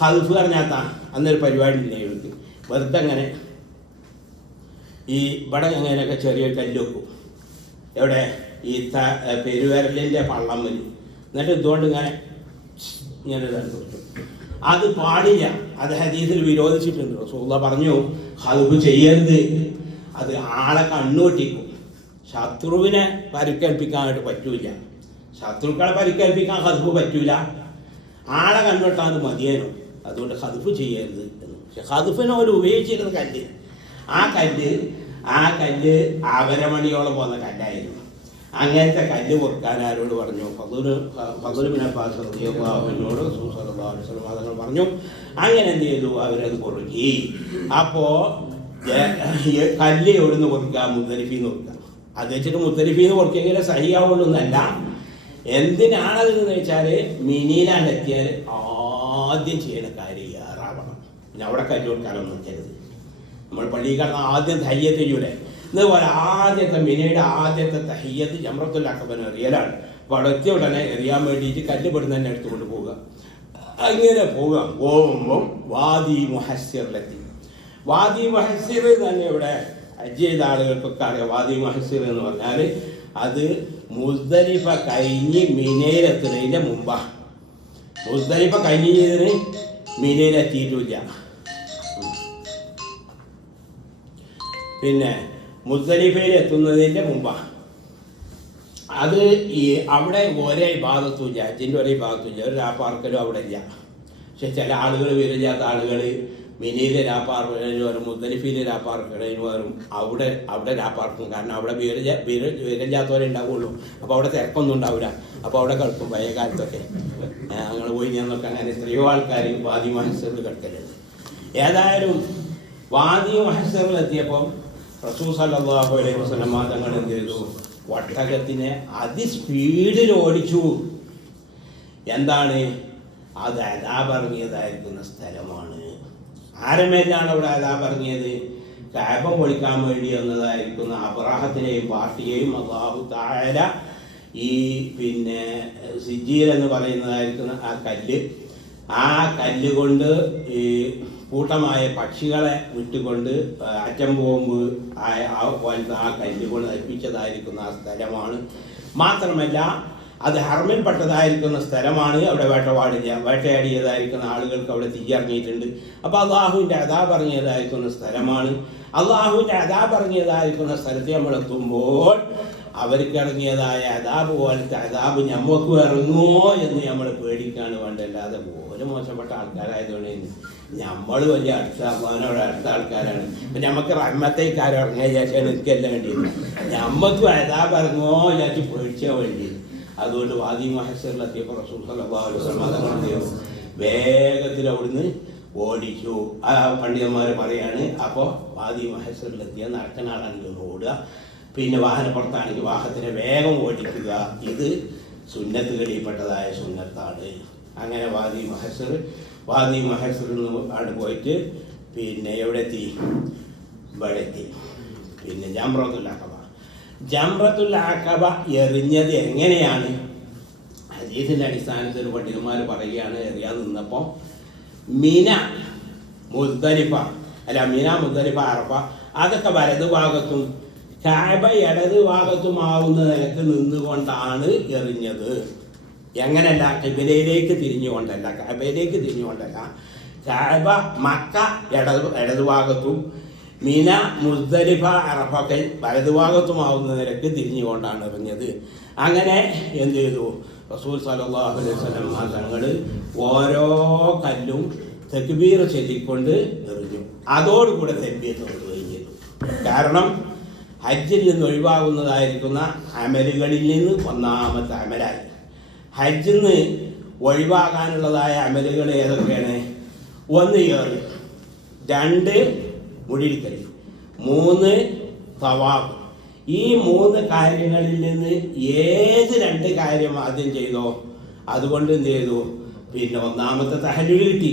ഖദ്ഫ് പറഞ്ഞാൽ അന്നൊരു പരിപാടി ഇല്ല ഇവർക്ക്. വെറുതെ അങ്ങനെ ഈ ഇവിടെ അങ്ങനെയൊക്കെ ചെറിയ കല്ല് വെക്കും. എവിടെ? ഈ പെരുവിരലിൻ്റെ പള്ളം വരും. എന്നിട്ട് ഇതുകൊണ്ട് ഇങ്ങനെ കൊടുക്കും. അത് പാടില്ല. അത് ഹദീസിൽ വിരോധിച്ചിട്ടുണ്ട്. റസൂലുള്ളാഹി പറഞ്ഞു, ഖദ്ഫ് ചെയ്യരുത്, അത് ആളെ കണ്ണുപൊട്ടിക്കും. ശത്രുവിനെ പരിക്കേൽപ്പിക്കാനായിട്ട് പറ്റൂല. ശത്രുക്കളെ പരിക്കേൽപ്പിക്കാൻ ഖദ്ഫ് പറ്റൂല. ആളെ കണ്ണുപൊട്ടാൻ മതിയേനോ. അതുകൊണ്ട് ഖദ്ഫ് ചെയ്യരുത് എന്ന്. പക്ഷെ ഖദ്ഫിനെ അവർ ഉപയോഗിച്ചിരുന്ന കല്ല്, ആ കല്ല് ആവരമണിയോളം പോകുന്ന കല്ലായിരുന്നു. അങ്ങനത്തെ കല്ല് പൊറുക്കാൻ ആരോട് പറഞ്ഞു? ഫദ്ൽ ഇബ്നു അബ്ബാസ് റളിയല്ലാഹു അൻഹുവിനോട് റസൂൽ സല്ലല്ലാഹു അലൈഹി വസല്ലം തങ്ങൾ പറഞ്ഞു. അങ്ങനെ എന്ത് ചെയ്തു? അവരത് പൊറുക്കി. അപ്പോൾ കല്ല് എവിടുന്ന് പൊറുക്കുക? മുസ്ദലിഫയിൽ നിന്ന് പൊറുക്കുക. അത് വെച്ചിട്ട് മുസ്ദലിഫയിൽ നിന്ന് പൊറുക്കിയെങ്കിലേ സഹിയാവുള്ളൂ എന്നല്ല. എന്തിനാണതെന്ന് വെച്ചാൽ മിനീലാണ്ടെത്തിയാൽ ആദ്യം ചെയ്യുന്ന കാര്യം ഏറാവണം. പിന്നെ അവിടെ കല്ല് കൊടുക്കാനൊന്നും നിൽക്കരുത്. നമ്മൾ പള്ളിയിൽ കിടന്ന ആദ്യം തഹയ്യത്ത് ചെയ്യൂലേ, ഇതുപോലെ ആദ്യത്തെ മിനയുടെ ആദ്യത്തെ തഹയ്യത്ത് ജംറത്തുൽ അഖബ എറിയലാണ്. അപ്പോൾ അവിടെ എത്തിയ ഉടനെ എറിയാൻ വേണ്ടിയിട്ട് കല്ല് പെടുന്ന തന്നെ എടുത്തുകൊണ്ട് പോവുക. അങ്ങനെ പോകുമ്പം വാദി മുഹസ്സിറിലെത്തി. വാദി മുഹസ്സിർ തന്നെ ഇവിടെ ഹജ്ജ് ചെയ്ത ആളുകൾക്കൊക്കെ അറിയാം. വാദി മുഹസ്സിർ എന്ന് പറഞ്ഞാൽ അത് മുസ്ദലിഫ കഴിഞ്ഞ് മിനയിലെത്തുന്നതിൻ്റെ മുമ്പാണ്. മുസ്ദലിഫ കഴിഞ്ഞതിന് മിനയിലെത്തിയിട്ടില്ല. പിന്നെ മുസ്ദലിഫയിൽ എത്തുന്നതിൻ്റെ മുമ്പാണ്. അത് ഈ അവിടെ ഒരേ ഭാഗത്തുമില്ല, ഹജ്ജിൻ്റെ ഒരേ ഭാഗത്തുമില്ല. ഒരു രാപ്പാർക്കലും അവിടെ ഇല്ല. പക്ഷെ ചില ആളുകൾ വിരലില്ലാത്ത ആളുകൾ മിനിയിലെ രാപ്പാർക്കലും വരും, മുസ്ദലിഫയിലെ രാപ്പാർക്കലും വരും. അവിടെ രാപ്പാർക്കും. കാരണം അവിടെ വിരലില്ലാത്തവരെ ഉണ്ടാവുള്ളൂ. അപ്പോൾ അവിടെ തിരക്കൊന്നും ഉണ്ടാവില്ല. അപ്പോൾ അവിടെ കിടക്കും. പഴയ കാലത്തൊക്കെ ഞങ്ങൾ പോയി ഞാനൊക്കെ അങ്ങനെ എത്രയോ ആൾക്കാർ വാദി മഹസറിൽ കിടക്കലുണ്ട്. ഏതായാലും വാദി മഹസറിലെത്തിയപ്പം റസൂൽ സല്ലല്ലാഹു അലൈഹി വസല്ലം തങ്ങൾ എന്ത് ചെയ്തു? ഒട്ടകത്തിനെ അതിസ്പീഡിൽ ഓടിച്ചു. എന്താണ്? അത് അദാബിറങ്ങിയതായിരിക്കുന്ന സ്ഥലമാണ്. ആരമേലാണ് അവിടെ അദാബിറങ്ങിയത്? കഅബ പൊളിക്കാൻ വേണ്ടി വന്നതായിരിക്കുന്ന അബ്രഹത്തിനെയും പാർട്ടിയെയും അല്ലാഹു തആല ഈ പിന്നെ സിജീൽ എന്ന് പറയുന്നതായിരിക്കുന്ന ആ കല്ല്, ആ കല്ലുകൊണ്ട് ഈ കൂട്ടമായ പക്ഷികളെ വിട്ടുകൊണ്ട് അറ്റം ബോംബ് പോലത്തെ ആ കല്ലുകൊണ്ട് നശിപ്പിച്ചതായിരിക്കുന്ന ആ സ്ഥലമാണ്. മാത്രമല്ല അത് ഹർമിൽപ്പെട്ടതായിരിക്കുന്ന സ്ഥലമാണ്. അവിടെ വേട്ടപാടില്ല, വേട്ടയാടിയതായിരിക്കുന്ന ആളുകൾക്ക് അവിടെ തീയിറങ്ങിയിട്ടുണ്ട്. അപ്പോൾ അള്ളാഹുവിൻ്റെ അദാബ് ഇറങ്ങിയതായിരിക്കുന്ന സ്ഥലമാണ്. അള്ളാഹുവിൻ്റെ അദാബ് ഇറങ്ങിയതായിരിക്കുന്ന സ്ഥലത്ത് നമ്മൾ എത്തുമ്പോൾ അവർക്ക് ഇറങ്ങിയതായ അദാബ് പോലത്തെ അദാബ് ഞമ്മക്കും ഇറങ്ങുമോ എന്ന് നമ്മൾ പേടിക്കാണ് വേണ്ടല്ലാതെ ഒരു മോശപ്പെട്ട ആൾക്കാരായതുകൊണ്ട് നമ്മൾ വലിയ അടുത്ത അള്ളാഹിനോട് അടുത്ത ആൾക്കാരാണ്. ഇപ്പം നമുക്ക് റഹ്മത്തേക്കാരും ഇറങ്ങിയ വിചാരിച്ചാൽ എനിക്കല്ല വേണ്ടിയത്, ഞമ്മക്കും അദാബ് ഇറങ്ങുമോ വിചാരിച്ച് പേടിച്ചാൽ വേണ്ടിയത്. അതുകൊണ്ട് വാദി മഹസറിലെത്തിയപ്പോൾ റസൂൽ സല്ലല്ലാഹു അലൈഹി വസല്ലം വേഗത്തിൽ അവിടുന്ന് ഓടിച്ചു. ആ പണ്ഡിതന്മാർ പറയാണ്, അപ്പോൾ വാദി മഹസറിലെത്തിയ നടക്കുന്ന ആളാണെങ്കിൽ ഓടുക, പിന്നെ വാഹനപ്പുറത്താണെങ്കിൽ വാഹനത്തിനെ വേഗം ഓടിക്കുക. ഇത് സുന്നത്തുകളിൽപ്പെട്ടതായ സുന്നത്താണ്. അങ്ങനെ വാദി മഹസറിൽ നിന്ന് അവിടെ പോയിട്ട് പിന്നെ എവിടെ എത്തി? ഇവിടെ എത്തി. പിന്നെ ജംറത്തുൽ അഖബ എറിഞ്ഞത് എങ്ങനെയാണ്? ഹദീസിൻ്റെ അടിസ്ഥാനത്തിൽ പണ്ഡിതന്മാർ പറയുകയാണ്, എറിയാൻ നിന്നപ്പോൾ മിന മുസ്ദലിഫ അറഫ അതൊക്കെ വലതുഭാഗത്തും കഅബ ഇടതുഭാഗത്തുമാവുന്ന നിലക്ക് നിന്നുകൊണ്ടാണ് എറിഞ്ഞത്. എങ്ങനെയല്ല, ഖിബലയിലേക്ക് തിരിഞ്ഞുകൊണ്ടല്ല, കഅബയിലേക്ക് തിരിഞ്ഞുകൊണ്ടല്ല. കഅബ മക്ക ഇടതുഭാഗത്തും മിന മുസ്ദലിഫ അറഫകൾ വലതുഭാഗത്തുമാവുന്ന നിലക്ക് തിരിഞ്ഞുകൊണ്ടാണ് എറിഞ്ഞത്. അങ്ങനെ എന്ത് ചെയ്തു? റസൂൽ സല്ലല്ലാഹു അലൈഹി വസല്ലം തങ്ങൾ ഓരോ കല്ലും തക്ബീർ ചൊല്ലിക്കൊണ്ട് എറിഞ്ഞു. അതോടുകൂടെ തക്ബീർ ചെയ്തു. കാരണം ഹജ്ജിൽ നിന്ന് ഒഴിവാകുന്നതായിരിക്കുന്ന അമലുകളിൽ നിന്ന് ഒന്നാമത്തെ അമലായി. ഹജ്ജിൽ നിന്ന് ഒഴിവാകാനുള്ളതായ അമലുകൾ ഏതൊക്കെയാണ്? 1 ഏറ്, 2 മുടിക്കൽ, 3 തവാഫ്. ഈ 3 കാര്യങ്ങളിൽ നിന്ന് ഏത് 2 കാര്യം ആദ്യം ചെയ്തോ അതുകൊണ്ട് എന്ത് ചെയ്തു? പിന്നെ ഒന്നാമത്തെ തഹല്ലുൽ കിട്ടി.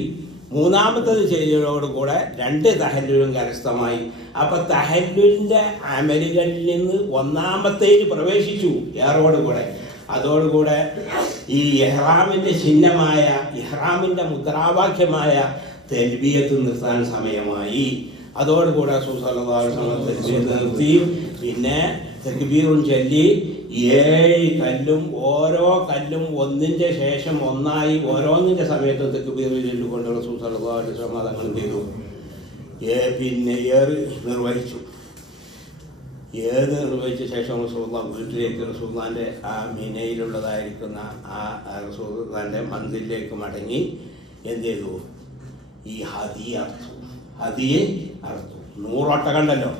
മൂന്നാമത്തത് ചെയ്തതോടുകൂടെ 2 തഹല്ലുലും കരസ്ഥമായി. അപ്പൊ തഹല്ലുലിന്റെ അമലുകളിൽ നിന്ന് ഒന്നാമത്തേൽ പ്രവേശിച്ചു ഏറോടുകൂടെ. അതോടുകൂടെ ഈ ഇഹ്റാമിന്റെ ചിഹ്നമായ ഇഹ്റാമിന്റെ മുദ്രാവാക്യമായ തൽബിയത്ത് നിർത്താൻ സമയമായി. അതോടുകൂടെ റസൂൽ സല്ലല്ലാഹു അലൈഹി വസല്ലം തൽബിയത്ത് നിർത്തി. പിന്നെ തക്ബീറും ചൊല്ലി 7 കല്ലും ഓരോ കല്ലും ഒന്നിൻ്റെ ശേഷം ഒന്നായി ഓരോന്നിൻ്റെ സമയത്ത് തക്ബീർ ചൊല്ലിക്കൊണ്ട് റസൂൽ സല്ലല്ലാഹു അലൈഹി വസല്ലം തങ്ങൾ ചെയ്തു. പിന്നെ ഏറ് നിർവഹിച്ചു. ഏത് നിർവഹിച്ച ശേഷം റസൂലുള്ളാഹി വീട്ടിലേക്ക് റസൂലുള്ളാഹിൻ്റെ ആ മിനയിലുള്ളതായിരിക്കുന്ന ആ റസൂലുള്ളാഹിൻ്റെ മന്ദിരിലേക്ക് മടങ്ങി എന്ത് ചെയ്തു? ഈ ഹദിയ അറുത്തു. 100 ഒട്ടകണ്ടല്ലോ,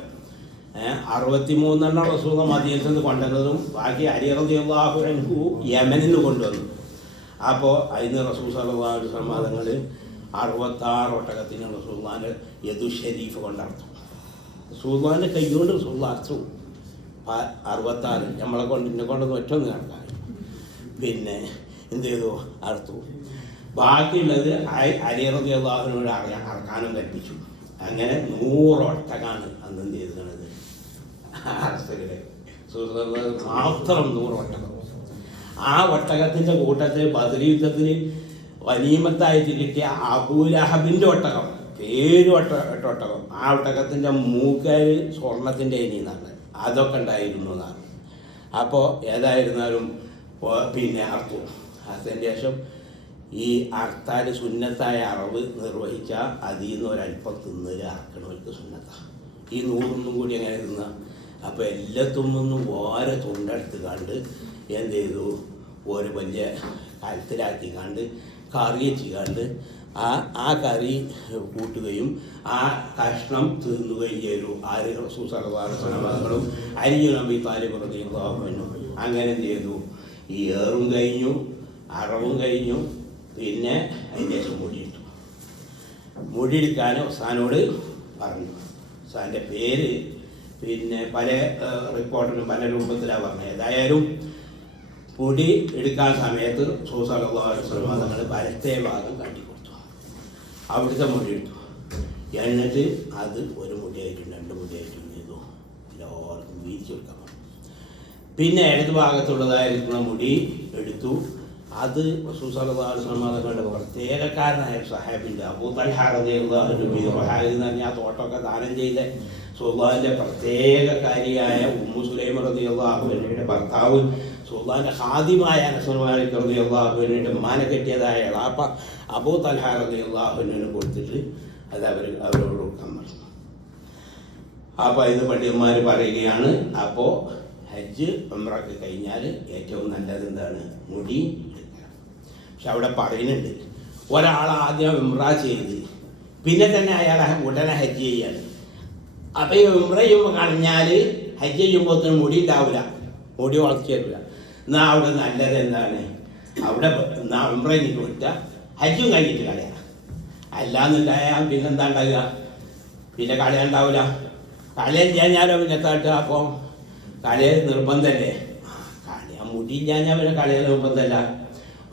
63 റസൂൽ മദീനത്തിൽ നിന്ന് കൊണ്ടുവന്നതും ബാക്കി അലി റളിയല്ലാഹു അൻഹു യമനിൽ നിന്ന് കൊണ്ടുവന്നു. അപ്പോൾ അതിന് റസൂൽ സല്ലല്ലാഹു അലൈഹി വസല്ലം തങ്ങൾ 66 ഒട്ടകത്തിന് റസൂലുള്ളാഹിൻ്റെ യദു ഷരീഫ് കൊണ്ടർത്തു. റസൂലുള്ളാഹിൻ്റെ കൈകൊണ്ട് റസൂലുള്ളാഹി അർത്തു 66. നമ്മളെ കൊണ്ട് എന്നെ കൊണ്ടൊന്നും ഒറ്റൊന്ന് കണക്കായി. പിന്നെ എന്ത് ചെയ്തു? അർത്തു. ബാക്കിയുള്ളത് അലി റളിയല്ലാഹുവിനോട് അറക്കാനും കൽപ്പിച്ചു. അങ്ങനെ 100 ഒട്ടകാണ് അന്ന് എന്ത് ചെയ്തത്? മാത്രം 100 ഒട്ടകം. ആ ഒട്ടകത്തിൻ്റെ കൂട്ടത്തിൽ ബദർ യുദ്ധത്തിൽ വനീമത്തായിട്ട് കിട്ടിയ അബൂലഹബിൻ്റെ ഒട്ടകം, പേര് ഒട്ടകം. ആ ഒട്ടകത്തിൻ്റെ മൂക്കാര് സ്വർണത്തിൻ്റെ ഇനിന്നാണ്. അതൊക്കെ ഉണ്ടായിരുന്നു എന്നാണ്. അപ്പോൾ ഏതായിരുന്നാലും പിന്നെ അർത്ഥത്തിൻ്റെ ശേഷം ഈ അർത്താൽ സുന്നത്തായ അറവ് നിർവഹിച്ച അതിൽ നിന്ന് ഒരല്പം തിന്നൽ അറക്കണവർക്ക് സുന്നത്താണ്. ഈ 100 കൂടി എങ്ങനെ തിന്നുക? അപ്പോൾ എല്ലാത്തും നിന്നും ഓരോ തുണ്ടെടുത്ത് കണ്ട് എന്ത് ചെയ്തു? ഒരു വലിയ കലത്തിലാക്കി കണ്ട് കറി വെച്ച് ആ കറി കൂട്ടുകയും ആ കഷ്ണം തിന്നുകയും ചെയ്തു. ആര്? റസൂൽ സല്ലല്ലാഹു അലൈഹി വസല്ലം അലി നബി താലിബ് റളിയല്ലാഹു അൻഹു. അങ്ങനെ എന്ത് ചെയ്തു? ഈ ഏറും കഴിഞ്ഞു, അറവും കഴിഞ്ഞു. പിന്നെ അതിൻ്റെ ശേഷം മുടിയെടുക്കാൻ ഉസ്താനോട് പറഞ്ഞു. ഉസ്താൻ്റെ പേര് പിന്നെ പല റിപ്പോർട്ടിലും പല രൂപത്തിലാണ് പറഞ്ഞത്. ഏതായാലും മുടി എടുക്കാൻ സമയത്ത് റസൂൽ സല്ലല്ലാഹു അലൈഹി വസല്ലം തങ്ങൾ വലത്തെ ഭാഗം കാട്ടിക്കൊടുത്തു. അവിടുത്തെ മുടി എടുത്തു. എന്നിട്ട് അത് 1 മുടിയായിട്ടും 2 മുടിയായിട്ടും ചെയ്തു എല്ലാവർക്കും വീതിച്ചു കൊടുക്കാൻ പറഞ്ഞു. പിന്നെ ഇടത് ഭാഗത്തുള്ളതായിരിക്കുന്ന മുടി എടുത്തു. അത് റസൂൽ സല്ലല്ലാഹു അലൈഹി വസല്ലം തങ്ങളുടെ പ്രത്യേകക്കാരനായ സഹാബിൻ്റെ അബൂ തൽഹ റളിയല്ലാഹു അൻഹു എന്ന് പറഞ്ഞാൽ ആ തോട്ടമൊക്കെ ദാനം ചെയ്ത സുൽത്താൻ്റെ പ്രത്യേകകാരിയായ ഉമ്മു സുലൈമ റളിയല്ലാഹു അൻഹയുടെ ഭർത്താവ് സുൽത്താൻ്റെ ഖാദിമായ അനസ് മാലിക് റളിയല്ലാഹു അൻഹയുടെ ഉമ്മാനെ കെട്ടിയതായ എളാപ്പ അബൂ തൽഹ റളിയല്ലാഹു അൻഹുവിന് കൊടുത്തിട്ട് അത് അവരോട് കൊടുക്കാൻ പറഞ്ഞു. അപ്പോൾ ഇത് പണ്ഡിതന്മാർ പറയുകയാണ്, അപ്പോൾ ഹജ്ജ് ഉംറക്ക് കഴിഞ്ഞാൽ ഏറ്റവും നല്ലത് എന്താണ്? മുടി എടുക്കുക. പക്ഷെ അവിടെ പറയുന്നുണ്ട്, ഒരാൾ ആദ്യം ഉംറ ചെയ്ത് പിന്നെ തന്നെ അയാൾ ഉടനെ ഹജ്ജ് ചെയ്യാണ്. അപ്പം ഈ ഉംറ ചെയ്യുമ്പോൾ കളഞ്ഞാൽ ഹജ്ജ് ചെയ്യുമ്പോൾ മുടി ഉണ്ടാവില്ല, മുടി വളർച്ച വരില്ല. എന്നാൽ അവിടെ നല്ലത് എന്താണ്? അവിടെ ഉംറ കഴിഞ്ഞിട്ട് വിട്ടുക, ഹജ്ജും കഴിഞ്ഞിട്ട് കളയാം. അല്ലാന്നുണ്ടായാൽ പിന്നെന്താ ഉണ്ടാകുക? പിന്നെ കളയാണ്ടാവില്ല. കളയാൻ ചെയ്യാഞ്ഞാലോ പിന്നെ താട്ടുക. അപ്പോൾ കളയൽ നിർബന്ധമല്ലേ? കളയാൻ മുടിയില്ലാഞ്ഞാൽ പിന്നെ കളയൽ നിർബന്ധമല്ല.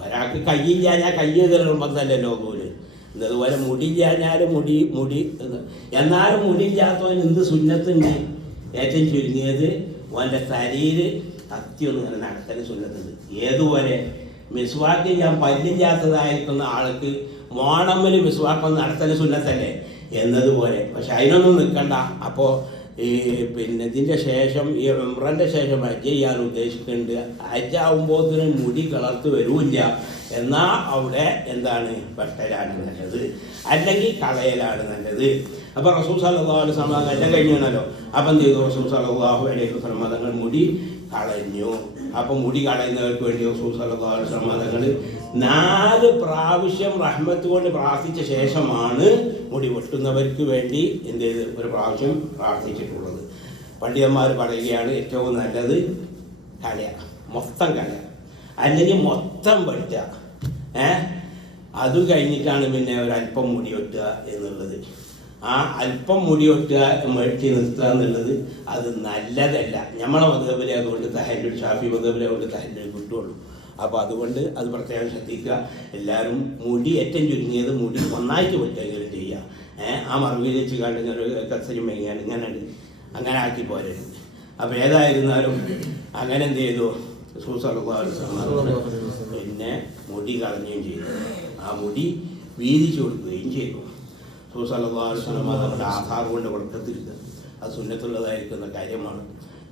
ഒരാൾക്ക് കയ്യില്ലാഞ്ഞാൽ കയ്യ് നിർബന്ധമല്ലല്ലോ പോലും. ഇതുപോലെ മുടിയില്ലാഞ്ഞാൽ മുടി എന്നാലും മുടിയില്ലാത്തവൻ എന്ത് സുന്നത്തുണ്ട്? ഏറ്റവും ചുരുങ്ങിയത് ഓൻ്റെ ശരീരം കത്തിയൊന്നും ഇങ്ങനെ നടത്തൽ സുന്നത്തുണ്ട്. ഏതുപോലെ മിസ്വാക്ക് ചെയ്യാൻ പല്ലില്ലാത്തതായിരിക്കുന്ന ആൾക്ക് മോണമ്മൽ മിസ്വാക്കൊന്നും നടത്തൽ സുന്നത്തല്ലേ എന്നതുപോലെ. പക്ഷെ അതിനൊന്നും നിൽക്കണ്ട. അപ്പോൾ പിന്നെ ഇതിൻ്റെ ശേഷം ഈ ഉംറൻ്റെ ശേഷം ഹജ്ജ് ചെയ്യാൻ ഉദ്ദേശിക്കുന്നുണ്ട്. ഹജ്ജാവുമ്പോഴത്തിന് മുടി കളർത്ത് വരില്ല. എന്നാൽ അവിടെ എന്താണ്? വെട്ടലാണ് നല്ലത്, അല്ലെങ്കിൽ കളയലാണ് നല്ലത്. അപ്പോൾ റസൂൽ സല്ലല്ലാഹു അലൈഹി വസല്ലം എല്ലാം കഴിഞ്ഞാണല്ലോ. അപ്പം എന്ത് ചെയ്തു? റസൂൽ സല്ലല്ലാഹു അലൈഹി വസല്ലം തങ്ങൾ മുടി കളഞ്ഞു. അപ്പം മുടി കളയുന്നവർക്ക് വേണ്ടി റസൂൽ സല്ലല്ലാഹു അലൈഹി വസല്ലം തങ്ങൾ 4 പ്രാവശ്യം റഹ്മത്ത് കൊണ്ട് പ്രാർത്ഥിച്ച ശേഷമാണ് മുടി വെട്ടുന്നവർക്ക് വേണ്ടി എന്ത് ചെയ്ത് ഒരു പ്രാവശ്യം പ്രാർത്ഥിച്ചിട്ടുള്ളത്. പണ്ഡിതന്മാർ പറയുകയാണ് ഏറ്റവും നല്ലത് കളയ, മൊത്തം കളയ, അല്ലെങ്കിൽ മൊത്തം വെട്ടുക. അത് കഴിഞ്ഞിട്ടാണ് പിന്നെ ഒരല്പം മുടി വെട്ടുക എന്നുള്ളത്. ആ അല്പം മുടി വെട്ടുക വെട്ടി നിർത്തുക എന്നുള്ളത് അത് നല്ലതല്ല. നമ്മളെ മദ്ഹബിലെ അതുകൊണ്ട് തഹല്ലുൽ, ഷാഫി മദ്ഹബിലെ അതുകൊണ്ട് തഹല്ലുൽ കിട്ടുള്ളൂ. അപ്പോൾ അതുകൊണ്ട് അത് പ്രത്യേകം ശ്രദ്ധിക്കുക. എല്ലാവരും മുടി ഏറ്റവും ചുരുങ്ങിയത് മുടി ഒന്നായിട്ട് വെട്ടുകയും ചെയ്യുക. ആ മറുപടി വെച്ച് കണ്ട് ഇങ്ങനെ ഒരു കസരി മെയ്യാൻ അങ്ങനെ ആക്കി പോരരുത്. അപ്പോൾ ഏതായിരുന്നാലും അങ്ങനെ എന്ത് ചെയ്തു? റസൂൽ സല്ലല്ലാഹു അലൈഹി വസല്ലം പിന്നെ മുടി കളഞ്ഞുകയും ചെയ്തു. ആ മുടി വീതിച്ചു കൊടുക്കുകയും ചെയ്തു. റസൂൽ സല്ലല്ലാഹു അലൈഹി വസല്ലം നമ്മുടെ ആധാർ കൊണ്ട് കൊടുക്കത്തില്ല. അത് സുന്നത്തുള്ളതായിരിക്കുന്ന കാര്യമാണ്.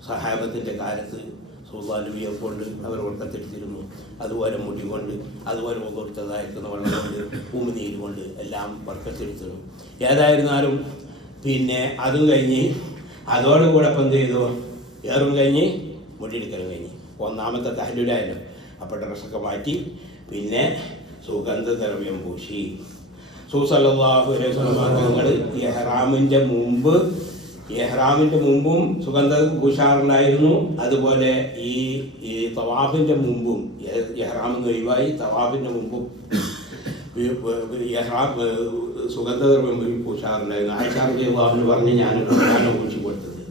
സഹാബത്തിൻ്റെ കാലത്ത് റസൂലുള്ളാഹി നബിയെ കൊണ്ട് അവർ കൊടുക്കത്തെടുത്തിരുന്നു. അതുപോലെ മുടി കൊണ്ട്, അതുപോലെ കൊടുത്തതായിരിക്കുന്ന വെള്ളം കൊണ്ട്, ഉമിനീര് കൊണ്ട് എല്ലാം വർക്കത്തെടുത്തിരുന്നു. ഏതായിരുന്നാലും പിന്നെ അതും കഴിഞ്ഞ് അതോടുകൂടെ ഇപ്പം എന്ത് ചെയ്തു? ഏറും കഴിഞ്ഞ് മുടിയെടുക്കലും കഴിഞ്ഞ് ഒന്നാമത്തെ തഹല്ലുലായാലും അപ്പോൾ ഡ്രസ്സൊക്കെ മാറ്റി പിന്നെ സുഗന്ധദ്രവ്യം പൂശി. റസൂൽ സല്ലല്ലാഹു അലൈഹി വസല്ലം തങ്ങൾ ഇഹ്റാമിൻ്റെ മുമ്പും സുഗന്ധം പൂശാറുണ്ടായിരുന്നു. അതുപോലെ ഈ തവാഫിൻ്റെ മുമ്പും, ഇഹ്റാമെന്ന് ഒഴിവായി തവാഫിൻ്റെ മുമ്പും സുഗന്ധദ്രവ്യം പൂശാറുണ്ടായിരുന്നു. ആയിഷ റളിയല്ലാഹു അൻഹ പറഞ്ഞ് ഞാനാണ് പൂശി കൊടുത്തത്.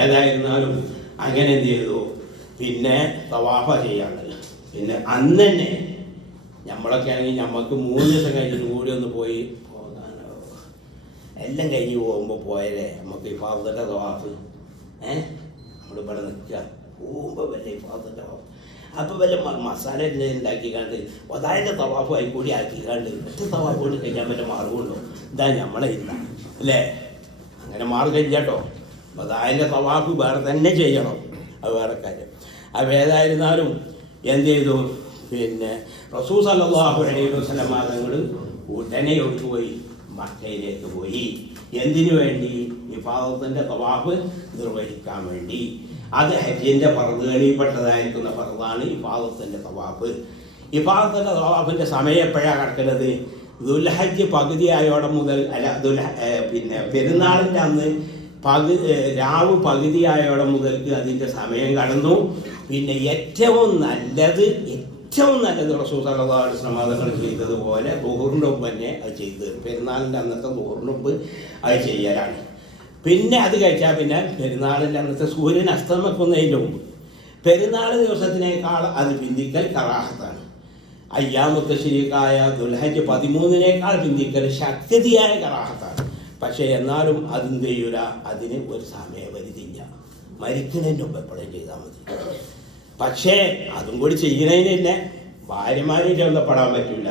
ഏതായിരുന്നാലും അങ്ങനെ എന്ത് ചെയ്തു? പിന്നെ തവാഫ ചെയ്യാറുണ്ട്. പിന്നെ അന്ന് തന്നെ നമ്മളൊക്കെ ആണെങ്കിൽ നമുക്ക് 3 ദിവസം കഴിഞ്ഞിട്ട് കൂടി ഒന്ന് പോയി പോകാനോ എല്ലാം കഴിഞ്ഞ് പോകുമ്പോൾ പോയാലേ നമുക്ക് ഈ ഫാദറിൻ്റെ തവാഫ് നമ്മളിവിടെ നിൽക്കുക പോകുമ്പോൾ വല്ല ഈ ഫാദറിൻ്റെ തവാഫ് അപ്പോൾ വല്ല മസാല ഉണ്ടാക്കിക്കാണ്ട് ഒതായൻ്റെ തവാഫ് ആയി കൂടി ആക്കിക്കാണ്ട് ഒറ്റ തവാഫ് കൊണ്ട് കഴിഞ്ഞാൽ വല്ല മാർഗമുണ്ടോ? ഇതാ നമ്മളെ ഇല്ല അല്ലേ? അങ്ങനെ മാർഗം കേട്ടോ. ഒതായൻ്റെ തവാഫ് വേറെ തന്നെ ചെയ്യണം, അത് വേറെ കാര്യം. അപ്പോൾ ഏതായിരുന്നാലും എന്ത് ചെയ്തു? പിന്നെ റസൂൽ സല്ലല്ലാഹു അലൈഹി വസല്ലം തങ്ങൾ ഉടനെ ഒട്ടുപോയി മക്കയിലേക്ക് പോയി. എന്തിനു വേണ്ടി? ഇഫാദത്തിൻ്റെ തവാഫ് നിർവഹിക്കാൻ വേണ്ടി. അത് ഹജ്ജിൻ്റെ ഫർദുകളിൽപ്പെട്ടതായിരിക്കുന്ന ഫർദാണ് ഇഫാദത്തിൻ്റെ തവാഫ്. ഇഫാദത്തിൻ്റെ തവാഫിൻ്റെ സമയം എപ്പോഴാണ് കിടക്കുന്നത്? ദുൽഹജ്ജ് പകുതിയായോടെ മുതൽ പിന്നെ പെരുന്നാളിൻ്റെ അന്ന് രാവ് പകുതിയായോടെ മുതൽക്ക് അതിൻ്റെ സമയം കടന്നു. പിന്നെ ഏറ്റവും നല്ലത് റസൂൽ സല്ലല്ലാഹു അലൈഹി വസല്ലം തങ്ങൾ ചെയ്തതുപോലെ ദുഹറിൻ്റെ മുമ്പ് തന്നെ അത് ചെയ്ത് പെരുന്നാളിൻ്റെ അന്നത്തെ ദുഹറിൻ്റെ മുമ്പ് അത് ചെയ്യലാണ്. പിന്നെ അത് കഴിച്ചാൽ പിന്നെ പെരുന്നാളിൻ്റെ അന്നത്തെ സൂര്യൻ അസ്തമിക്കുന്നതിൻ്റെ മുമ്പ് പെരുന്നാൾ ദിവസത്തിനേക്കാൾ അത് പിന്തിക്കൽ കറാഹത്താണ്. അയ്യാമുത്ത ശരീക്കായ ദുൽഹജ്ജ് 13-നേക്കാൾ പിന്തിക്കൽ ശക്തിയായ കറാഹത്താണ്. പക്ഷേ എന്നാലും അതെന്ത് ചെയ്യൂല, അതിന് ഒരു സമയപരിധിയില്ല. മരിക്കുന്നതിൻ്റെ മുമ്പ് എപ്പോഴും ചെയ്താൽ മതി. പക്ഷേ അതും കൂടി ചെയ്യുന്നതിന് തന്നെ ഭാര്യമാരായിട്ട് ബന്ധപ്പെടാൻ പറ്റില്ല.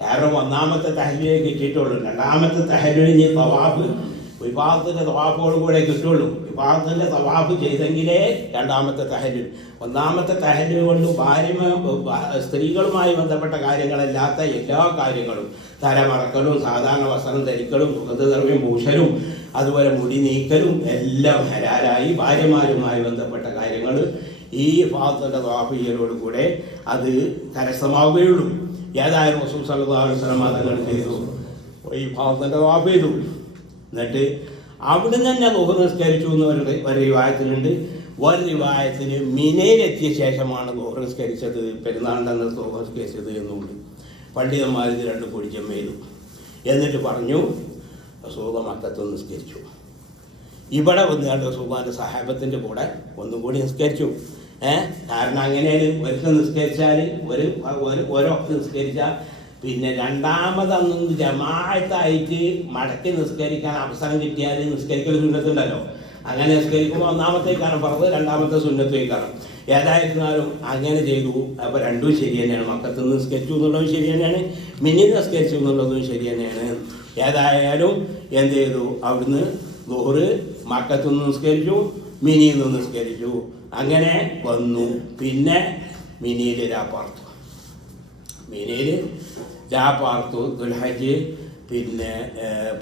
കാരണം ഒന്നാമത്തെ തഹല്ലിലേ കിട്ടിയിട്ടുള്ളൂ. രണ്ടാമത്തെ തഹല്ലിൽ തവാഫ് വിവാഹത്തിൻ്റെ തവാഫോട് കൂടെ കിട്ടുള്ളൂ. വിവാഹത്തിൻ്റെ തവാഫ് ചെയ്തെങ്കിലേ രണ്ടാമത്തെ തഹല്ലിൽ. ഒന്നാമത്തെ തഹല്ലിൽ കൊണ്ട് സ്ത്രീകളുമായി ബന്ധപ്പെട്ട കാര്യങ്ങളല്ലാത്ത എല്ലാ കാര്യങ്ങളും, തലമറക്കലും സാധാരണ വസ്ത്രം ധരിക്കലും സുഗന്ധദ്രവ്യം പൂശലും അതുപോലെ മുടി നീക്കലും എല്ലാം ഹലാലായി. ഭാര്യമാരുമായി ബന്ധപ്പെട്ട കാര്യങ്ങൾ ഈ വിവാഹത്തിൻ്റെ തവാഫ് ചെയ്യലോട് കൂടെ അത് കരസ്ഥമാവുകയുള്ളൂ. ഏതായാലും റസൂൽ സല്ലല്ലാഹു അലൈഹി വസല്ലം തങ്ങൾ ചെയ്തു, ഈ വിവാഹത്തിൻ്റെ തവാഫ് ചെയ്തു. എന്നിട്ട് അവിടുന്ന് തന്നെ ളുഹർ നിസ്കരിച്ചു എന്ന് ഒരു റിവായത്തിലുണ്ട്. ഒരു റിവായത്തിന് മിനയിലെത്തിയ ശേഷമാണ് ളുഹർ നിസ്കരിച്ചത്, പെരുന്നാളിൻ്റെ അന്ന് ളുഹർ നിസ്കരിച്ചത് എന്നുണ്ട്. പണ്ഡിതന്മാർ ഇത് രണ്ടും പൊടിച്ചം ചെയ്തു. എന്നിട്ട് പറഞ്ഞു റസൂൽ മക്കത്ത് നിസ്കരിച്ചു. ഇവിടെ വന്ന് കണ്ട് റസൂലിൻ്റെ സഹാബത്തിൻ്റെ കൂടെ ഒന്നും കൂടി നിസ്കരിച്ചു. കാരണം അങ്ങനെയാണ്. ഒരിക്കൽ നിസ്കരിച്ചാൽ ഒരൊക്കെ നിസ്കരിച്ചാൽ പിന്നെ രണ്ടാമതൊന്നും ജമാഅത്തായിട്ട് മടക്കി നിസ്കരിക്കാൻ അവസരം കിട്ടിയാൽ നിസ്കരിക്കൽ സുന്നത്തുണ്ടല്ലോ. അങ്ങനെ നിസ്കരിക്കുമ്പോൾ ഒന്നാമത്തേക്കാണ് പറഞ്ഞത്, രണ്ടാമത്തെ സുന്നത്തേക്കാണ്. ഏതായിരുന്നാലും അങ്ങനെ ചെയ്തു. അപ്പോൾ രണ്ടും ശരി തന്നെയാണ്. മക്കത്ത് നിന്ന് നിസ്കരിച്ചു എന്നുള്ളതും ശരി തന്നെയാണ്, മിന്നിൽ നിസ്കരിച്ചു എന്നുള്ളതും ശരി തന്നെയാണ്. ഏതായാലും എന്ത് ചെയ്തു, അവിടുന്ന് ളുഹർ മക്കത്ത് നിന്ന് നിസ്കരിച്ചു, മിനിയിൽ നിന്ന് നിസ്കരിച്ചു. അങ്ങനെ വന്നു. പിന്നെ മിനിയിൽ രാപ്പാർത്തു. മിനിയിൽ രാപ്പാർത്തു. ദുൽഹജ്ജ് പിന്നെ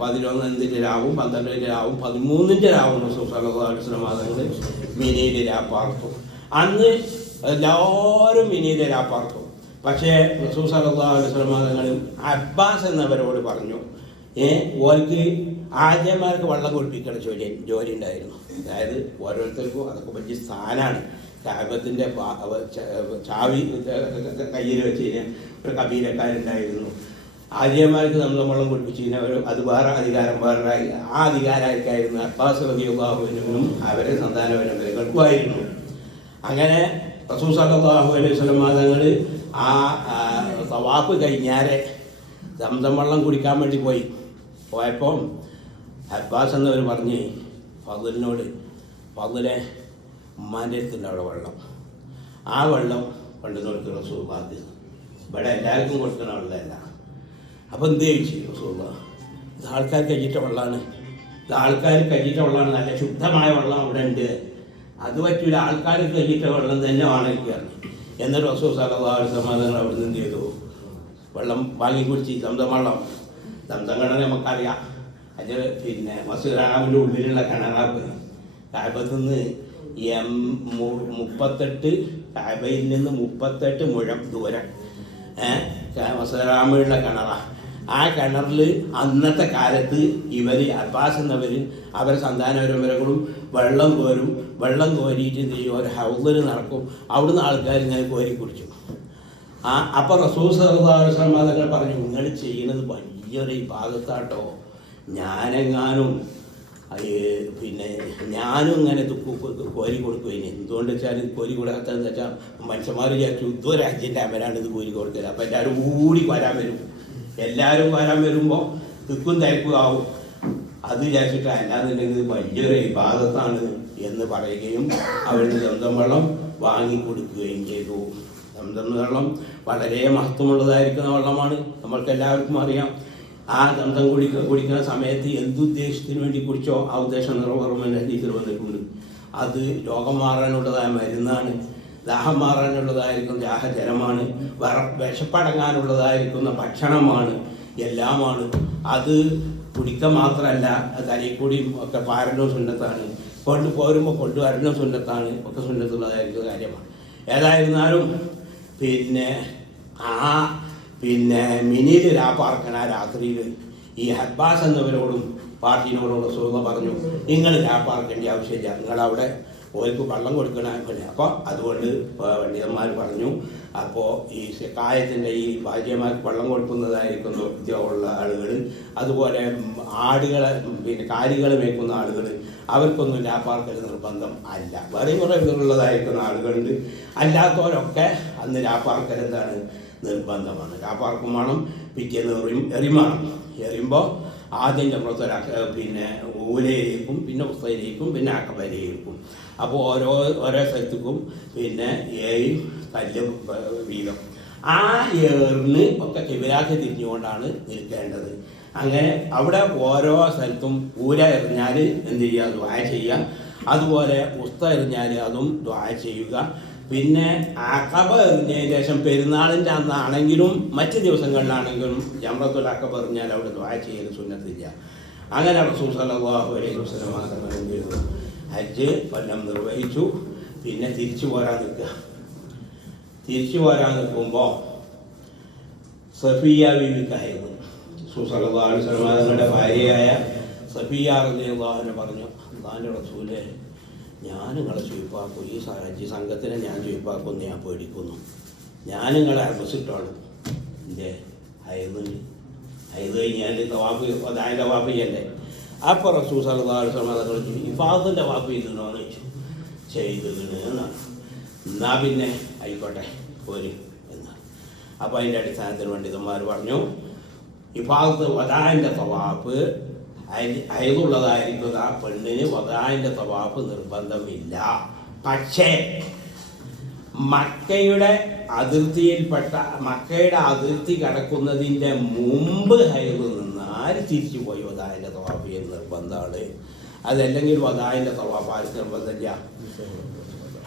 11 രാവും 12 രാവും 13 രാവും റസൂൽ സല്ലല്ലാഹു അലൈഹി വസല്ലം തങ്ങൾ മിനിയിൽ രാപ്പാർത്തു. അന്ന് എല്ലാവരും മിനിയിൽ രാപ്പാർത്തു. പക്ഷേ റസൂൽ സല്ലല്ലാഹു അലൈഹി വസല്ലം തങ്ങൾ അബ്ബാസ് എന്നവരോട് പറഞ്ഞു, ഓർക്ക് ആര്യന്മാർക്ക് വെള്ളം കുടിപ്പിക്കുന്ന ജോലി ഉണ്ടായിരുന്നു. അതായത് ഓരോരുത്തർക്കും അതൊക്കെ വലിയ സ്ഥാനമാണ്. കാബത്തിൻ്റെ ചാവി കയ്യിൽ വെച്ച് കഴിഞ്ഞാൽ ഒരു കബീലക്കാരുണ്ടായിരുന്നു. ആര്യന്മാർക്ക് വെള്ളം കുടിപ്പിച്ച് കഴിഞ്ഞാൽ അത് വേറെ അധികാരം വേറെയായി. ആ അധികാരമായിരിക്കായിരുന്നു അബ്ബാസ് റളിയല്ലാഹു അൻഹുവിനും അവരെ സന്താന പരമ്പരകൾക്കുമായിരുന്നു. അങ്ങനെ റസൂൽ സല്ലല്ലാഹു അലൈഹി വസല്ലം തങ്ങൾ ആ തവാഫ് കഴിഞ്ഞാരെ സംസം വെള്ളം കുടിക്കാൻ വേണ്ടി പോയപ്പോൾ അബ്ബാസ് എന്നവർ പറഞ്ഞ് ഫضലിനോട്, ഫضലെ ഉമ്മാൻ്റെ അടുത്തുണ്ട് അവിടെ വെള്ളം, ആ വെള്ളം കൊണ്ടുവന്ന് കൊടുക്കുന്ന റസൂലുള്ളാഹി, ഇവിടെ എല്ലാവർക്കും കൊടുക്കുന്ന വെള്ളമല്ല. അപ്പോൾ എന്ത് ചോദിച്ചു റസൂലുള്ളാഹി, ഇത് ആൾക്കാർ കഴിച്ചിട്ട വെള്ളമാണ്, ഇത് ആൾക്കാർ കഴിച്ചിട്ട വെള്ളമാണ്, നല്ല ശുദ്ധമായ വെള്ളം അവിടെ ഉണ്ട്, അത് പറ്റൂല, ആൾക്കാർ കഴിച്ചിട്ട വെള്ളം തന്നെ വാങ്ങിക്കുകയാണ്. എന്നിട്ട് റസൂൽ സല്ലല്ലാഹു അലൈഹി വസല്ലം അവിടെ നിന്ന് എന്ത് ചെയ്തു, വെള്ളം വാങ്ങി കുടിച്ച് സംസം വെള്ളം. സംസം കിണർ നമുക്കറിയാം, അത് പിന്നെ മസ്ജിദുൽ ഹറാമിൻ്റെ ഉള്ളിലുള്ള കിണറാണ്. കാബത്ത് നിന്ന് 38 കാബയിൽ നിന്ന് 38 മുഴം ദൂരം മസ്ജിദുൽ ഹറാമിലുള്ള കിണറാണ്. ആ കിണറിൽ അന്നത്തെ കാലത്ത് ഇവർ അബ്ബാസ് എന്നവർ അവരെ സന്താന പരമ്പരകളും വെള്ളം കോരിയിട്ട് എന്ത് ചെയ്യും, ഒരു ഹൗദിൽ നടക്കും. അവിടുന്ന് ആൾക്കാർ ഇങ്ങനെ കോരി കുടിച്ചു. അപ്പോൾ റസൂൽ സല്ലല്ലാഹു അലൈഹി വസല്ലം തങ്ങൾ പറഞ്ഞു, നിങ്ങൾ ചെയ്യുന്നത് വലിയൊരു ഭാഗത്താട്ടോ, ഞാനെങ്ങാനും പിന്നെ ഞാനും ഇങ്ങനെ കോരി കൊടുക്കുകയിന്. എന്തുകൊണ്ട് വെച്ചാൽ കോരി കൊടുക്കാത്തതെന്ന് വെച്ചാൽ മനുഷ്യന്മാർ വിചാരിച്ചു യുദ്ധരാജ്യൻ്റെ അമരാണ് ഇത് കോരി കൊടുക്കല്. അപ്പോൾ എല്ലാവരും കൂടി വരാൻ വരും. എല്ലാവരും വരാൻ വരുമ്പോൾ തിക്കും തിരക്കും ആവും. അത് വിചാരിച്ചിട്ട് അല്ലാന്നുണ്ടെങ്കിൽ ഇത് വലിയൊരു വിഭാഗത്താണ് എന്ന് പറയുകയും അവരുടെ സ്വന്തം വെള്ളം വാങ്ങിക്കൊടുക്കുകയും ചെയ്തു. സംസം വെള്ളം വളരെ മഹത്വമുള്ളതായിരിക്കുന്ന വെള്ളമാണ്, നമ്മൾക്ക് എല്ലാവർക്കും അറിയാം. ആ സംസം കുടിക്കുന്ന സമയത്ത് എന്തുദ്ദേശത്തിന് വേണ്ടി കുടിച്ചോ ആ ഉദ്ദേശം നിറവേറുമെന്ന് ഹദീസിൽ വന്നിട്ടുണ്ട്. അത് രോഗം മാറാനുള്ളതായ മരുന്നാണ്, ദാഹം മാറാനുള്ളതായിരിക്കും ദാഹജലമാണ്, വിശപ്പടങ്ങാനുള്ളതായിരിക്കുന്ന ഭക്ഷണമാണ്, എല്ലാമാണ്. അത് കുടിക്കുക മാത്രമല്ല, തലയിൽ കൂടിയും ഒക്കെ പാരലും സുന്നത്താണ്, കൊണ്ടുപോരുമ്പോൾ കൊണ്ടുവരലും സുന്നത്താണ്, ഒക്കെ സുന്നത്തുള്ളതായിരിക്കുന്ന കാര്യമാണ്. ഏതായിരുന്നാലും പിന്നെ മിനിയിൽ രാപ്പാർക്കണ രാത്രിയിൽ ഈ അബ്ബാസ് എന്നവരോടും പാർട്ടിനോടും റസൂൽ പറഞ്ഞു, നിങ്ങൾ രാപ്പാർക്കേണ്ട ആവശ്യമില്ല, നിങ്ങളവിടെ ഓർക്ക് വെള്ളം കൊടുക്കണ. അപ്പോൾ അതുകൊണ്ട് പണ്ഡിതന്മാർ പറഞ്ഞു, അപ്പോൾ ഈ കായത്തിൻ്റെ ഈ ഭാര്യമാർക്ക് വെള്ളം കൊടുക്കുന്നതായിരിക്കുന്ന ഉള്ള ആളുകൾ, അതുപോലെ ആടുകളെ പിന്നെ കാലികൾ മേക്കുന്ന ആളുകൾ, അവർക്കൊന്നും രാപ്പാർക്കൽ നിർബന്ധം അല്ല. വേറെ കുറേ ഇതുള്ളതായിരിക്കുന്ന ആളുകളുണ്ട്. അല്ലാത്തവരൊക്കെ അന്ന് രാപ്പാർക്കൽ എന്താണ് നിർബന്ധമാണ്. രാപ്പാർക്കും വേണം, പിറ്റേന്ന് എറിമാണം. എറിയുമ്പോൾ ആദ്യം നമ്മളൊക്കെ പിന്നെ ഊലയിലേക്കും പിന്നെ ഉസ്തയിലേക്കും പിന്നെ അക്കബയിലേക്കും. അപ്പോൾ ഓരോ സ്ഥലത്തേക്കും പിന്നെ 7 കല്ല് വീതം. ആ ഏറിന് ഒക്കെ കിബിലാക്ക് തിരിഞ്ഞുകൊണ്ടാണ് നിൽക്കേണ്ടത്. അങ്ങനെ അവിടെ ഓരോ സ്ഥലത്തും ഊര എറിഞ്ഞാൽ എന്ത് ചെയ്യുക, ദ്വാ ചെയ്യുക. അതുപോലെ ഉസ്ത എറിഞ്ഞാൽ അതും ദ്വാ ചെയ്യുക. പിന്നെ അഖബ എറിഞ്ഞതിന് ശേഷം പെരുന്നാളിൻ്റെ അന്നാണെങ്കിലും മറ്റ് ദിവസങ്ങളിലാണെങ്കിലും ജംറത്തുൽ അഖബ എറിഞ്ഞാൽ അവിടെ ദ്വാ ചെയ്യൽ സുന്നത്തില്ല. അങ്ങനെ റസൂൽ സല്ലല്ലാഹു അലൈഹി വസല്ലം എന്ത് ചെയ്തു, ഹജ്ജ് കൊല്ലം നിർവഹിച്ചു. പിന്നെ തിരിച്ചു പോരാൻ നിൽക്കുമ്പോൾ സഫിയ ബീവിക്കായിരുന്നു. റസൂൽ സല്ലല്ലാഹു അലൈഹി വസല്ലം തങ്ങളുടെ ഭാര്യയായ സഫിയ റളിയല്ലാഹു അൻഹ പറഞ്ഞു, അല്ലാഹുവിൻ്റെ റസൂലേ, ഞാൻ നിങ്ങളെ ചുയിപ്പാക്കും, ഈ ഹജ്ജ് സംഘത്തിനെ ഞാൻ ചുയിപ്പാക്കുമെന്ന് ഞാൻ പേടിക്കുന്നു. ഞാൻ നിങ്ങളെ അറസിട്ടോളും. എൻ്റെ ഹൈദ് കഴിഞ്ഞാൽ തവാഫ് അതായത് തവാഫ് ചെയ്യണ്ടേ. അപ്പോൾ റസൂൽ സല്ലല്ലാഹു അലൈഹി വസല്ലം ചോദിച്ചു, ഇഫാദത്തിൻ്റെ തവാഫ് ചെയ്തിട്ടുണ്ടോ എന്ന് ചോദിച്ചു. ചെയ്തിരുന്നു എന്നാണ്. എന്നാൽ പിന്നെ ആയിക്കോട്ടെ പോരും എന്നാണ്. അപ്പോൾ അതിൻ്റെ അടിസ്ഥാനത്തിൽ പണ്ഡിതന്മാർ പറഞ്ഞു, ഇഫാദത്ത് വദാഇൻ്റെ തവാഫ് ഹൈദുള്ളതായിരിക്കും ആ പെണ്ണിന് വദാഇൻ്റെ തവാഫ് നിർബന്ധമില്ല. പക്ഷേ മക്കയുടെ അതിർത്തി കടക്കുന്നതിൻ്റെ മുമ്പ് ഹൈദ് നിന്നാൽ തിരിച്ചു പോയി വദാഇൻ്റെ തവാഫ് ചെയ്യുന്ന നിർബന്ധമാണ്. അതല്ലെങ്കിൽ വദാഇൻ്റെ തവാഫ് ആർക്ക് നിർബന്ധമില്ല,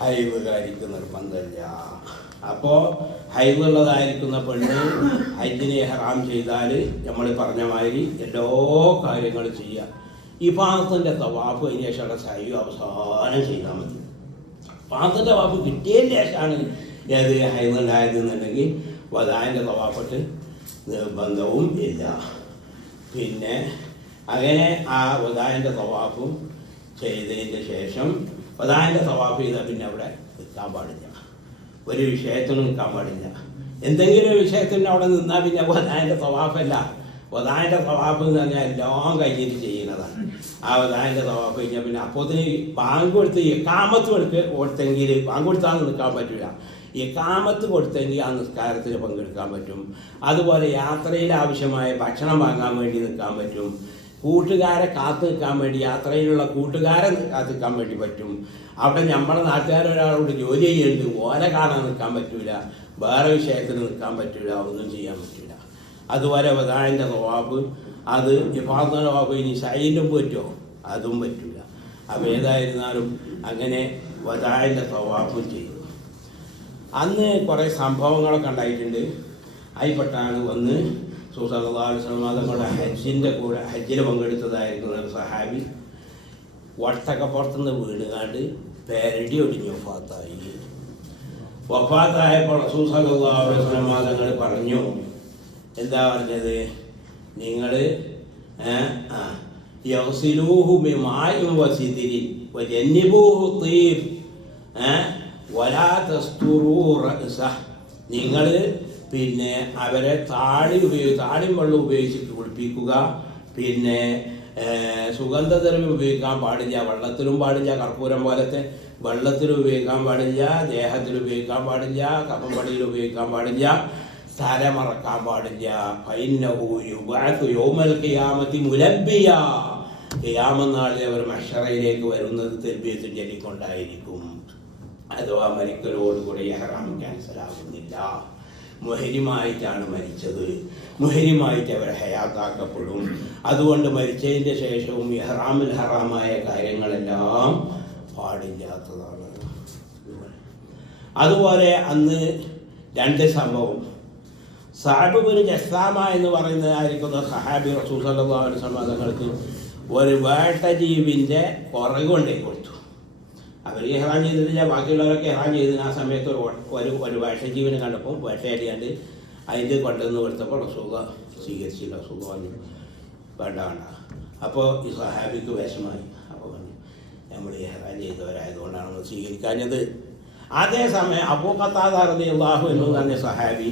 ഹൈദുകാരിക്ക് നിർബന്ധമില്ല. അപ്പോൾ ഹൈദുള്ളതായിരിക്കുന്ന പെണ്ണ് ഹജ്ജിനെ ഇഹ്റാം ചെയ്താൽ നമ്മൾ പറഞ്ഞ മാതിരി എല്ലാ കാര്യങ്ങളും ചെയ്യുക. ഇഫാദത്തിൻ്റെ തവാഫ് കഴിഞ്ഞ ശേഷം സയ്യു അവസാനം ചെയ്താൽ മതി. ഇഫാദത്തിൻ്റെ തവാഫ് കിട്ടിയതിന് ശേഷമാണ് ഏത് ഹൈദുണ്ടായതെന്നുണ്ടെങ്കിൽ വദാഇൻ്റെ തവാഫിട്ട് നിർബന്ധവും ഇല്ല. പിന്നെ അങ്ങനെ ആ വദാഇൻ്റെ തവാഫും ചെയ്തതിൻ്റെ ശേഷം വദാഇൻ്റെ തവാഫ് ചെയ്താൽ പിന്നെ അവിടെ നിൽക്കാൻ പാടില്ല, ഒരു വിഷയത്തിനും നിൽക്കാൻ പാടില്ല. എന്തെങ്കിലും ഒരു വിഷയത്തിന് അവിടെ നിന്നാൽ പിന്നെ വദാഇൻ്റെ തവാഫല്ല. വദാഇൻ്റെ തവാഫ് എന്ന് പറഞ്ഞാൽ എല്ലാം കഴിഞ്ഞിട്ട് ചെയ്യുന്നതാണ്. ആ വദാഇൻ്റെ തവാഫ് കഴിഞ്ഞാൽ പിന്നെ അപ്പോഴത്തേന് ബാങ്ക് കൊടുത്ത് ഇഖാമത്ത് കൊടുത്തെങ്കിൽ ബാങ്ക് കൊടുത്താൽ നിൽക്കാൻ പറ്റില്ല. ഇഖാമത്ത് കൊടുത്തെങ്കിൽ ആ നിസ്കാരത്തിൽ പങ്കെടുക്കാൻ പറ്റും. അതുപോലെ യാത്രയിൽ ആവശ്യമായ ഭക്ഷണം വാങ്ങാൻ വേണ്ടി നിൽക്കാൻ പറ്റും. കൂട്ടുകാരെ കാത്തു നിൽക്കാൻ വേണ്ടി, യാത്രയിലുള്ള കൂട്ടുകാരെ കാത്തു നിൽക്കാൻ വേണ്ടി പറ്റും. അവിടെ നമ്മുടെ നാട്ടുകാരൊരാളോട് ജോലി ചെയ്യുന്നുണ്ട്, ഓരെ കാണാൻ നിൽക്കാൻ പറ്റില്ല, വേറെ വിഷയത്തിന് നിൽക്കാൻ പറ്റില്ല, ഒന്നും ചെയ്യാൻ പറ്റില്ല. അതുപോലെ വദാഇൻ്റെ തവാഫ് അത് ഇഫാദത്തിൻ്റെ തവാഫ് ഇനി സൈലും പറ്റുമോ, അതും പറ്റില്ല. അപ്പോൾ ഏതായിരുന്നാലും അങ്ങനെ വദാഇൻ്റെ തവാഫും ചെയ്തു. അന്ന് കുറേ സംഭവങ്ങളൊക്കെ ഉണ്ടായിട്ടുണ്ട്. അതിൽപ്പെട്ടാണ് വന്ന് റസൂൽ സല്ലല്ലാഹു അലൈഹി വസല്ലം തങ്ങളുടെ ഹജ്ജിൽ പങ്കെടുത്തതായിരിക്കുന്ന ഒരു സഹാബി ഒട്ടക്കപ്പുറത്തുനിന്ന് വീണുകാണ്ട് പെരടി ഒടിഞ്ഞ് വഫാത്തായപ്പോൾ റസൂൽ സല്ലല്ലാഹു അലൈഹി വസല്ലം തങ്ങൾ പറഞ്ഞു, എന്താ പറഞ്ഞത്, നിങ്ങൾ യഗ്സിലൂഹു ബിമാഇൻ വസിദ്രിൻ വജന്നിബൂഹു തീബ് വലാ തസ്തുറൂ റഅസഹ്. നിങ്ങൾ പിന്നെ അവരെ താടിയും വെള്ളം ഉപയോഗിച്ചിട്ട് കുളിപ്പിക്കുക. പിന്നെ സുഗന്ധദ്രവ്യം ഉപയോഗിക്കാൻ പാടില്ല, വെള്ളത്തിലും പാടില്ല, കർപ്പൂരം പോലത്തെ വെള്ളത്തിലും ഉപയോഗിക്കാൻ പാടില്ല, ദേഹത്തിൽ ഉപയോഗിക്കാൻ പാടില്ല, കഫംപടിയിൽ ഉപയോഗിക്കാൻ പാടില്ല, സ്ഥലമറക്കാൻ പാടില്ല. ഫൈന്നഹു യുബഅസു യൗമൽ ഖിയാമത്തി മുലബ്ബിയ. ഖിയാമത്ത് നാളിൽ അവർ മഹ്ശറയിലേക്ക് വരുന്നത് തൽബിയത്തും ചൊല്ലിക്കൊണ്ടായിരിക്കും. അഥവാ മരിക്കലോടുകൂടി ഇഹ്റാം ക്യാൻസലാകുന്നില്ല. മുഹരിമായിട്ടാണ് മരിച്ചത്, മുഹരിമായിട്ട് അവർ ഹയാത്താക്കപ്പെടും. അതുകൊണ്ട് മരിച്ചതിൻ്റെ ശേഷവും ഇഹ്റാമിൽ ഹറാമായ കാര്യങ്ങളെല്ലാം പാടില്ലാത്തതാണ്. അതുപോലെ അന്ന് രണ്ട് സംഭവം. സഅബ് ബിൻ ജസ്സാമ എന്ന് പറയുന്നതായിരിക്കുന്ന സഹാബി റസൂൽ സല്ലല്ലാഹു അലൈഹി വസല്ലം തങ്ങൾക്ക് ഒരു വേട്ടജീവിൻ്റെ പുറകു കൊണ്ടേ കൊടുത്തു. അവർ ഇഹ്റാം ചെയ്തിട്ടില്ല, ബാക്കിയുള്ളവരൊക്കെ ഇഹ്റാം ചെയ്തിന്. ആ സമയത്ത് ഒരു വേട്ടജീവിനെ കണ്ടപ്പോൾ വേട്ടയാടിയാണ്ട് അതിൻ്റെ കൊണ്ടുവന്ന് കൊടുത്തപ്പോൾ റസൂൽ സ്വീകരിച്ചില്ല. റസൂൽ പറഞ്ഞു വേണ്ട. അപ്പോൾ ഈ സഹാബിക്ക് വിഷമായി. അപ്പോൾ പറഞ്ഞു നമ്മൾ ഇഹ്റാം ചെയ്തവരായതുകൊണ്ടാണ് നമ്മൾ സ്വീകരിക്കാഞ്ഞത്. അതേസമയം അബൂ ഖത്താദ റളിയല്ലാഹു അൻഹു എന്ന സഹാബി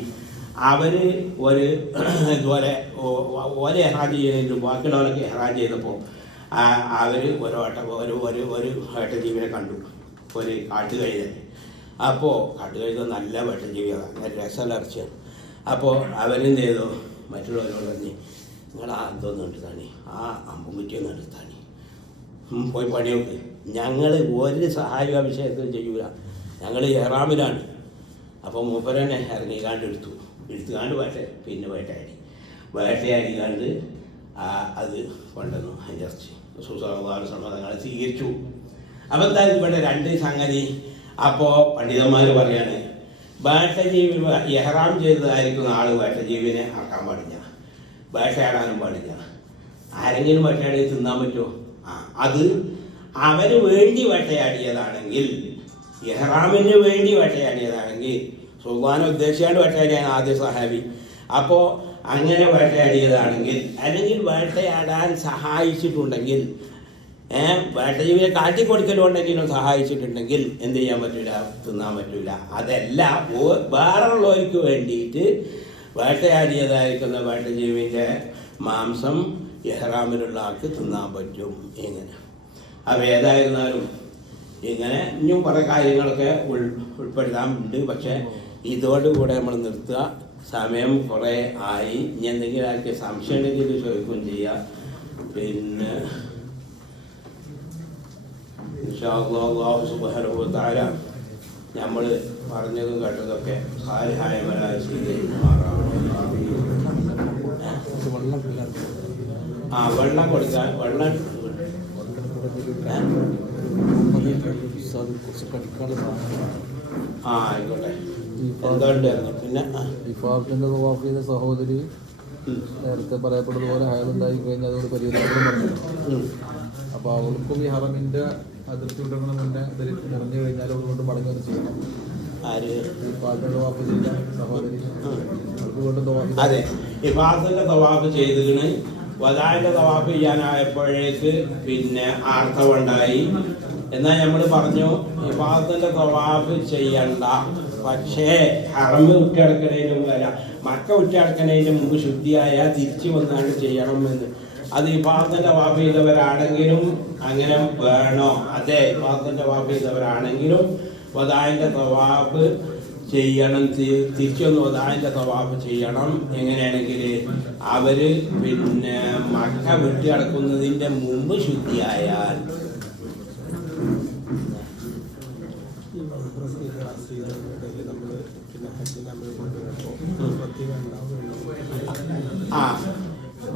അവർ ഇതുപോലെ ഓരോ ഇഹ്റാം ചെയ്യുന്നതിന് ബാക്കിയുള്ളവരൊക്കെ ഇഹ്റാം ചെയ്തപ്പോൾ അവർ ഒരു വേട്ടജീവിനെ കണ്ടു, ഒരു കാട്ടുകഴുതൻ. അപ്പോൾ കാട്ടുകഴുതൻ നല്ല വേട്ടജീവിയാണ്, നല്ല രസലർച്ചയാണ്. അപ്പോൾ അവരെന്ത് ചെയ്തു, മറ്റുള്ളവരോട് പറഞ്ഞ് നിങ്ങൾ അതൊന്നും എടുത്താണി, ആ അമ്പും കുറ്റിയൊന്നും എടുത്താണി, പോയി പണിയൊക്കെ, ഞങ്ങൾ ഒരു സഹായിക വിഷയത്തിൽ ചെയ്യൂല, ഞങ്ങൾ ഇഹ്റാമിലാണ്, അപ്പോൾ മൂപ്പരനെ ഇറങ്ങിക്കാണ്ട് എടുത്തുകാണ്ട് വേട്ടയാടിക്കാണ്ട് അത് കൊണ്ടുവന്നു അതിൻ്റെ ഇറച്ചി സുസാറുദാന സമ്മതങ്ങൾ സ്വീകരിച്ചു. അപ്പം എന്തായാലും ഇവിടെ രണ്ട് സംഗതി. അപ്പോൾ പണ്ഡിതന്മാർ പറയാണ് വേട്ടജീവി ഇഹ്റാം ചെയ്തതായിരിക്കുന്ന ആൾ വേട്ടജീവിനെ ആക്കാൻ പാടില്ല, വേട്ടയാടാനും പാടില്ല. ആരെങ്കിലും വേട്ടയാടി തിന്നാൻ പറ്റുമോ? അത് അവന് വേണ്ടി വേട്ടയാടിയതാണെങ്കിൽ, ഇഹ്റാമിന് വേണ്ടി വേട്ടയാടിയതാണെങ്കിൽ, സുൽത്താനെ ഉദ്ദേശിച്ചാണ്ട് വേട്ടയാടിയാണ് ആദ്യ സഹാബി. അപ്പോൾ അങ്ങനെ വേട്ടയാടിയതാണെങ്കിൽ, അല്ലെങ്കിൽ വേട്ടയാടാൻ സഹായിച്ചിട്ടുണ്ടെങ്കിൽ, വേട്ടജീവിയെ കാട്ടിക്കൊടുക്കലുണ്ടെങ്കിലും സഹായിച്ചിട്ടുണ്ടെങ്കിൽ എന്ത് ചെയ്യാൻ പറ്റില്ല? തിന്നാൻ പറ്റില്ല. അതല്ല, വേറെയുള്ളവർക്ക് വേണ്ടിയിട്ട് വേട്ടയാടിയതായിരിക്കുന്ന വേട്ടജീവിൻ്റെ മാംസം ഇഹ്റാമിലുള്ള ആൾക്ക് തിന്നാൻ പറ്റും. ഇങ്ങനെ അപ്പോൾ ഏതായിരുന്നാലും ഇങ്ങനെ ഇനിയും കുറേ കാര്യങ്ങളൊക്കെ ഉൾപ്പെടുത്താറുണ്ട്. പക്ഷേ ഇതോടുകൂടെ നമ്മൾ നിർത്തുക. സമയം കുറേ ആയി. ഇനി എന്തെങ്കിലും ആർക്ക് സംശയം ഉണ്ടെങ്കിൽ ഇത് ചോദിക്കുകയും ചെയ്യാം. പിന്നെ അല്ലാഹു സുബ്ഹാനഹു വ തആല നമ്മൾ പറഞ്ഞതും കേട്ടതൊക്കെ സാലിഹായവരായി വെള്ളം കൊടുക്കാൻ വെള്ളം ആയിക്കോട്ടെ. എന്തുണ്ടായിരുന്നു പിന്നെ ഇഫാഖിന്റെ തവാഫ് ചെയ്ത സഹോദരി നേരത്തെ പറയപ്പെടുന്ന പോലെ ഹയറുണ്ടായി കഴിഞ്ഞാൽ അതുകൊണ്ട് പരിഹരിക്കണം പറഞ്ഞു. അപ്പോൾ അവൾക്കും ഈ ഹറമിന്റെ അതിർത്തി വിടുന്നതിന് മുന്നേ നിറഞ്ഞു കഴിഞ്ഞാൽ അതുകൊണ്ട് മടങ്ങി വന്ന് ചെയ്യണം. അതെ, ഇഫാഖിന്റെ തവാഫ് ചെയ്തിന് വദാഇന്റെ തവാഫ് ചെയ്യാനായപ്പോഴേക്ക് പിന്നെ ആർത്തവുണ്ടായി. എന്നാൽ നമ്മൾ പറഞ്ഞു ഇഫാഖിന്റെ തവാഫ് ചെയ്യണ്ട, പക്ഷേ ഹറമ് വിട്ടടക്കുന്നതിന് മുമ്പ് മക്ക വിട്ടടക്കുന്നതിന് മുമ്പ് ശുദ്ധിയായ തിരിച്ചു വന്നാണ്ട് ചെയ്യണമെന്ന്. അത് ഇഫാഖിന്റെ തവാഫ് ചെയ്തവരാണെങ്കിലും അങ്ങനെ വേണോ? അതെ, ഇഫാഖിന്റെ തവാഫ് ചെയ്തവരാണെങ്കിലും വദാഇന്റെ തവാഫ് ചെയ്യണം, തിരിച്ചൊന്ന് വദാഇന്റെ തവാഫ് ചെയ്യണം. എങ്ങനെയാണെങ്കിൽ അവർ പിന്നെ മക്ക വിട്ട് കിടക്കുന്നതിൻ്റെ മുമ്പ് ശുദ്ധിയായാൽ.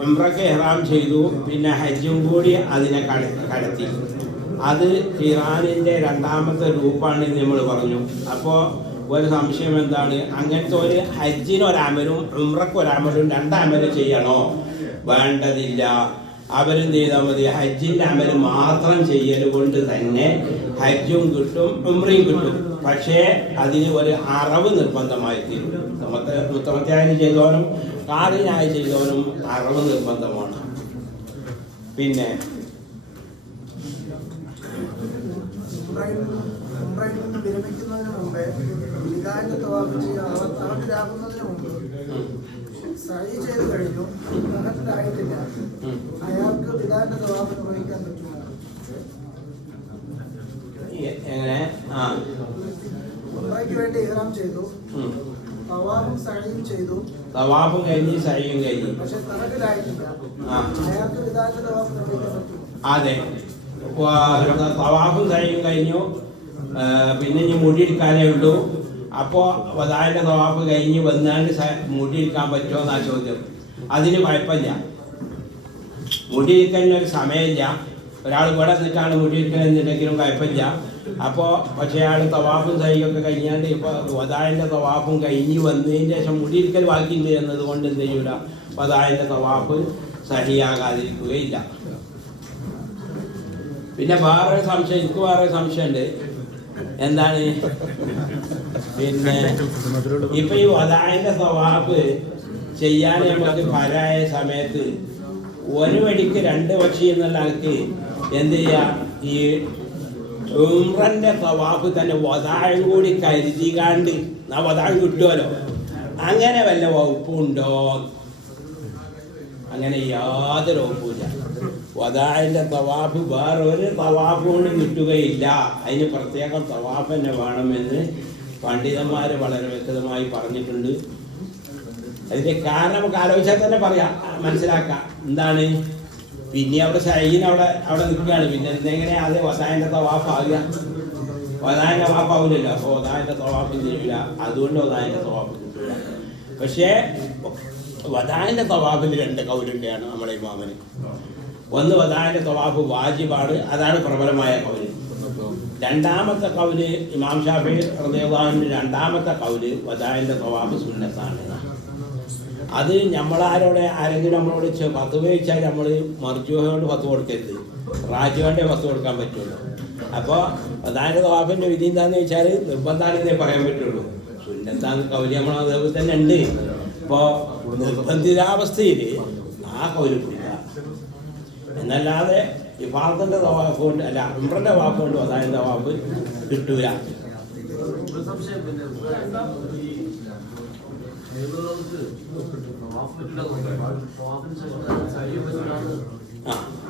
ഉംറയ്ക്ക് ഇഹ്റാം ചെയ്തു, പിന്നെ ഹജ്ജും കൂടി അതിനെ കടത്തി. അത് ഖിറാനിൻ്റെ രണ്ടാമത്തെ രൂപമാണ് നമ്മൾ പറഞ്ഞു. അപ്പോൾ ഒരു സംശയം എന്താണ്? അങ്ങനത്തെ ഒരു ഹജ്ജിനൊരമലും ഉംറയ്ക്കൊരമലും രണ്ടമലും ചെയ്യണോ? വേണ്ടതില്ല. അവരെന്ത് ചെയ്താൽ മതി? ഹജ്ജിൻ്റെ അമൽ മാത്രം ചെയ്യൽ കൊണ്ട് തന്നെ ഹജ്ജും കിട്ടും ഉംറയും കിട്ടും. പക്ഷേ അതിന് ഒരു അറവ് നിർബന്ധമായി തീരും. മുത്തമത്യായി ചെയ്തവനും കാറിനായി ചെയ്തവനും അറവ് നിർബന്ധമാണ്. പിന്നെ വിരമിക്കുന്നതിന് മുമ്പേ വിദാന്റെ തവാഫ് അറബിലാകുന്നതിന് മുമ്പ് സഹി ചെയ്ത് കഴിഞ്ഞു, ആയിട്ടില്ല, അയാൾക്ക് വിദാന്റെ തവാഫ് നിർവഹിക്കാൻ പറ്റുമോ? എങ്ങനെ? ഉംറയ്ക്ക് വേണ്ടി ഇഹ്റാം ചെയ്തു, തവാഫും സഹിയും ചെയ്തു, തവാഫും കഴിഞ്ഞ് സഹിയും കഴിഞ്ഞു, പക്ഷെ തറകിലായിട്ടില്ല, അയാൾക്ക് വിദാന്റെ തവാഫ് നിർവഹിക്കാൻ പറ്റുമോ? അതെ, തവാഫും സഹിയും കഴിഞ്ഞു, പിന്നെ ഇനി മുടിയെടുക്കാനേ ഉള്ളൂ. അപ്പോൾ വദാഇന്റെ തവാഫ് കഴിഞ്ഞ് വന്നാണ്ട് മുടിയെടുക്കാൻ പറ്റുമോ എന്നാ ചോദ്യം. അതിന് കുഴപ്പമില്ല. മുടിയെടുക്കാൻ ഒരു സമയമില്ല. ഒരാൾ ഇവിടെ നിന്നിട്ടാണ് മുടിയെടുക്കണമെന്നുണ്ടെങ്കിലും കുഴപ്പമില്ല. അപ്പോൾ പക്ഷേ അയാൾ തവാഫും സഹിയൊക്കെ കഴിഞ്ഞാണ്ട് ഇപ്പോൾ വദാഇന്റെ തവാഫും കഴിഞ്ഞ് വന്നതിന് ശേഷം മുടിയെടുക്കൽ ബാക്കിയുണ്ട് എന്നതുകൊണ്ട് എന്ത് ചെയ്യൂല, വദാഇന്റെ തവാഫ് സഹിയാകാതിരിക്കുകയില്ല. പിന്നെ വേറൊരു സംശയം, എനിക്ക് വേറൊരു സംശയമുണ്ട്. എന്താണ്? പിന്നെ ഇപ്പൊ ഈ വദാഇന്റെ തവാഫ് ചെയ്യാൻ നമുക്ക് പരായ സമയത്ത് ഒരു വടിക്ക് രണ്ട് പക്ഷി എന്നുള്ള ആൾക്ക് എന്ത് ചെയ്യാം? ഈ ഉംറന്റെ തവാഫ് തന്നെ വദായും കൂടി കരുതികാണ്ട് വദായും കിട്ടുമല്ലോ. അങ്ങനെ വല്ല വകുപ്പുണ്ടോ? അങ്ങനെ യാതൊരു വകുപ്പില്ല. വദാഇന്റെ തവാഫ് വേറൊരു തവാഫ് കൊണ്ട് കിട്ടുകയില്ല. അതിന് പ്രത്യേകം തവാഫ് തന്നെ വേണമെന്ന് പണ്ഡിതന്മാർ വളരെ വ്യക്തമായി പറഞ്ഞിട്ടുണ്ട്. അതിന്റെ കാരണം നമുക്ക് ആലോചിച്ചാൽ തന്നെ പറയാം, മനസ്സിലാക്കാം. എന്താണ്? പിന്നെ അവിടെ സൈൻ അവിടെ നിൽക്കുകയാണ്. പിന്നെ എന്തെങ്ങനെ അത് വദാഇന്റെ തവാഫ് ആകുക? ഒതാൻ്റെ വാപ്പാവില്ലല്ലോ. അപ്പോൾ ഒതാൻ്റെ തവാഫ് ചെയ്യില്ല, അതുകൊണ്ട് ഒതാൻ്റെ തവാഫ് കിട്ടില്ല. പക്ഷേ വദാൻ്റെ തവാഫിൽ 2 കൗലുണ്ടാണ് നമ്മുടെ ഇമാമിന്. ഒന്ന് വദാൻ്റെ തവാഫ് വാജിബാണ്, അതാണ് പ്രബലമായ കൗല്. രണ്ടാമത്തെ കൗല് ഇമാം ഷാഫി റളിയല്ലാഹു അൻഹു രണ്ടാമത്തെ കൗല് വദാൻ്റെ തവാഫ് സുന്നത്താണ്. അത് ആരെങ്കിലും നമ്മളോട് ഫത്വ ചോദിച്ചാൽ നമ്മൾ മർജൂഹോട് ഫത്വ കൊടുക്കരുത്, റാജുവിൻ്റെ ഫത്വ കൊടുക്കാൻ പറ്റുള്ളൂ. അപ്പോൾ വദാൻ്റെ തവാഫിൻ്റെ വിധി എന്താണെന്ന് ചോദിച്ചാൽ നിർബന്ധാണെന്നേ പറയാൻ പറ്റുള്ളൂ. സുന്നത്താന്ന് കൗല് നമ്മളെ അതേപോലെ തന്നെ ഉണ്ട്. ഇപ്പോൾ നിർബന്ധിതാവസ്ഥയിൽ ആ കൗല് പിടിക്കുക എന്നല്ലാതെ ഇഫാദത്തിന്റെ തവാഫ് കൊണ്ട് അല്ല ഉംറന്റെ തവാഫ് കൊണ്ട് വദാഇന്റെ തവാഫ് കിട്ടൂല.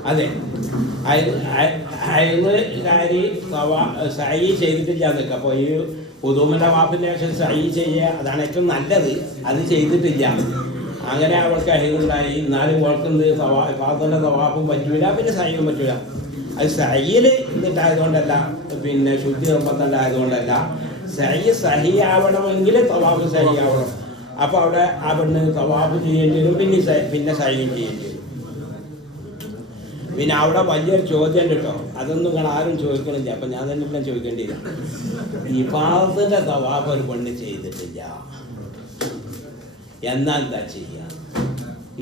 അതെ, അയൽക്കാരി സൈ ചെയ്തിട്ടില്ല എന്നൊക്കെ. അപ്പോൾ ഈ പുതുമന്റെ വാപ്പിന് ശേഷം സൈ ചെയ്യുക അതാണ് ഏറ്റവും നല്ലത്. അത് ചെയ്തിട്ടില്ല, അങ്ങനെ അവൾക്ക് അഹിലുണ്ടായി. എന്നാലും അവൾക്കെന്ത് ഫാദറിന്റെ തവാഫും പറ്റൂല, പിന്നെ സൈയും പറ്റൂല. അത് സൈയില് എന്നിട്ടായതുകൊണ്ടല്ല, പിന്നെ ശുദ്ധി നിർബന്ധമുണ്ടായതുകൊണ്ടല്ല. സൈ സഹി ആവണമെങ്കിൽ തവാഫ് സഹി ആവണം. അപ്പോൾ അവിടെ ആ പെണ്ണ് തവാഫ് ചെയ്യേണ്ടി വരും, പിന്നെ സൈയും ചെയ്യേണ്ടി വരും. പിന്നെ അവിടെ വലിയൊരു ചോദ്യം ഉണ്ട് കേട്ടോ, അതൊന്നും നിങ്ങൾ ആരും ചോദിക്കണില്ല. അപ്പം ഞാൻ തന്നെ എല്ലാം ചോദിക്കേണ്ടിയില്ല. ഇഫാദത്തിന്റെ തവാഫ് ഒരു പെണ്ണ് ചെയ്തിട്ടില്ല, എന്നാൽ എന്താ ചെയ്യുക?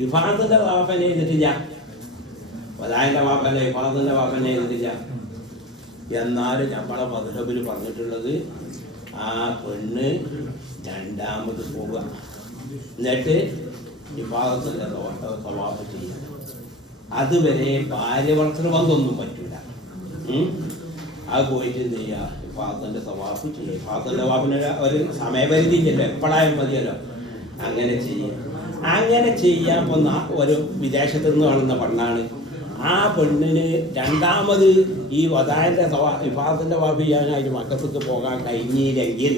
ഇഫാദത്തിന്റെ തവാഫ് ചെയ്തിട്ടില്ല, വദാഇന്റെ തവാഫല്ല, ഇഫാദത്തിന്റെ തവാഫ് ചെയ്തിട്ടില്ല. എന്നാലും നമ്മളെ മദ്ഹബിൽ പറഞ്ഞിട്ടുള്ളത് ആ പെണ്ണ് രണ്ടാമത് പോവുക, എന്നിട്ട് ഇഫാദത്തിന്റെ തവാഫ് ചെയ്യുക. അതുവരെ ഭാര്യഭർത്തൃ ബന്ധമൊന്നും പറ്റൂല. അത് പോയിട്ട് എന്ത് ചെയ്യുക? ഇഫാദത്തിന്റെ തവാഫ് ചെയ്യുക. ഇഫാദത്തിന്റെ തവാഫിന് ഒരു സമയപരിധി ഇല്ലല്ലോ, എപ്പോഴായാലും മതിയല്ലോ. അങ്ങനെ ചെയ്യുക. അങ്ങനെ ചെയ്യാൻ പോകുന്ന ഒരു വിദേശത്ത് നിന്ന് കാണുന്ന പെണ്ണാണ്. ആ പെണ്ണിന് രണ്ടാമത് ഈ വദാഇന്റെ ഇഫാദത്തിന്റെ തവാഫ് ചെയ്യാനായിട്ട് മക്കത്തേക്ക് പോകാൻ കഴിഞ്ഞില്ലെങ്കിൽ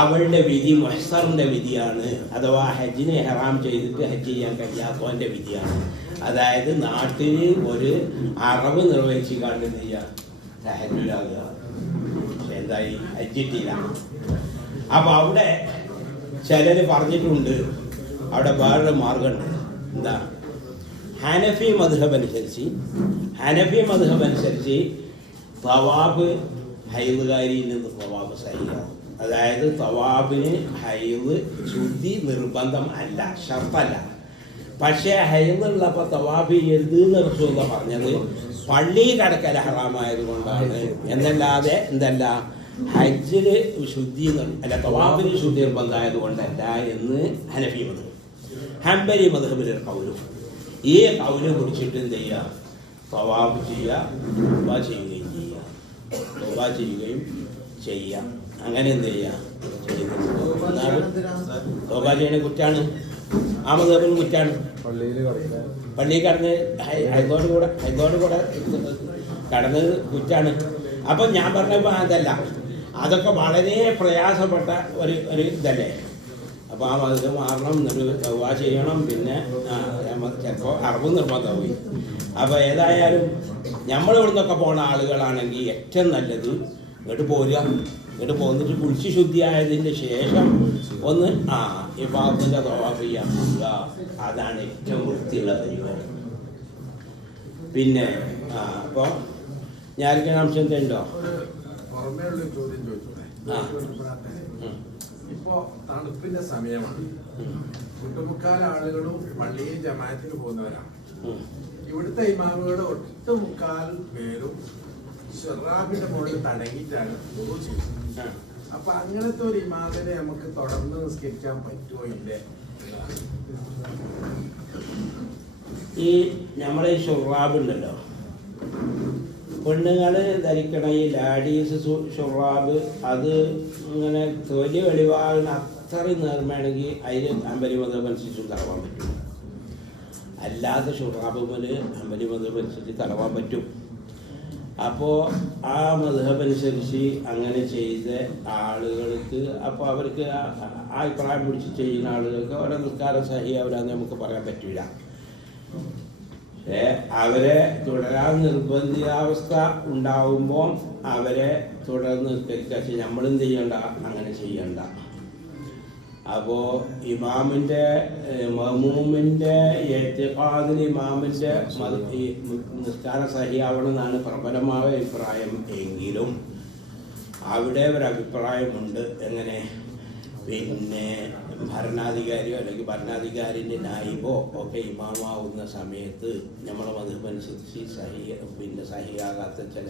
അവളുടെ വിധി മുഹ്സറിന്റെ വിധിയാണ്, അഥവാ ഹജ്ജിനെ ഹറാം ചെയ്തിട്ട് ഹജ്ജ് ചെയ്യാൻ കഴിയാത്തവന്റെ വിധിയാണ്. അതായത് നാട്ടിൽ ഒരു അറവ് നിർവഹിച്ച് കണ്ട് എന്ത് ചെയ്യുക? തഹല്ലുലാകുക. പക്ഷെ എന്തായി? ഹജ്ജിട്ടില്ല. അപ്പൊ അവിടെ ചിലർ പറഞ്ഞിട്ടുണ്ട്, അവിടെ വേറൊരു മാർഗമുണ്ട്. എന്താ? ഹനഫി മദ്ഹബ് അനുസരിച്ച് തവാഫ് ഹൈദുകാരിയിൽ നിന്ന് തവാഫ് സഹിയാവും. അതായത് തവാഫിന് ഹൈദ് ശുദ്ധി നിർബന്ധം അല്ല, ഷർത്തല്ല. പക്ഷേ ഹൈദുള്ളപ്പോൾ തവാഫ് ചെയ്യരുത് എന്ന് റസൂലുള്ളാഹി പറഞ്ഞത് പള്ളി കടക്കൽ ഹറാമായത് കൊണ്ടാണ്, എന്നല്ലാതെ എന്തല്ല ഹജ്ജില് ശുദ്ധി അല്ല, തവാഫിന് ശുദ്ധി നിർബന്ധമായത് കൊണ്ടല്ല എന്ന് ഹനഫി മദ്ഹബ്. ഹംബലി മദ്ഹബിൽ കൗലും ഈ കൗല് കുറിച്ചിട്ട് എന്ത് ചെയ്യുക? തവാഫ് ചെയ്യുക, തൗബ ചെയ്യുകയും ചെയ്യാം. അങ്ങനെ എന്ത് ചെയ്യുക? തൗബ ചെയ്യണ കുറ്റാണ്, ആ മദ്ഹബിന് കുറ്റാണ്. പള്ളിയിൽ കടന്ന് ഹൈദോട് കൂടെ കടന്നത് കുറ്റാണ്. അപ്പം ഞാൻ പറഞ്ഞപ്പോൾ അതല്ല, അതൊക്കെ വളരെ പ്രയാസപ്പെട്ട ഒരു ഇതല്ലേ. അപ്പോൾ ആ മദ്ഹബ് മാറണം, എന്നിട്ട് തൗബ ചെയ്യണം, പിന്നെ ചിലപ്പോൾ അറബ് നിർബന്ധമായി. അപ്പോൾ ഏതായാലും നമ്മൾ ഇവിടുന്നൊക്കെ പോണ ആളുകളാണെങ്കിൽ ഏറ്റവും നല്ലത് ഇങ്ങോട്ട് പോരുക, ഇങ്ങോട്ട് പോന്നിട്ട് കുളിച്ച് ശുദ്ധിയായതിൻ്റെ ശേഷം ഒന്ന് ഈ പാപത്തിൻ്റെ തവാഫ് ചെയ്യാൻ പോവുക. അതാണ് ഏറ്റവും വൃത്തിയുള്ള പരിപാടി. പിന്നെ അപ്പോൾ ഞാനിങ്ങനെ അംശം ഉണ്ടോ? ഇപ്പോ തണുപ്പിന്റെ സമയമാണ്, ഒട്ടുമുക്കാൽ ആളുകളും പള്ളിയിൽ ജമാഅത്തിന് പോകുന്നവരാണ്. ഇവിടുത്തെ ഇമാമുകളുടെ ഒട്ടുമുക്കാൽ പേരും ഷെറാബിന്റെ മുകളിൽ തടങ്ങിയിട്ടാണ് ദുആ ചെയ്യുന്നത്. അപ്പൊ അങ്ങനത്തെ ഒരു ഇമാമിനെ നമുക്ക് തുടർന്ന് നിസ്കരിക്കാൻ പറ്റുമോ ഇല്ലേ? ഈ നമ്മളെ ഷുറാബ് ഉണ്ടല്ലോ, പെണ്ണുങ്ങൾ ധരിക്കണ ഈ ലാഡീസ് ഷുറാബ്, അത് ഇങ്ങനെ തൊലി വെളിവാകുന്ന അത്രയും നേർമയാണെങ്കിൽ അതിന് ഹംബലി മദ്ഹബ് അനുസരിച്ച് തടവാൻ പറ്റും. അല്ലാത്ത ഷുറാബ് മുതൽ ഹംബലി മദ്ഹബ് അനുസരിച്ച് തടവാൻ പറ്റും. അപ്പോൾ ആ മദ്ഹബ് അനുസരിച്ച് അങ്ങനെ ചെയ്ത ആളുകൾക്ക്, അപ്പോൾ അവർക്ക് ആ അഭിപ്രായം പിടിച്ച് ചെയ്യുന്ന ആളുകൾക്ക് അവരെ നിസ്കാരം സഹിയാവില്ലാന്ന് നമുക്ക് പറയാൻ പറ്റില്ല. അവരെ തുടരാൻ നിർബന്ധിതാവസ്ഥ ഉണ്ടാവുമ്പോൾ അവരെ തുടർന്ന് നിൽക്കുക. നമ്മളെന്ത് ചെയ്യണ്ട, അങ്ങനെ ചെയ്യണ്ട. അപ്പോൾ ഇമാമിൻ്റെ മഅ്മൂമിൻ്റെ എത്തിഖാദിൽ ഇമാമിൻ്റെ ഈ നിസ്കാരം സഹിയാവണം എന്നാണ് പ്രബലമായ അഭിപ്രായം എങ്കിലും അവിടെ ഒരു അഭിപ്രായമുണ്ട്. എങ്ങനെ, പിന്നെ ഭരണാധികാരിയോ അല്ലെങ്കിൽ ഭരണാധികാരിൻ്റെ നായിബോ ഒക്കെ ഇമാമാവുന്ന സമയത്ത് നമ്മളെ മതമനുസരിച്ച് സഹിയാകാത്ത ചില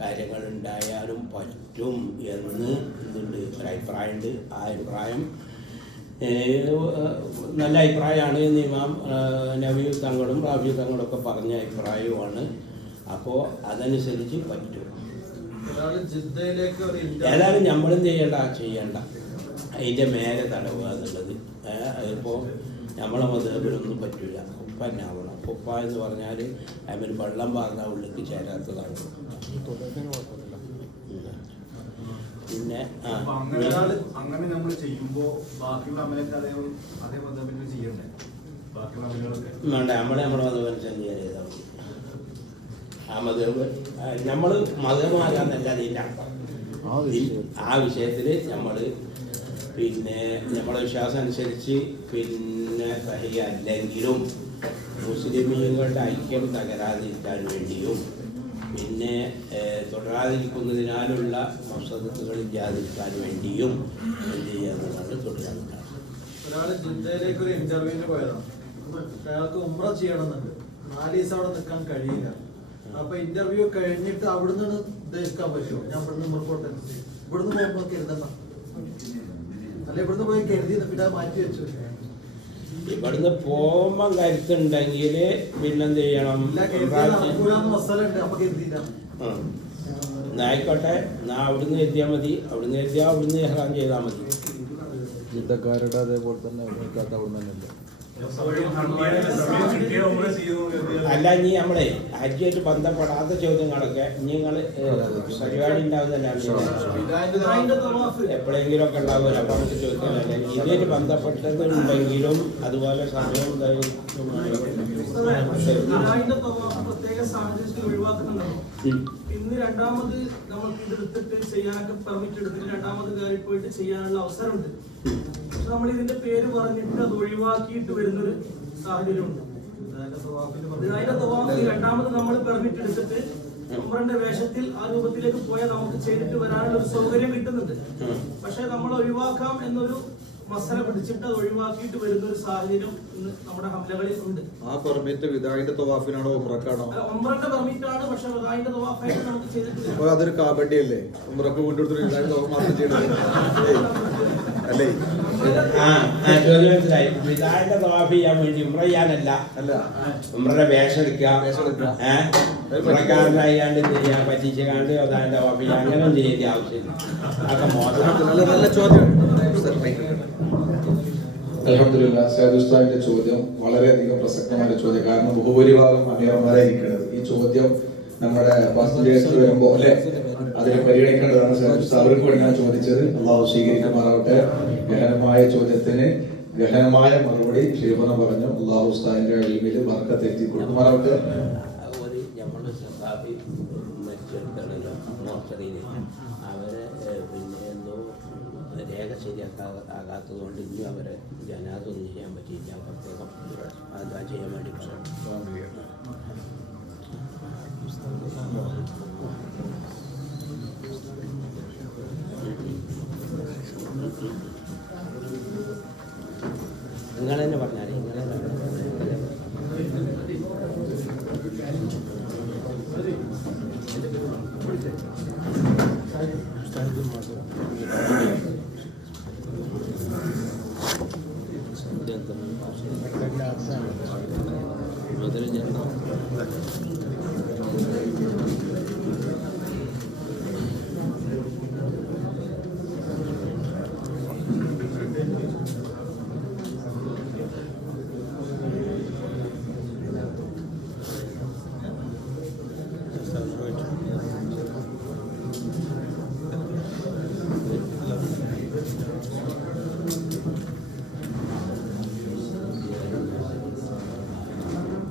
കാര്യങ്ങൾ ഉണ്ടായാലും പറ്റും എന്ന് ഇതുണ്ട്, ഒരു അഭിപ്രായമുണ്ട്. ആ അഭിപ്രായം നല്ല അഭിപ്രായമാണ് എന്ന് ഇമാം നബി തങ്ങളും റാബി തങ്ങളൊക്കെ പറഞ്ഞ അഭിപ്രായവുമാണ്. അപ്പോൾ അതനുസരിച്ച് പറ്റും. ഏതായാലും നമ്മളും ചെയ്യണ്ട അതിൻ്റെ മേലെ തടവുക എന്നുള്ളത്. അതിപ്പോൾ നമ്മളെ മതബിലൊന്നും പറ്റില്ല. ഉപ്പ തന്നെ ആവണം. ഉപ്പ എന്ന് പറഞ്ഞാൽ അതിന് വെള്ളം പാർന്ന ഉള്ളിലേക്ക് ചേരാത്തതാണ്. പിന്നെ അങ്ങനെ നമ്മൾ ചെയ്യുമ്പോൾ ബാക്കിയുള്ള അമലൊക്കെ അതേ മതബിൽ ചെയ്യണ്ടേ? ബാക്കിയുള്ള അമലുകളൊക്കെ വേണ്ട, നമ്മളെ മതമനുസരിച്ച് ചെയ്താൽ മതി. ആ മതബ് നമ്മൾ മതമാകാന്നല്ല അതിൻ്റെ അർത്ഥം. ആ വിഷയത്തിൽ നമ്മൾ പിന്നെ നമ്മളെ വിശ്വാസം അനുസരിച്ച് പിന്നെ സഹിയല്ലെങ്കിലും മുസ്ലിമീങ്ങളുടെ ഐക്യം തകരാതിരിക്കാൻ വേണ്ടിയും പിന്നെ തുടരാതിരിക്കുന്നതിനാലുള്ള മസദത്തുകൾ ഇല്ലാതിരിക്കാൻ വേണ്ടിയും എന്ത് ചെയ്യാന്നുള്ളത് തുടരാൻ. ഒരാൾ ജിദ്ദയിലേക്ക് ഒരു ഇന്റർവ്യൂവിന് പോയതാണ്. അയാൾക്ക് ഉംറ ചെയ്യണമെന്നുണ്ട്. 4 ദിവസം അവിടെ നിൽക്കാൻ കഴിയില്ല. അപ്പൊ ഇന്റർവ്യൂ കഴിഞ്ഞിട്ട് അവിടുന്ന് ഉദ്ദേശിക്കാൻ പറ്റുമോ? ഞാൻ ഇവിടുന്ന് ഉമ്മർക്കോട്ടെ, ഇവിടുന്ന് പോകുമ്പോൾ കരുതണ്ട, അല്ല ഇവിടുന്ന് പോയി കരുതി പിന്നെ മാറ്റി വെച്ചു. ഇവിടുന്ന് പോകുമ്പോൾ കരുത്തുണ്ടെങ്കിൽ പിന്നെന്ത് ചെയ്യണം? ആയിക്കോട്ടെ, എന്നാ അവിടുന്ന് എത്തിയാൽ മതി. അവിടുന്ന് എത്തിയാൽ അവിടുന്ന് ഇഹ്റാം ചെയ്താൽ മതി. ജിദ്ദക്കാരുടെ അതേപോലെ തന്നെ അവിടുന്ന് തന്നെ. അല്ല, ഇനി നമ്മളെ ഹജ്ജായിട്ട് ബന്ധപ്പെടാത്ത ചോദ്യങ്ങളൊക്കെ നിങ്ങൾ പരിപാടി ഉണ്ടാവുന്നതല്ല, എപ്പോഴെങ്കിലും ഒക്കെ ഉണ്ടാവില്ല. അപ്പൊ നമുക്ക് ചോദിക്കാനല്ലേ ഇതായിട്ട് ബന്ധപ്പെട്ടത് ഉണ്ടെങ്കിലും അതുപോലെ സമയം ഇന്ന് രണ്ടാമത് നമുക്ക് ഇതെടുത്തിട്ട് ചെയ്യാനൊക്കെ പെർമിറ്റ് എടുത്തിട്ട് രണ്ടാമത് കയറി പോയിട്ട് ചെയ്യാനുള്ള അവസരമുണ്ട്. പക്ഷെ നമ്മൾ ഇതിന്റെ പേര് പറഞ്ഞിട്ട് അത് ഒഴിവാക്കിയിട്ട് വരുന്നൊരു സാഹചര്യമുണ്ട്. അതിന്റെ തവാഫിൽ രണ്ടാമത് നമ്മൾ പെർമിറ്റ് എടുത്തിട്ട് ഉംറന്റെ വേഷത്തിൽ ആ രൂപത്തിലേക്ക് പോയാൽ നമുക്ക് ചെയ്തിട്ട് വരാനുള്ള ഒരു സൗകര്യം കിട്ടുന്നുണ്ട്. പക്ഷെ നമ്മൾ ഒഴിവാക്കാം എന്നൊരു മസല പിടിച്ചിട്ട് അത് ഒഴിവാക്കിയിട്ട് വരുന്ന ഒരു സാഹചര്യം ഇന്ന് നമ്മുടെ ഹംലകളിൽ ഉണ്ട്. ആ പെർമിറ്റ് വിദായിന്റെ തവാഫിനാണോ ഉംറക്കാണോ? ഉംറന്റെ പെർമിറ്റ് ആണ്, പക്ഷെ വിദായിന്റെ തവാഫായിട്ട് നമുക്ക് ചെയ്തിട്ടില്ല. അപ്പൊ അതൊരു കാബഡി അല്ലേ? ഉംറക്ക് വീണ്ടെടുത്തിട്ട് വിദായിന്റെ തവാഫ് മാത്രം ചെയ്യണത് അല്ലേ? ചോദ്യം മനസ്സിലായി. വിദായിന്റെ തവാഫ് ചെയ്യാൻ വേണ്ടി ഉംറ ചെയ്യാനല്ല, ഉംറയുടെ വേഷം എടുക്കുക, ഉംറക്കാരനായാണ്ട് ചെയ്യാൻ പറ്റിച്ചാണ്ട് വിദായിന്റെ തവാഫ് ചെയ്യാൻ അങ്ങനെ ചെയ്യേണ്ട ആവശ്യമില്ല. അതൊക്കെ മോശം. നല്ല ചോദ്യം. അൽഹംദുലില്ലാഹ്, സയ്യിദ് ഉസ്താദിന്റെ ചോദ്യം വളരെയധികം പ്രസക്തമായ ചോദ്യം. കാരണം ബഹുഭൂരിഭാഗം അമീറന്മാരായിരിക്കുന്നത് ഈ ചോദ്യം നമ്മുടെ പാസ്പോർട്ട് വരുമ്പോ അല്ലെ അതിനെ പരിഗണിക്കേണ്ടതാണ്. സയ്യിദ് ഉസ്താദ് അവർക്ക് വേണ്ടിയാണ് ചോദിച്ചത്. അള്ളാഹു സ്വീകരിക്കുമാറാവട്ടെ. ഗഹനമായ ചോദ്യത്തിന് ഗഹനമായ മറുപടി ശരിഫന പറഞ്ഞു. അള്ളാഹു ഉസ്താദിന്റെ ഇൽമിൽ ബർക്കത്ത് എത്തി കൊടുക്കുമാറാവട്ടെ. അവരെ പിന്നെ എന്തോ രേഖ ശരിയാക്കാത്തത് കൊണ്ട് ഇനി അവരെ ജനാതൊന്നും ചെയ്യാൻ പറ്റിയില്ല. പ്രത്യേകം അതാ ചെയ്യാൻ വേണ്ടി നിങ്ങൾ തന്നെ പറഞ്ഞാൽ മുതൽ